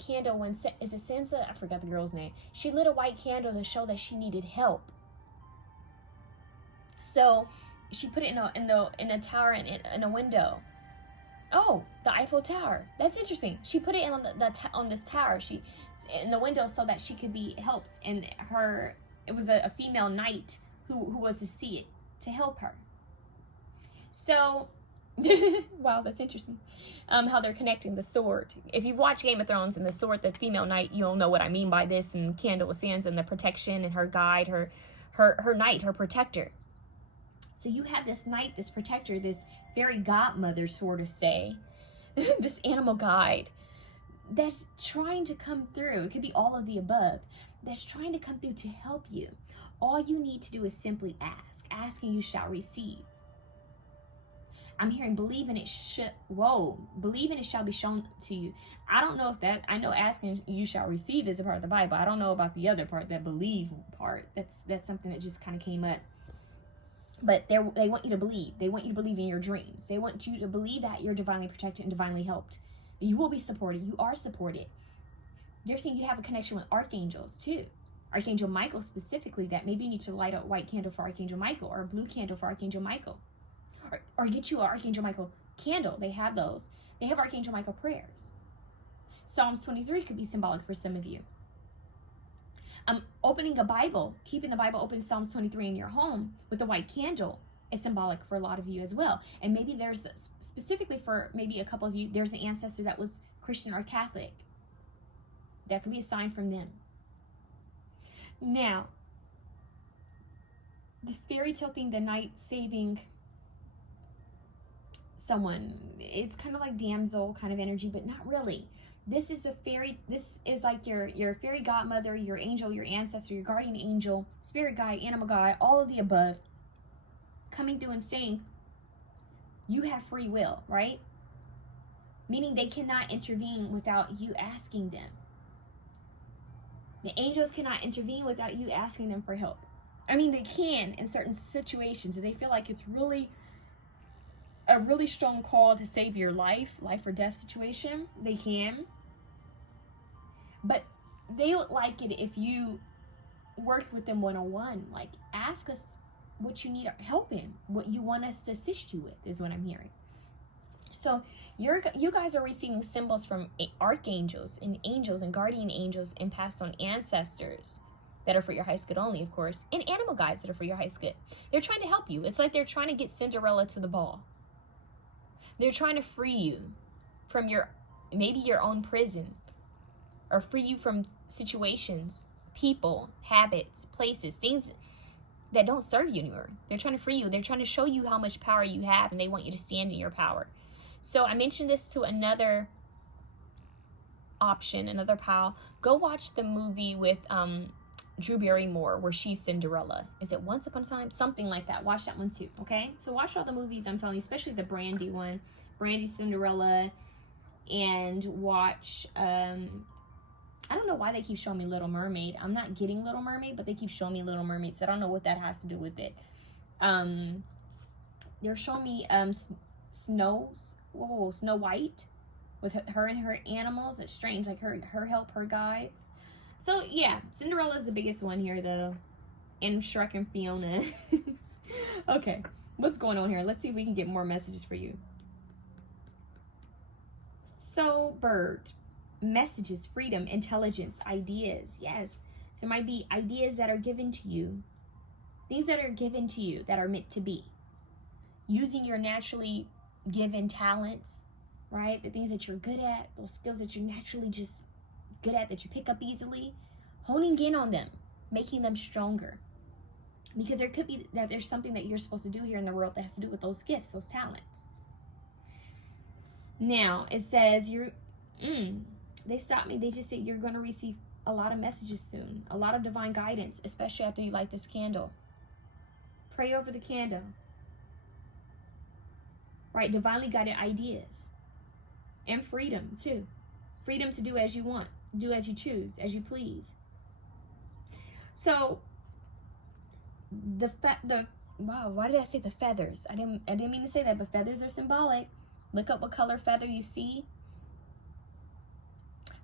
candle, when is it Sansa? I forgot the girl's name. She lit a white candle to show that she needed help. So she put it in a tower in a window. Oh, the Eiffel Tower. That's interesting. She put it on this tower. She in the window so that she could be helped. And it was a female knight who was to see it, to help her. So, wow, that's interesting. How they're connecting the sword. If you've watched Game of Thrones and the sword, the female knight, you'll know what I mean by this. And candle with Sansa and the protection and her guide, her knight, her protector. So you have this knight, this protector, this fairy godmother, sort of say, this animal guide that's trying to come through. It could be all of the above. That's trying to come through to help you. All you need to do is simply ask. Ask and you shall receive. I'm hearing believe and it believe and it shall be shown to you. I don't know if that, I know asking you shall receive is a part of the Bible. I don't know about the other part, that believe part. That's something that just kind of came up. But they want you to believe. They want you to believe in your dreams. They want you to believe that you're divinely protected and divinely helped. You will be supported. You are supported. They're saying you have a connection with archangels too. Archangel Michael specifically, that maybe you need to light a white candle for Archangel Michael or a blue candle for Archangel Michael. Or get you an Archangel Michael candle. They have those. They have Archangel Michael prayers. Psalms 23 could be symbolic for some of you. Opening a Bible, keeping the Bible open, Psalms 23 in your home with a white candle is symbolic for a lot of you as well. And maybe there's, specifically for maybe a couple of you, there's an ancestor that was Christian or Catholic. That could be a sign from them. Now, this fairy tale thing, the knight saving someone, it's kind of like damsel kind of energy, but not really. This is like your fairy godmother, your angel, your ancestor, your guardian angel, spirit guide, animal guide, all of the above, coming through and saying, you have free will, right? Meaning they cannot intervene without you asking them. The angels cannot intervene without you asking them for help. I mean, they can in certain situations, and they feel like it's really a really strong call to save your life or death situation. They can. But they don't like it if you worked with them one-on-one. Like, ask us what you need help in, what you want us to assist you with, is what I'm hearing. So you guys are receiving symbols from archangels and angels and guardian angels and passed on ancestors that are for your highest good only, of course, and animal guides that are for your highest good. They're trying to help you. It's like they're trying to get Cinderella to the ball. They're trying to free you from maybe your own prison, or free you from situations, people, habits, places, things that don't serve you anymore. They're trying to free you. They're trying to show you how much power you have, and they want you to stand in your power. So I mentioned this to another option, another pal. Go watch the movie with Drew Barrymore where she's Cinderella. Is it Once Upon a Time? Something like that. Watch that one too, okay? So watch all the movies I'm telling you, especially the Brandy one, Brandy Cinderella, and watch, I don't know why they keep showing me Little Mermaid. I'm not getting Little Mermaid, but they keep showing me Little Mermaid, so I don't know what that has to do with it. They're showing me Snow White with her and her animals. It's strange, like her help, her guides. So yeah, Cinderella is the biggest one here though, and Shrek and Fiona. Okay, what's going on here? Let's see if we can get more messages for you. So bird, messages, freedom, intelligence, ideas. Yes, so it might be ideas that are given to you, things that are given to you that are meant to be, using your naturally given talents, right? The things that you're good at, those skills that you're naturally just good at, that you pick up easily, honing in on them, making them stronger. Because there could be that there's something that you're supposed to do here in the world that has to do with those gifts, those talents. Now it says they stopped me. They just said you're going to receive a lot of messages soon, a lot of divine guidance, especially after you light this candle. Pray over the candle. Right, divinely guided ideas and freedom too. Freedom to do as you want, do as you choose, as you please. So wow, why did I say the feathers? I didn't mean to say that, but feathers are symbolic. Look up what color feather you see.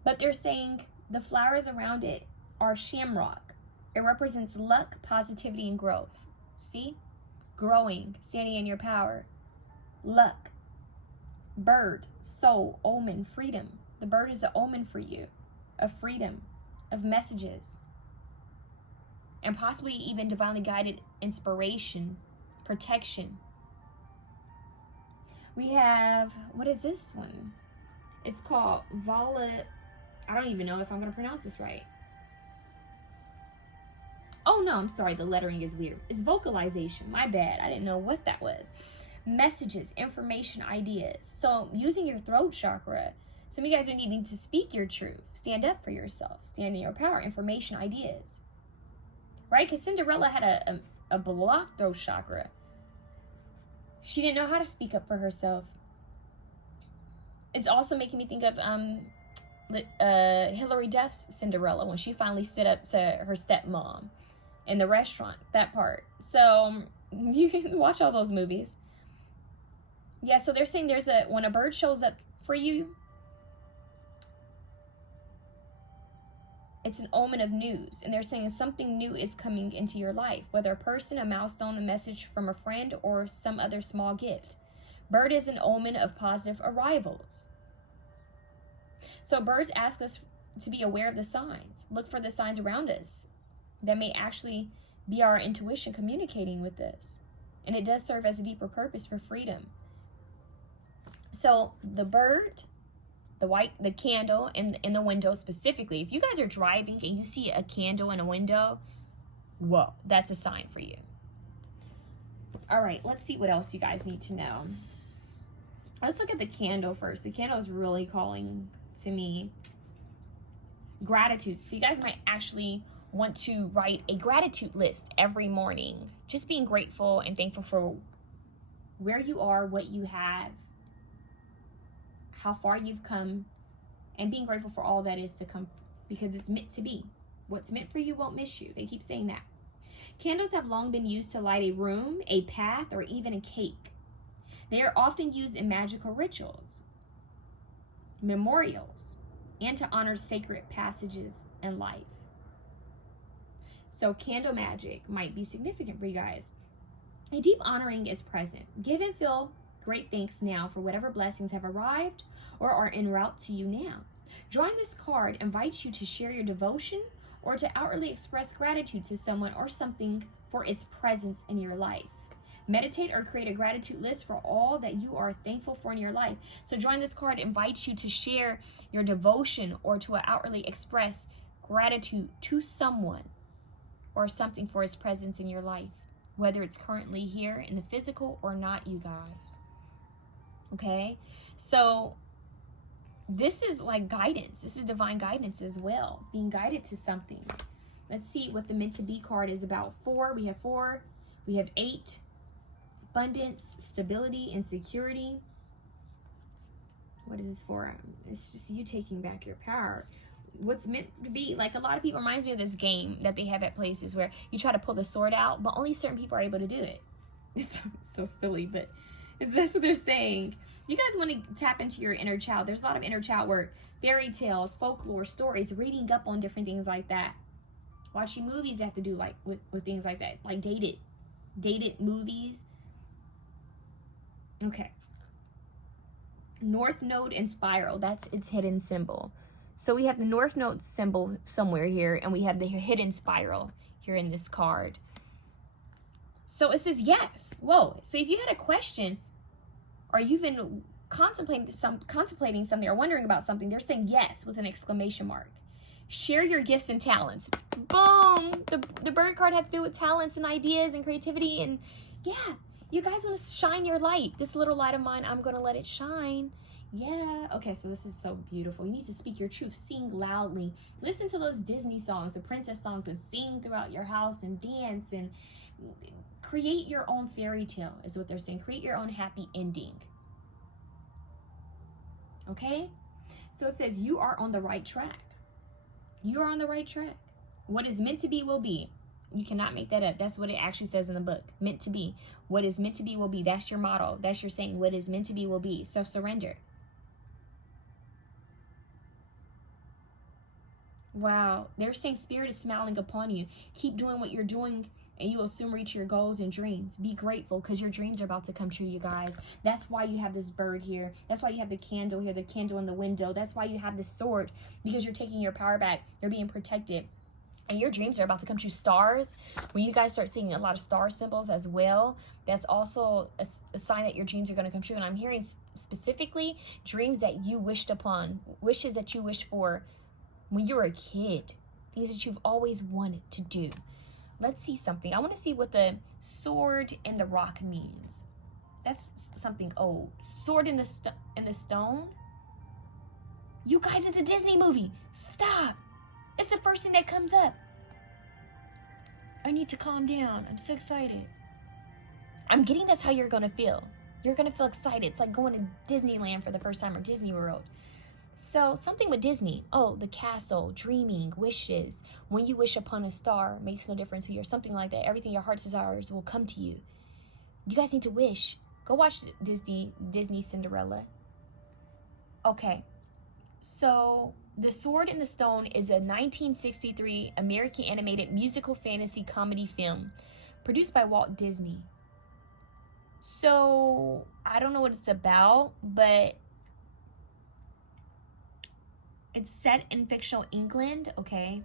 But they're saying the flowers around it are shamrock. It represents luck, positivity, and growth. See? Growing, standing in your power. Luck. Bird, soul, omen, freedom. The bird is the omen for you of freedom, of messages, and possibly even divinely guided inspiration, protection. We have, what is this one? It's called I don't even know if I'm going to pronounce this right. Oh no, I'm sorry, the lettering is weird. It's vocalization, my bad. I didn't know what that was. Messages, information, ideas. So using your throat chakra, some of you guys are needing to speak your truth, stand up for yourself, stand in your power, information, ideas. right? Because Cinderella had a blocked throat chakra. She didn't know how to speak up for herself. It's also making me think of Hilary Duff's Cinderella, when she finally stood up to her stepmom in the restaurant, that part. So you can watch all those movies. Yeah, so they're saying when a bird shows up for you, it's an omen of news. And they're saying something new is coming into your life, whether a person, a milestone, a message from a friend, or some other small gift. Bird is an omen of positive arrivals. So birds ask us to be aware of the signs. Look for the signs around us that may actually be our intuition communicating with us. And it does serve as a deeper purpose for freedom. So the bird, the candle in the window specifically, if you guys are driving and you see a candle in a window, whoa, that's a sign for you. All right, let's see what else you guys need to know. Let's look at the candle first. The candle is really calling to me gratitude. So you guys might actually want to write a gratitude list every morning. Just being grateful and thankful for where you are, what you have, how far you've come, and being grateful for all that is to come, because it's meant to be. What's meant for you won't miss you. They keep saying that. Candles have long been used to light a room, a path, or even a cake. They are often used in magical rituals, memorials, and to honor sacred passages in life. So candle magic might be significant for you guys. A deep honoring is present. Give and feel great thanks now for whatever blessings have arrived or are en route to you now. Drawing this card invites you to share your devotion or to outwardly express gratitude to someone or something for its presence in your life. Meditate or create a gratitude list for all that you are thankful for in your life. So drawing this card invites you to share your devotion or to outwardly express gratitude to someone or something for its presence in your life, whether it's currently here in the physical or not, you guys. Okay, so this is like guidance. This is divine guidance as well, being guided to something. Let's see what the meant to be card is about. 4, we have 4, we have 8, abundance, stability, and security. What is this for? It's just you taking back your power. What's meant to be, like a lot of people, reminds me of this game that they have at places where you try to pull the sword out, but only certain people are able to do it. It's so silly, but that's what they're saying. You guys want to tap into your inner child. There's a lot of inner child work, fairy tales, folklore, stories, reading up on different things like that. Watching movies have to do like with things like that, like dated movies. Okay. North Node and Spiral, that's its hidden symbol. So we have the North Node symbol somewhere here, and we have the hidden spiral here in this card. So it says yes. Whoa. So if you had a question, or you've been contemplating something or wondering about something, they're saying yes with an exclamation mark. Share your gifts and talents. Boom! The bird card had to do with talents and ideas and creativity, and yeah, you guys want to shine your light. This little light of mine, I'm going to let it shine. Yeah. Okay, so this is so beautiful. You need to speak your truth. Sing loudly. Listen to those Disney songs, the princess songs, and sing throughout your house and dance and create your own fairy tale is what they're saying. Create your own happy ending. Okay? So it says you are on the right track. You are on the right track. What is meant to be will be. You cannot make that up. That's what it actually says in the book. Meant to be. What is meant to be will be. That's your motto. That's your saying. What is meant to be will be. Self-surrender. Wow. They're saying spirit is smiling upon you. Keep doing what you're doing and you will soon reach your goals and dreams. Be grateful because your dreams are about to come true, you guys. That's why you have this bird here. That's why you have the candle here, the candle in the window. That's why you have this sword, because you're taking your power back. You're being protected. And your dreams are about to come true. Stars, when you guys start seeing a lot of star symbols as well, that's also a sign that your dreams are going to come true. And I'm hearing specifically dreams that you wished upon, wishes that you wished for when you were a kid, things that you've always wanted to do. Let's see something. I want to see what the sword and the rock means. That's something old. Sword in the stone. You guys, it's a Disney movie. Stop. It's the first thing that comes up. I need to calm down. I'm so excited. I'm getting that's how you're going to feel. You're going to feel excited. It's like going to Disneyland for the first time, or Disney World. So something with Disney. Oh, the castle, dreaming, wishes. When you wish upon a star, makes no difference who you're, something like that. Everything your heart desires will come to you. You guys need to wish. Go watch Disney Cinderella. Okay. So The Sword in the Stone is a 1963 American animated musical fantasy comedy film produced by Walt Disney. So I don't know what it's about, but it's set in fictional England, okay?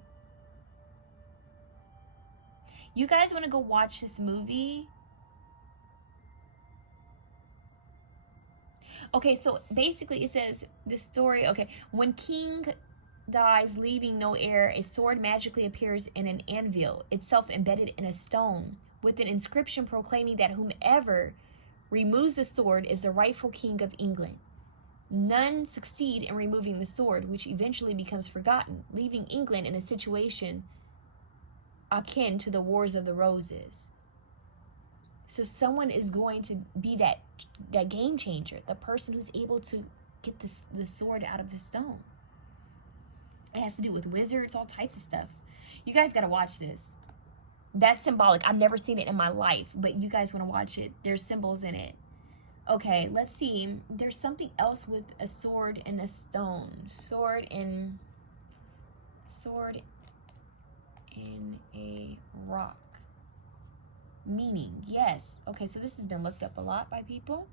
You guys want to go watch this movie? Okay, so basically it says the story, okay, when King dies, leaving no heir, a sword magically appears in an anvil, itself embedded in a stone, with an inscription proclaiming that whomever removes the sword is the rightful king of England. None succeed in removing the sword, which eventually becomes forgotten, leaving England in a situation akin to the Wars of the Roses. So someone is going to be that game changer, the person who's able to get the sword out of the stone. It has to do with wizards, all types of stuff. You guys got to watch this. That's symbolic. I've never seen it in my life, but you guys want to watch it. There's symbols in it. Okay, let's see. There's something else with a sword and a stone. Sword in a rock. Meaning, yes. Okay, so this has been looked up a lot by people.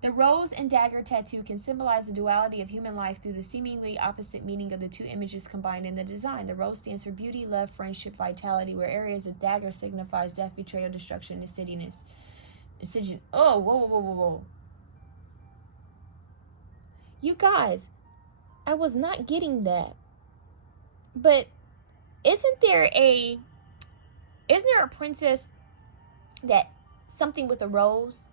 The rose and dagger tattoo can symbolize the duality of human life through the seemingly opposite meaning of the two images combined in the design. The rose stands for beauty, love, friendship, vitality, where areas of dagger signifies death, betrayal, destruction, insidiousness. Oh, whoa. You guys, I was not getting that. But isn't there a princess that something with a rose?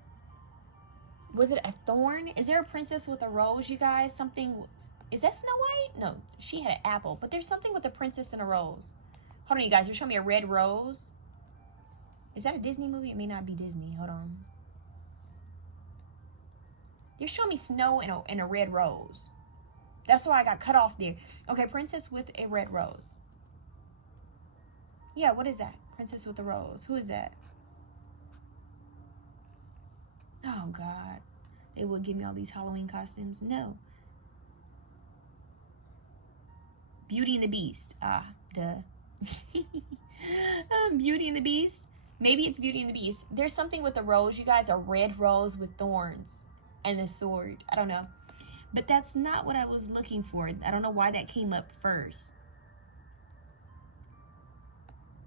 Was it a thorn? Is there a princess with a rose, you guys? Is that Snow White? No, she had an apple. But there's something with a princess and a rose. Hold on, you guys. They're showing me a red rose. Is that a Disney movie? It may not be Disney. Hold on. They're showing me snow and a red rose. That's why I got cut off there. Okay, princess with a red rose. Yeah, what is that? Princess with a rose. Who is that? Oh, God. They would give me all these Halloween costumes. No. Beauty and the Beast. Ah, duh. Beauty and the Beast. Maybe it's Beauty and the Beast. There's something with the rose. You guys, a red rose with thorns and a sword. I don't know. But that's not what I was looking for. I don't know why that came up first.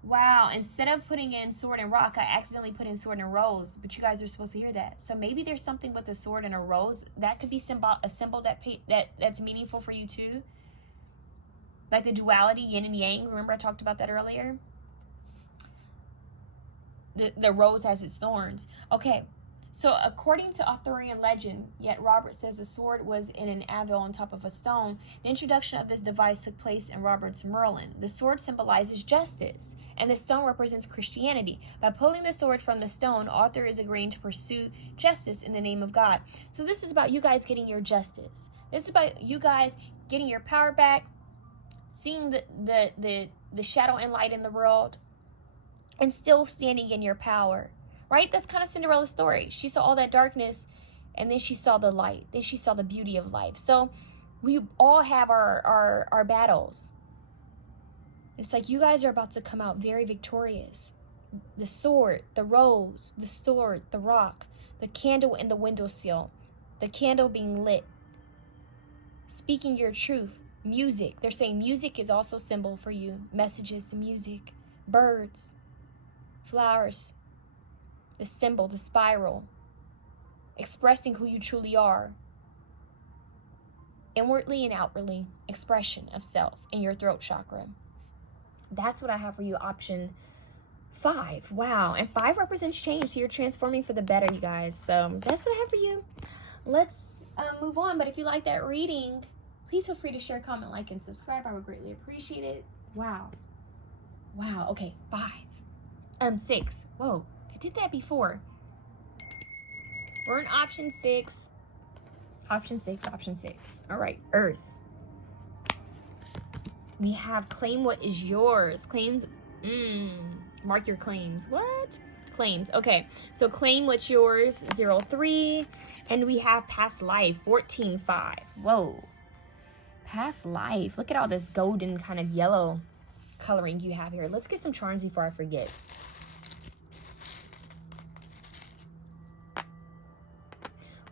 Wow, instead of putting in sword and rock, I accidentally put in sword and rose, but you guys are supposed to hear that. So maybe there's something with a sword and a rose. That could be a symbol that's meaningful for you too. Like the duality, yin and yang. Remember I talked about that earlier? The rose has its thorns. Okay, so according to Arthurian legend, yet Robert says the sword was in an anvil on top of a stone. The introduction of this device took place in Robert's Merlin. The sword symbolizes justice, and the stone represents Christianity. By pulling the sword from the stone, Arthur is agreeing to pursue justice in the name of God. So this is about you guys getting your justice. This is about you guys getting your power back, seeing the shadow and light in the world, and still standing in your power. Right? That's kind of Cinderella's story. She saw all that darkness, and then she saw the light. Then she saw the beauty of life. So we all have our battles. It's like you guys are about to come out very victorious. The sword, the rose, the sword, the rock, the candle in the windowsill, the candle being lit. Speaking your truth. Music. They're saying music is also symbol for you. Messages, music, birds, flowers. The symbol, the spiral, expressing who you truly are, inwardly and outwardly, expression of self in your throat chakra. That's what I have for you, option 5. Wow, and 5 represents change, so you're transforming for the better, you guys. So that's what I have for you. Let's move on, but if you like that reading, please feel free to share, comment, like, and subscribe. I would greatly appreciate it. Wow, okay, 5. 6. Whoa, I did that before. We're in option 6. Option 6, option 6. All right, Earth. We have claim what is yours. Claims, mark your claims. What? Claims, okay. So claim what's yours, 03. And we have past life, 14-5. Whoa. Past life. Look at all this golden kind of yellow coloring you have here. Let's get some charms before I forget.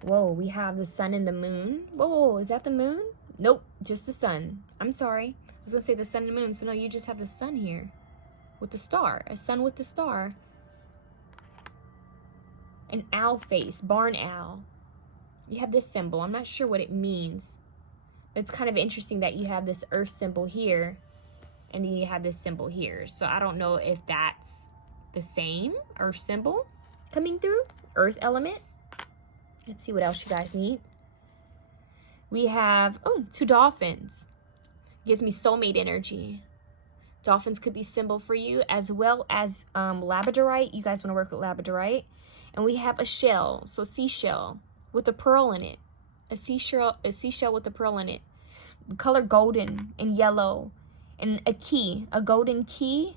Whoa, we have the sun and the moon. Whoa, is that the moon? Nope, just the sun. I'm sorry. I was gonna say the sun and the moon. So no, you just have the sun here with the star. A sun with the star. An owl face, barn owl. You have this symbol. I'm not sure what it means. It's kind of interesting that you have this earth symbol here and then you have this symbol here. So I don't know if that's the same earth symbol coming through, earth element. Let's see what else you guys need. We have, 2 dolphins. Gives me soulmate energy. Dolphins could be symbol for you, as well as labradorite. You guys want to work with labradorite. And we have a shell, so seashell with a pearl in it. A seashell with a pearl in it. The color golden and yellow. And a key, a golden key,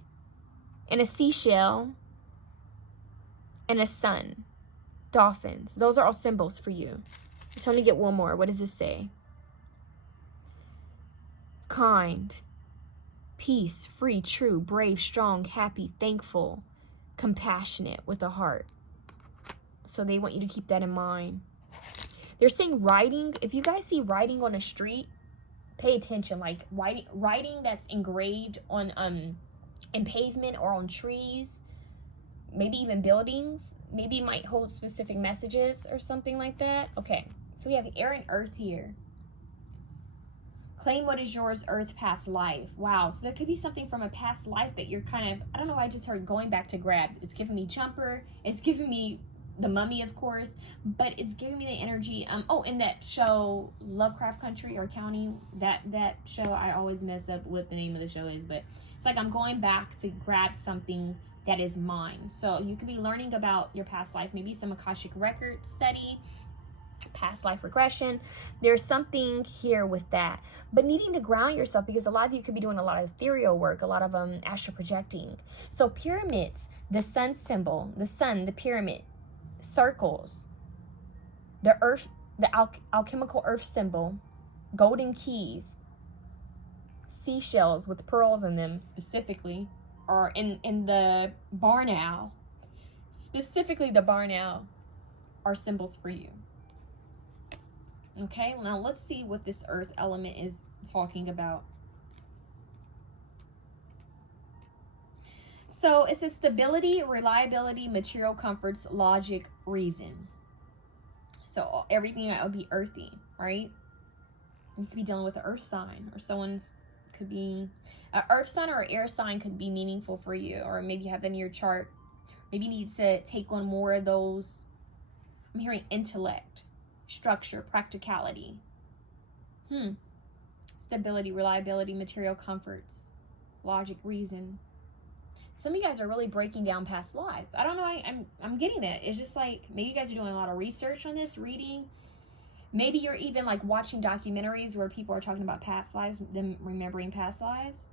and a seashell, and a sun. Dolphins. Those are all symbols for you. So let me get one more. What does this say? Kind, peace, free, true, brave, strong, happy, thankful, compassionate with a heart. So they want you to keep that in mind. They're saying writing. If you guys see writing on a street, pay attention. Like writing that's engraved on in pavement or on trees, maybe even buildings. Maybe might hold specific messages or something like that. Okay, so we have air and earth here. Claim what is yours, earth, past life. Wow, so there could be something from a past life that you're kind of, I don't know why I just heard going back to grab. It's giving me Jumper. It's giving me the Mummy, of course, but it's giving me the energy. In that show, Lovecraft Country or County, that show, I always mess up what the name of the show is, but it's like I'm going back to grab something that is mine. So you could be learning about your past life, maybe some Akashic record study, past life regression. There's something here with that, but needing to ground yourself, because a lot of you could be doing a lot of ethereal work, a lot of astral projecting. So pyramids, the sun symbol, the sun, the pyramid, circles, the earth, the alchemical earth symbol, golden keys, seashells with pearls in them specifically, or in the barn owl, specifically the barn owl, are symbols for you. Okay, now let's see what this earth element is talking about. So it says stability, reliability, material comforts, logic, reason. So everything that would be earthy, right? You could be dealing with an earth sign, or someone's could be an earth sign or an air sign could be meaningful for you, or maybe you have that in your chart. Maybe you need to take on more of those. I'm hearing intellect, structure, practicality. Stability, reliability, material comforts, logic, reason. Some of you guys are really breaking down past lives. I don't know, I'm getting that. It's just like, maybe you guys are doing a lot of research on this, reading. Maybe you're even like watching documentaries where people are talking about past lives, them remembering past lives.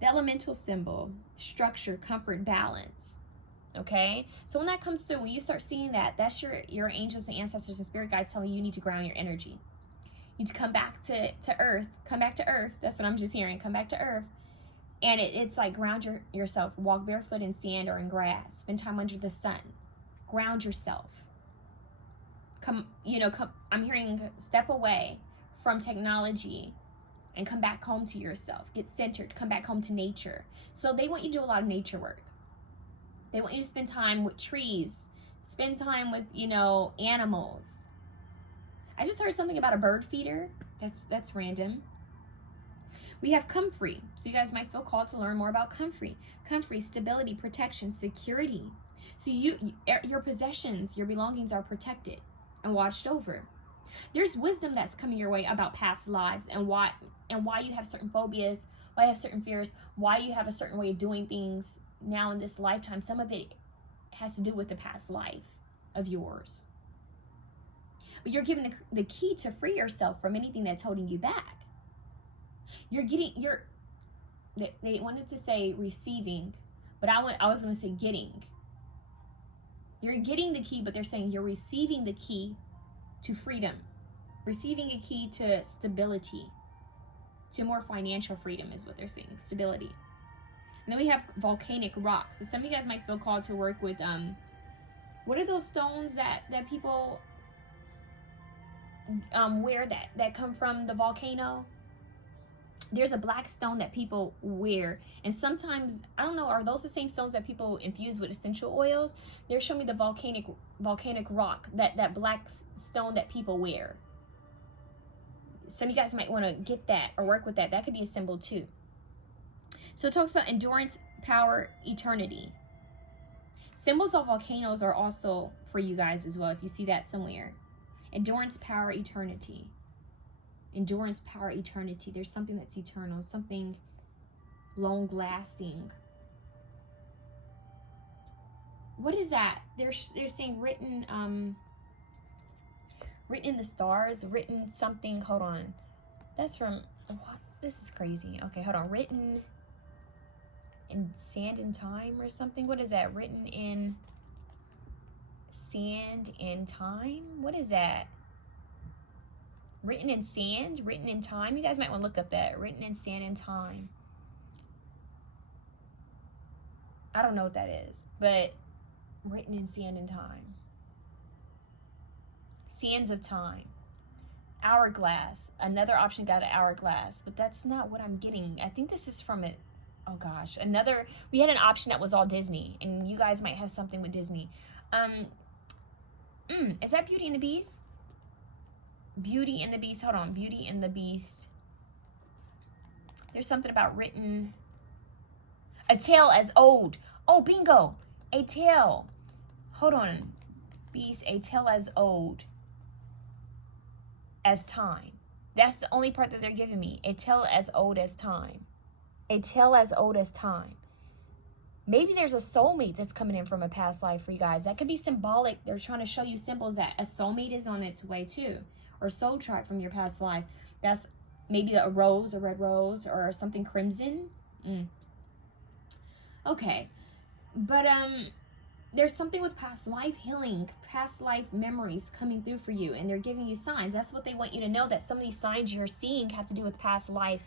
The elemental symbol, structure, comfort, balance. Okay, so when that comes through, when you start seeing that, that's your angels and ancestors and spirit guides telling you need to ground your energy. You need to come back to earth. Come back to earth. That's what I'm just hearing. Come back to earth. And it's like ground yourself. Walk barefoot in sand or in grass. Spend time under the sun. Ground yourself. Come. I'm hearing step away from technology and come back home to yourself. Get centered. Come back home to nature. So they want you to do a lot of nature work. They want you to spend time with trees. Spend time with, animals. I just heard something about a bird feeder. That's random. We have comfrey. So you guys might feel called to learn more about comfrey. Comfrey, stability, protection, security. So your possessions, your belongings are protected and watched over. There's wisdom that's coming your way about past lives and why you have certain phobias, why you have certain fears, why you have a certain way of doing things, now in this lifetime. Some of it has to do with the past life of yours. But you're given the key to free yourself from anything that's holding you back. They wanted to say receiving, but I was going to say getting. You're getting the key, but they're saying you're receiving the key to freedom, receiving a key to stability, to more financial freedom is what they're saying, stability. And then we have Volcanic Rocks. So some of you guys might feel called to work with, what are those stones that people wear that come from the volcano? There's a black stone that people wear, and sometimes, I don't know, are those the same stones that people infuse with essential oils? They're showing me the volcanic rock, that black stone that people wear. Some of you guys might want to get that or work with that. That could be a symbol too. So it talks about endurance, power, eternity. Symbols of volcanoes are also for you guys as well, if you see that somewhere. Endurance, power, eternity. Endurance, power, eternity. There's something that's eternal, something long-lasting. What is that? They're saying written in the stars, written something. Hold on. That's from, what? This is crazy. Okay, hold on. Written in sand and time or something. What is that? Written in sand and time? What is that? Written in sand, written in time. You guys might want to look up that. Written in sand and time. I don't know what that is, but written in sand and time. Sands of time. Hourglass. Another option got an hourglass, but that's not what I'm getting. I think this is from it. Oh gosh. We had an option that was all Disney, and you guys might have something with Disney. Is that Beauty and the Beast? Beauty and the Beast. Hold on. Beauty and the Beast. There's something about written. A tale as old. Oh, bingo. A tale. Hold on. Beast. A tale as old as time. That's the only part that they're giving me. A tale as old as time. A tale as old as time. Maybe there's a soulmate that's coming in from a past life for you guys. That could be symbolic. They're trying to show you symbols that a soulmate is on its way too. Or soul track from your past life. That's maybe a rose, a red rose, or something crimson. Okay. But there's something with past life healing, past life memories coming through for you, and they're giving you signs. That's what they want you to know, that some of these signs you're seeing have to do with past life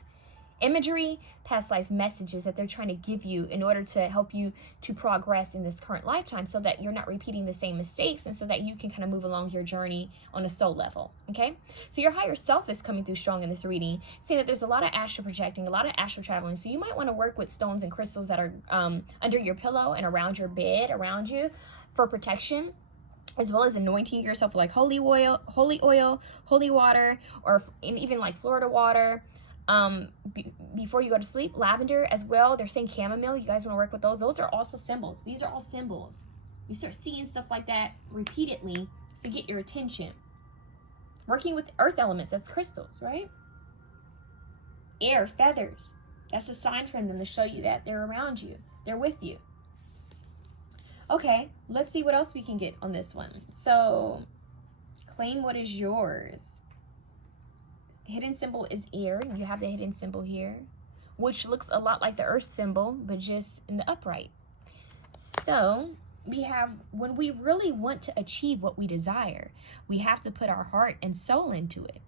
imagery, past life messages that they're trying to give you in order to help you to progress in this current lifetime, so that you're not repeating the same mistakes, and so that you can kind of move along your journey on a soul level. Okay, so your higher self is coming through strong in this reading, saying that there's a lot of astral projecting, a lot of astral traveling. So you might want to work with stones and crystals that are under your pillow and around your bed, around you, for protection, as well as anointing yourself with like holy oil, holy water, or even like Florida water. Before you go to sleep. Lavender as well. They're saying chamomile. You guys want to work with those. Those are also symbols. These are all symbols. You start seeing stuff like that repeatedly to get your attention. Working with earth elements. That's crystals, right? Air, feathers. That's a sign from them to show you that they're around you. They're with you. Okay, let's see what else we can get on this one. So, claim what is yours. Hidden symbol is air. You have the hidden symbol here, which looks a lot like the earth symbol, but just in the upright. So we have, when we really want to achieve what we desire, we have to put our heart and soul into it.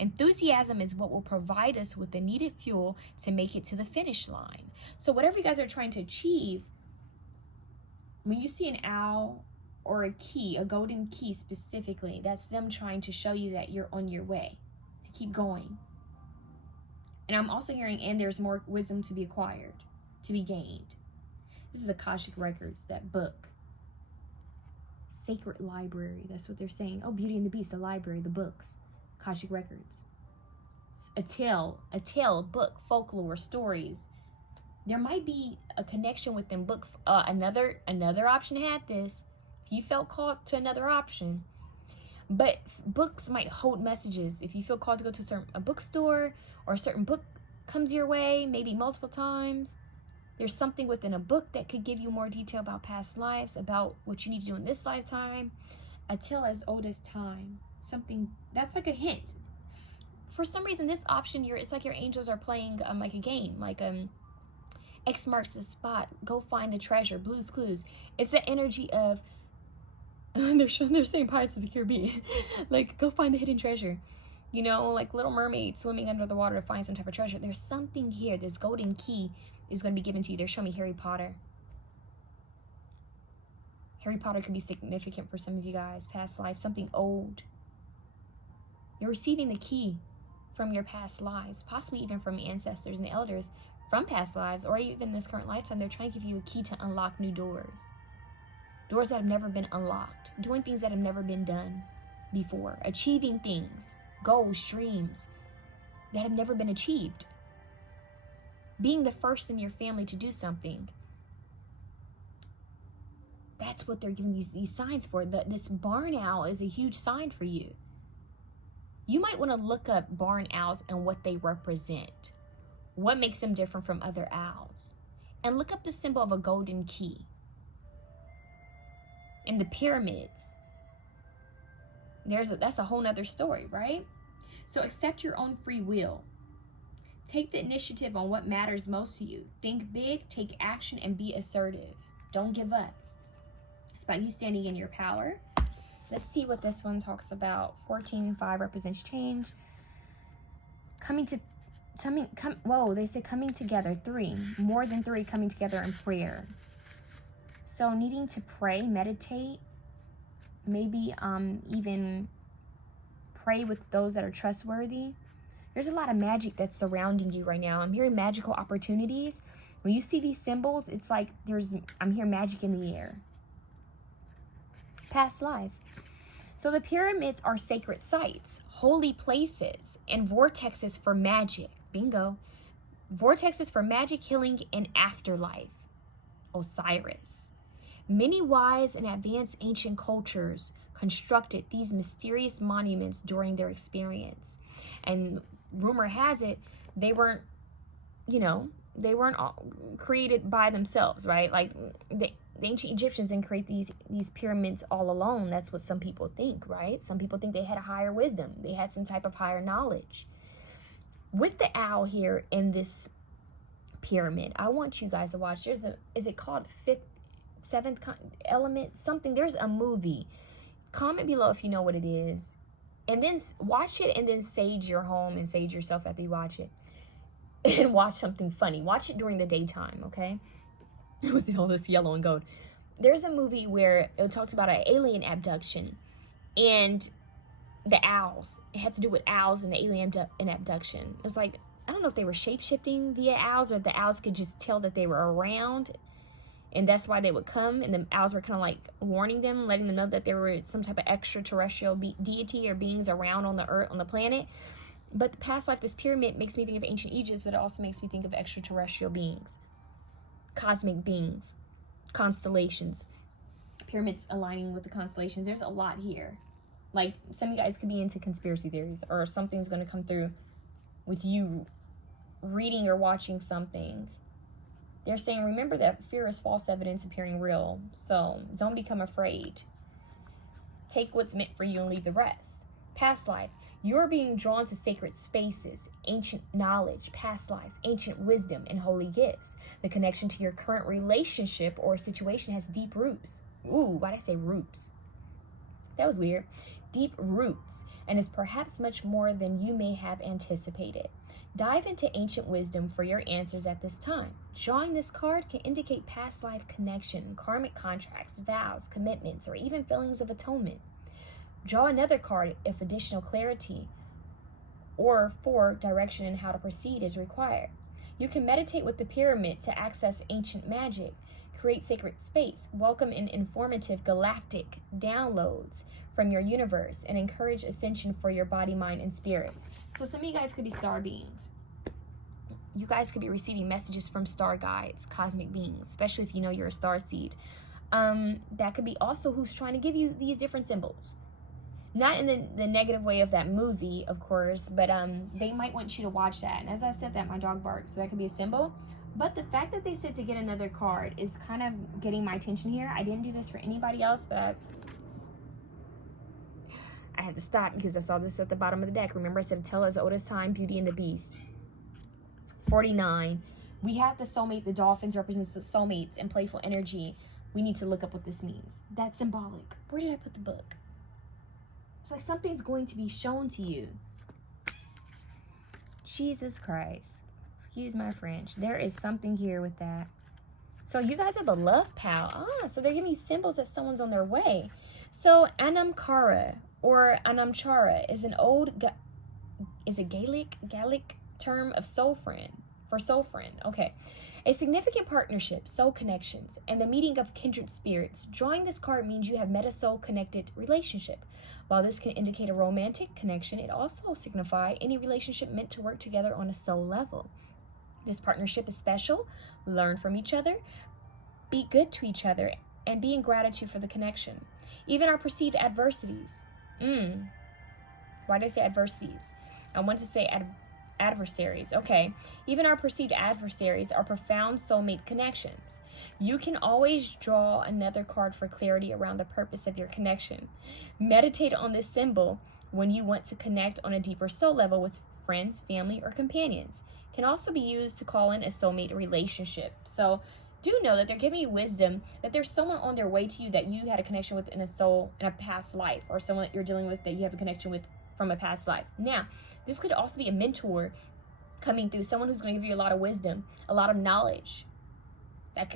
Enthusiasm is what will provide us with the needed fuel to make it to the finish line. So whatever you guys are trying to achieve, when you see an owl or a key, a golden key specifically, that's them trying to show you that you're on your way. Keep going. And I'm also hearing, and there's more wisdom to be acquired, to be gained. This is Akashic Records, that book. Sacred library, that's what they're saying. Oh, Beauty and the Beast, the library, the books. Akashic Records. A tale, book, folklore, stories. There might be a connection with them books. Another option had this. If you felt called to another option. But books might hold messages. If you feel called to go to a bookstore, or a certain book comes your way, maybe multiple times, There's something within a book that could give you more detail about past lives, about what you need to do in this lifetime. A tale as old as time. Something that's like a hint. For some reason, this option here, it's like your angels are playing like a game, like X marks the spot, go find the treasure, Blue's Clues. It's the energy of they're saying Pirates of the Caribbean, like go find the hidden treasure. You know, like Little Mermaid swimming under the water to find some type of treasure. There's something here. This golden key is going to be given to you. They're showing me Harry Potter. Harry Potter could be significant for some of you guys. Past life, something old. You're receiving the key from your past lives, possibly even from ancestors and elders from past lives, or even this current lifetime. They're trying to give you a key to unlock new doors. Doors that have never been unlocked. Doing things that have never been done before. Achieving things, goals, dreams that have never been achieved. Being the first in your family to do something. That's what they're giving these signs for. This barn owl is a huge sign for you. You might want to look up barn owls and what they represent. What makes them different from other owls? And look up the symbol of a golden key. And the pyramids. That's a whole nother story, right? So accept your own free will. Take the initiative on what matters most to you. Think big, take action, and be assertive. Don't give up. It's about you standing in your power. Let's see what this one talks about. 14:5 represents change. They say coming together. 3, more than 3 coming together in prayer. So needing to pray, meditate, maybe even pray with those that are trustworthy. There's a lot of magic that's surrounding you right now. I'm hearing magical opportunities. When you see these symbols, it's like I'm hearing magic in the air. Past life. So the pyramids are sacred sites, holy places, and vortexes for magic. Bingo. Vortexes for magic, healing, and afterlife. Osiris. Many wise and advanced ancient cultures constructed these mysterious monuments during their experience. And rumor has it, they weren't created by themselves, right? Like the ancient Egyptians didn't create these pyramids all alone. That's what some people think, right? Some people think they had a higher wisdom. They had some type of higher knowledge. With the owl here in this pyramid, I want you guys to watch. Is it called Seventh Element? Something. There's a movie. Comment below if you know what it is. And then watch it and then sage your home and sage yourself after you watch it. And watch something funny. Watch it during the daytime, okay? With all this yellow and gold. There's a movie where it talks about an alien abduction. And the owls. It had to do with owls and the alien abduction. It was like, I don't know if they were shape-shifting via owls, or if the owls could just tell that they were around. And that's why they would come. And the owls were kind of like warning them, letting them know that there were some type of extraterrestrial deity or beings around on the earth, on the planet. But the past life, this pyramid makes me think of ancient Egypt, but it also makes me think of extraterrestrial beings. Cosmic beings. Constellations. Pyramids aligning with the constellations. There's a lot here. Like, some of you guys could be into conspiracy theories, or something's going to come through with you reading or watching something. They're saying, remember that fear is false evidence appearing real. So don't become afraid. Take what's meant for you and leave the rest. Past life. You're being drawn to sacred spaces, ancient knowledge, past lives, ancient wisdom, and holy gifts. The connection to your current relationship or situation has deep roots. Ooh, why did I say roots? That was weird. Deep roots, and is perhaps much more than you may have anticipated. Dive into ancient wisdom for your answers at this time. Drawing this card can indicate past life connection, karmic contracts, vows, commitments, or even feelings of atonement. Draw another card if additional clarity or for direction in how to proceed is required. You can meditate with the pyramid to access ancient magic, create sacred space, welcome in informative galactic downloads from your universe, and encourage ascension for your body, mind, and spirit. So some of you guys could be star beings. You guys could be receiving messages from star guides, cosmic beings, especially if you know you're a star seed. That could be also who's trying to give you these different symbols. Not in the negative way of that movie, of course, but they might want you to watch that. And as I said that, my dog barks, so that could be a symbol. But the fact that they said to get another card is kind of getting my attention here. I didn't do this for anybody else, but I had to stop because I saw this at the bottom of the deck. Remember I said, tell as old as time, Beauty and the Beast. 49. We have the soulmate. The dolphins represents the soulmates and playful energy. We need to look up what this means. That's symbolic. Where did I put the book? It's like something's going to be shown to you. Jesus Christ. Excuse my French. There is something here with that. So you guys are the love pal. So they're giving you symbols that someone's on their way. So Anamkara or Anamchara is an old, is a Gaelic term of soul friend, for soul friend. Okay. A significant partnership, soul connections, and the meeting of kindred spirits. Drawing this card means you have met a soul-connected relationship. While this can indicate a romantic connection, it also signifies any relationship meant to work together on a soul level. This partnership is special. Learn from each other, be good to each other, and be in gratitude for the connection. Even our perceived adversities. Why did I say adversities? I want to say adversaries. Okay. Even our perceived adversaries are profound soulmate connections. You can always draw another card for clarity around the purpose of your connection. Meditate on this symbol when you want to connect on a deeper soul level with friends, family, or companions. Can also be used to call in a soulmate relationship. So do know that they're giving you wisdom, that there's someone on their way to you that you had a connection with in a soul, in a past life, or someone that you're dealing with that you have a connection with from a past life. Now, this could also be a mentor coming through, someone who's going to give you a lot of wisdom, a lot of knowledge.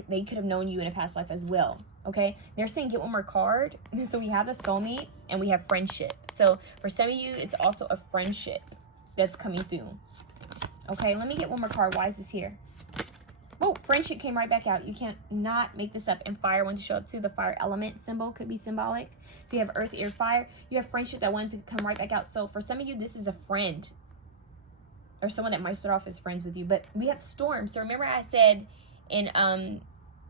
They could have known you in a past life as well. Okay, they're saying get one more card. So we have the soulmate and we have friendship. So for some of you, it's also a friendship that's coming through. Okay, let me get one more card. Why is this here? Oh, friendship came right back out. You can't not make this up. And fire wanted to show up too. The fire element symbol could be symbolic. So you have earth, air, fire. You have friendship that wanted to come right back out. So for some of you, this is a friend or someone that might start off as friends with you. But we have storm. So remember I said in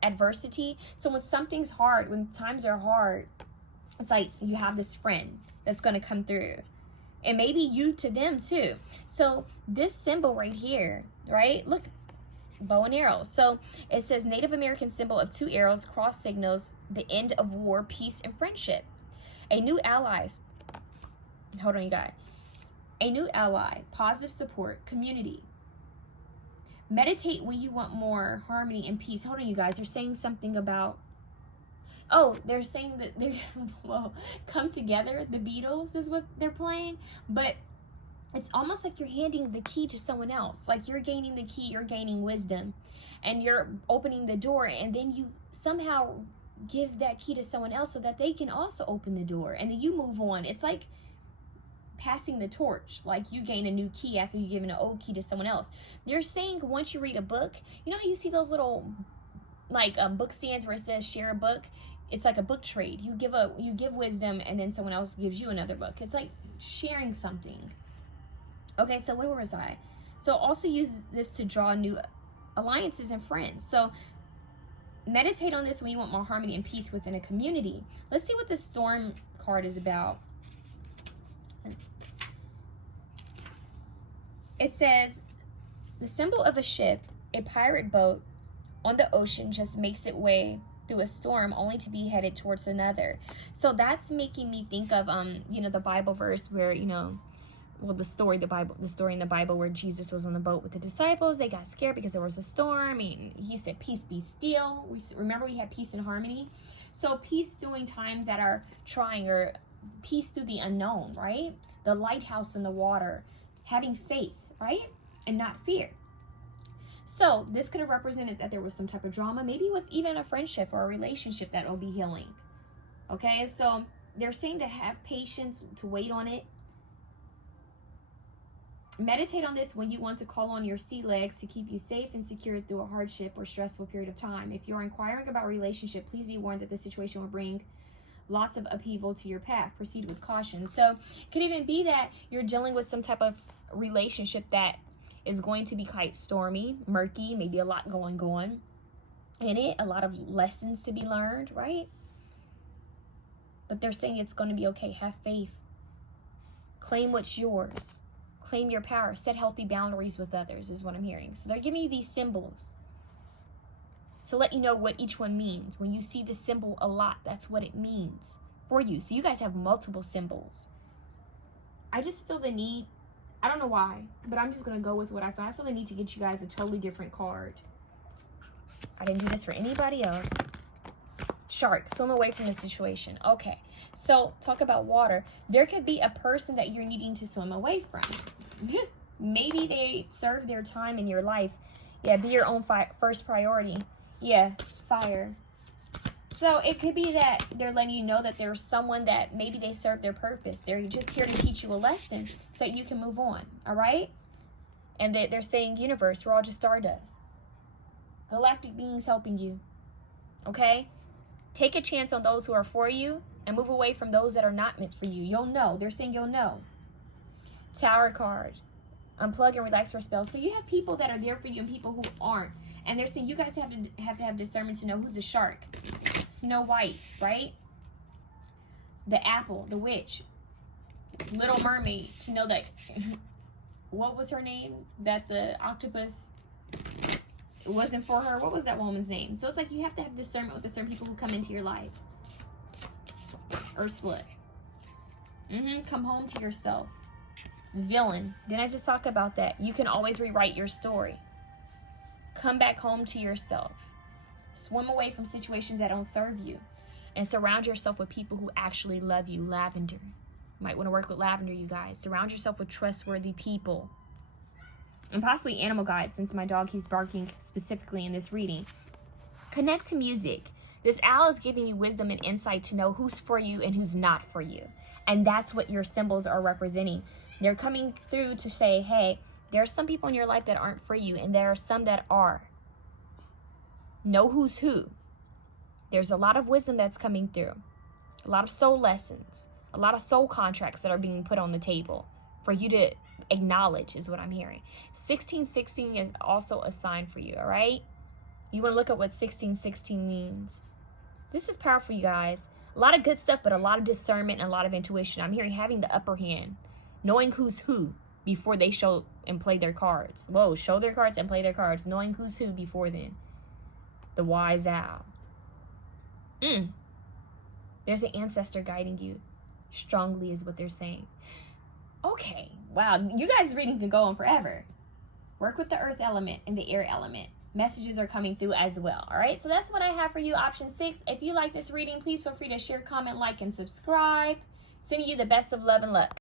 adversity. So when something's hard, when times are hard, it's like you have this friend that's going to come through. And maybe you to them too. So this symbol right here, right? Look, bow and arrow. So it says Native American symbol of 2 arrows, cross signals the end of war, peace, and friendship. A new allies. Hold on, you guys. A new ally, positive support, community. Meditate when you want more harmony and peace. Hold on, you guys. They're saying something about, oh, they're saying that they're, well, come together. The Beatles is what they're playing. But it's almost like you're handing the key to someone else. Like you're gaining the key, you're gaining wisdom, and you're opening the door, and then you somehow give that key to someone else so that they can also open the door, and then you move on. It's like passing the torch. Like you gain a new key after you give an old key to someone else. They're saying once you read a book, you know how you see those little like book stands where it says share a book? It's like a book trade. You give wisdom, and then someone else gives you another book. It's like sharing something. Okay, so where was I? So also use this to draw new alliances and friends. So meditate on this when you want more harmony and peace within a community. Let's see what the storm card is about. It says, the symbol of a ship, a pirate boat on the ocean, just makes its way through a storm only to be headed towards another. So that's making me think of, the Bible verse where, well, the story in the Bible where Jesus was on the boat with the disciples. They got scared because there was a storm, and he said, peace be still. Remember we had peace and harmony. So peace during times that are trying, or peace through the unknown, right? The lighthouse in the water, having faith, right? And not fear. So this could have represented that there was some type of drama, maybe with even a friendship or a relationship that will be healing. Okay, so they're saying to have patience, to wait on it. Meditate on this when you want to call on your sea legs to keep you safe and secure through a hardship or stressful period of time. If you're inquiring about a relationship, please be warned that this situation will bring lots of upheaval to your path. Proceed with caution. So it could even be that you're dealing with some type of relationship that is going to be quite stormy, murky, maybe a lot going on in it, a lot of lessons to be learned, right? But they're saying it's going to be okay. Have faith. Claim what's yours. Claim your power. Set healthy boundaries with others is what I'm hearing. So they're giving you these symbols. to let you know what each one means. When you see the symbol a lot, that's what it means for you. So you guys have multiple symbols. I just feel the need, I don't know why, but I'm just going to go with what I feel. I feel the need to get you guys a totally different card. I didn't do this for anybody else. Shark, swim away from the situation. Okay, so talk about water. There could be a person that you're needing to swim away from. Maybe they serve their time in your life. Yeah, be your own first priority. Yeah, it's fire. So it could be that they're letting you know that there's someone that maybe they serve their purpose. They're just here to teach you a lesson so you can move on, all right? And they're saying, universe, we're all just stardust. Galactic beings helping you, okay? Take a chance on those who are for you and move away from those that are not meant for you. You'll know. They're saying you'll know. Tower card. Unplug and relax for spells. So you have people that are there for you and people who aren't. And they're saying you guys have to have discernment to know who's a shark. Snow White, right? The apple, the witch. Little Mermaid, to know that, what was her name? That the octopus, it wasn't for her. What was that woman's name? So it's like you have to have discernment with the certain people who come into your life. Ursula. Come home to yourself. Villain. Didn't I just talk about that? You can always rewrite your story. Come back home to yourself. Swim away from situations that don't serve you. And surround yourself with people who actually love you. Lavender. Might want to work with lavender, you guys. Surround yourself with trustworthy people. And possibly animal guides, since my dog keeps barking specifically in this reading. Connect to music. This owl is giving you wisdom and insight to know who's for you and who's not for you. And that's what your symbols are representing. They're coming through to say, hey, there are some people in your life that aren't for you, and there are some that are. Know who's who. There's a lot of wisdom that's coming through. A lot of soul lessons. A lot of soul contracts that are being put on the table for you to acknowledge is what I'm hearing. 1616 is also a sign for you, all right? You want to look at what 1616 means. This is powerful, you guys. A lot of good stuff, but a lot of discernment and a lot of intuition. I'm hearing having the upper hand. Knowing who's who before they show and play their cards. Whoa, show their cards and play their cards. Knowing who's who before then. The wise owl. There's an ancestor guiding you. Strongly is what they're saying. Okay, wow. You guys' reading can go on forever. Work with the earth element and the air element. Messages are coming through as well, all right? So that's what I have for you, option 6. If you like this reading, please feel free to share, comment, like, and subscribe. Sending you the best of love and luck.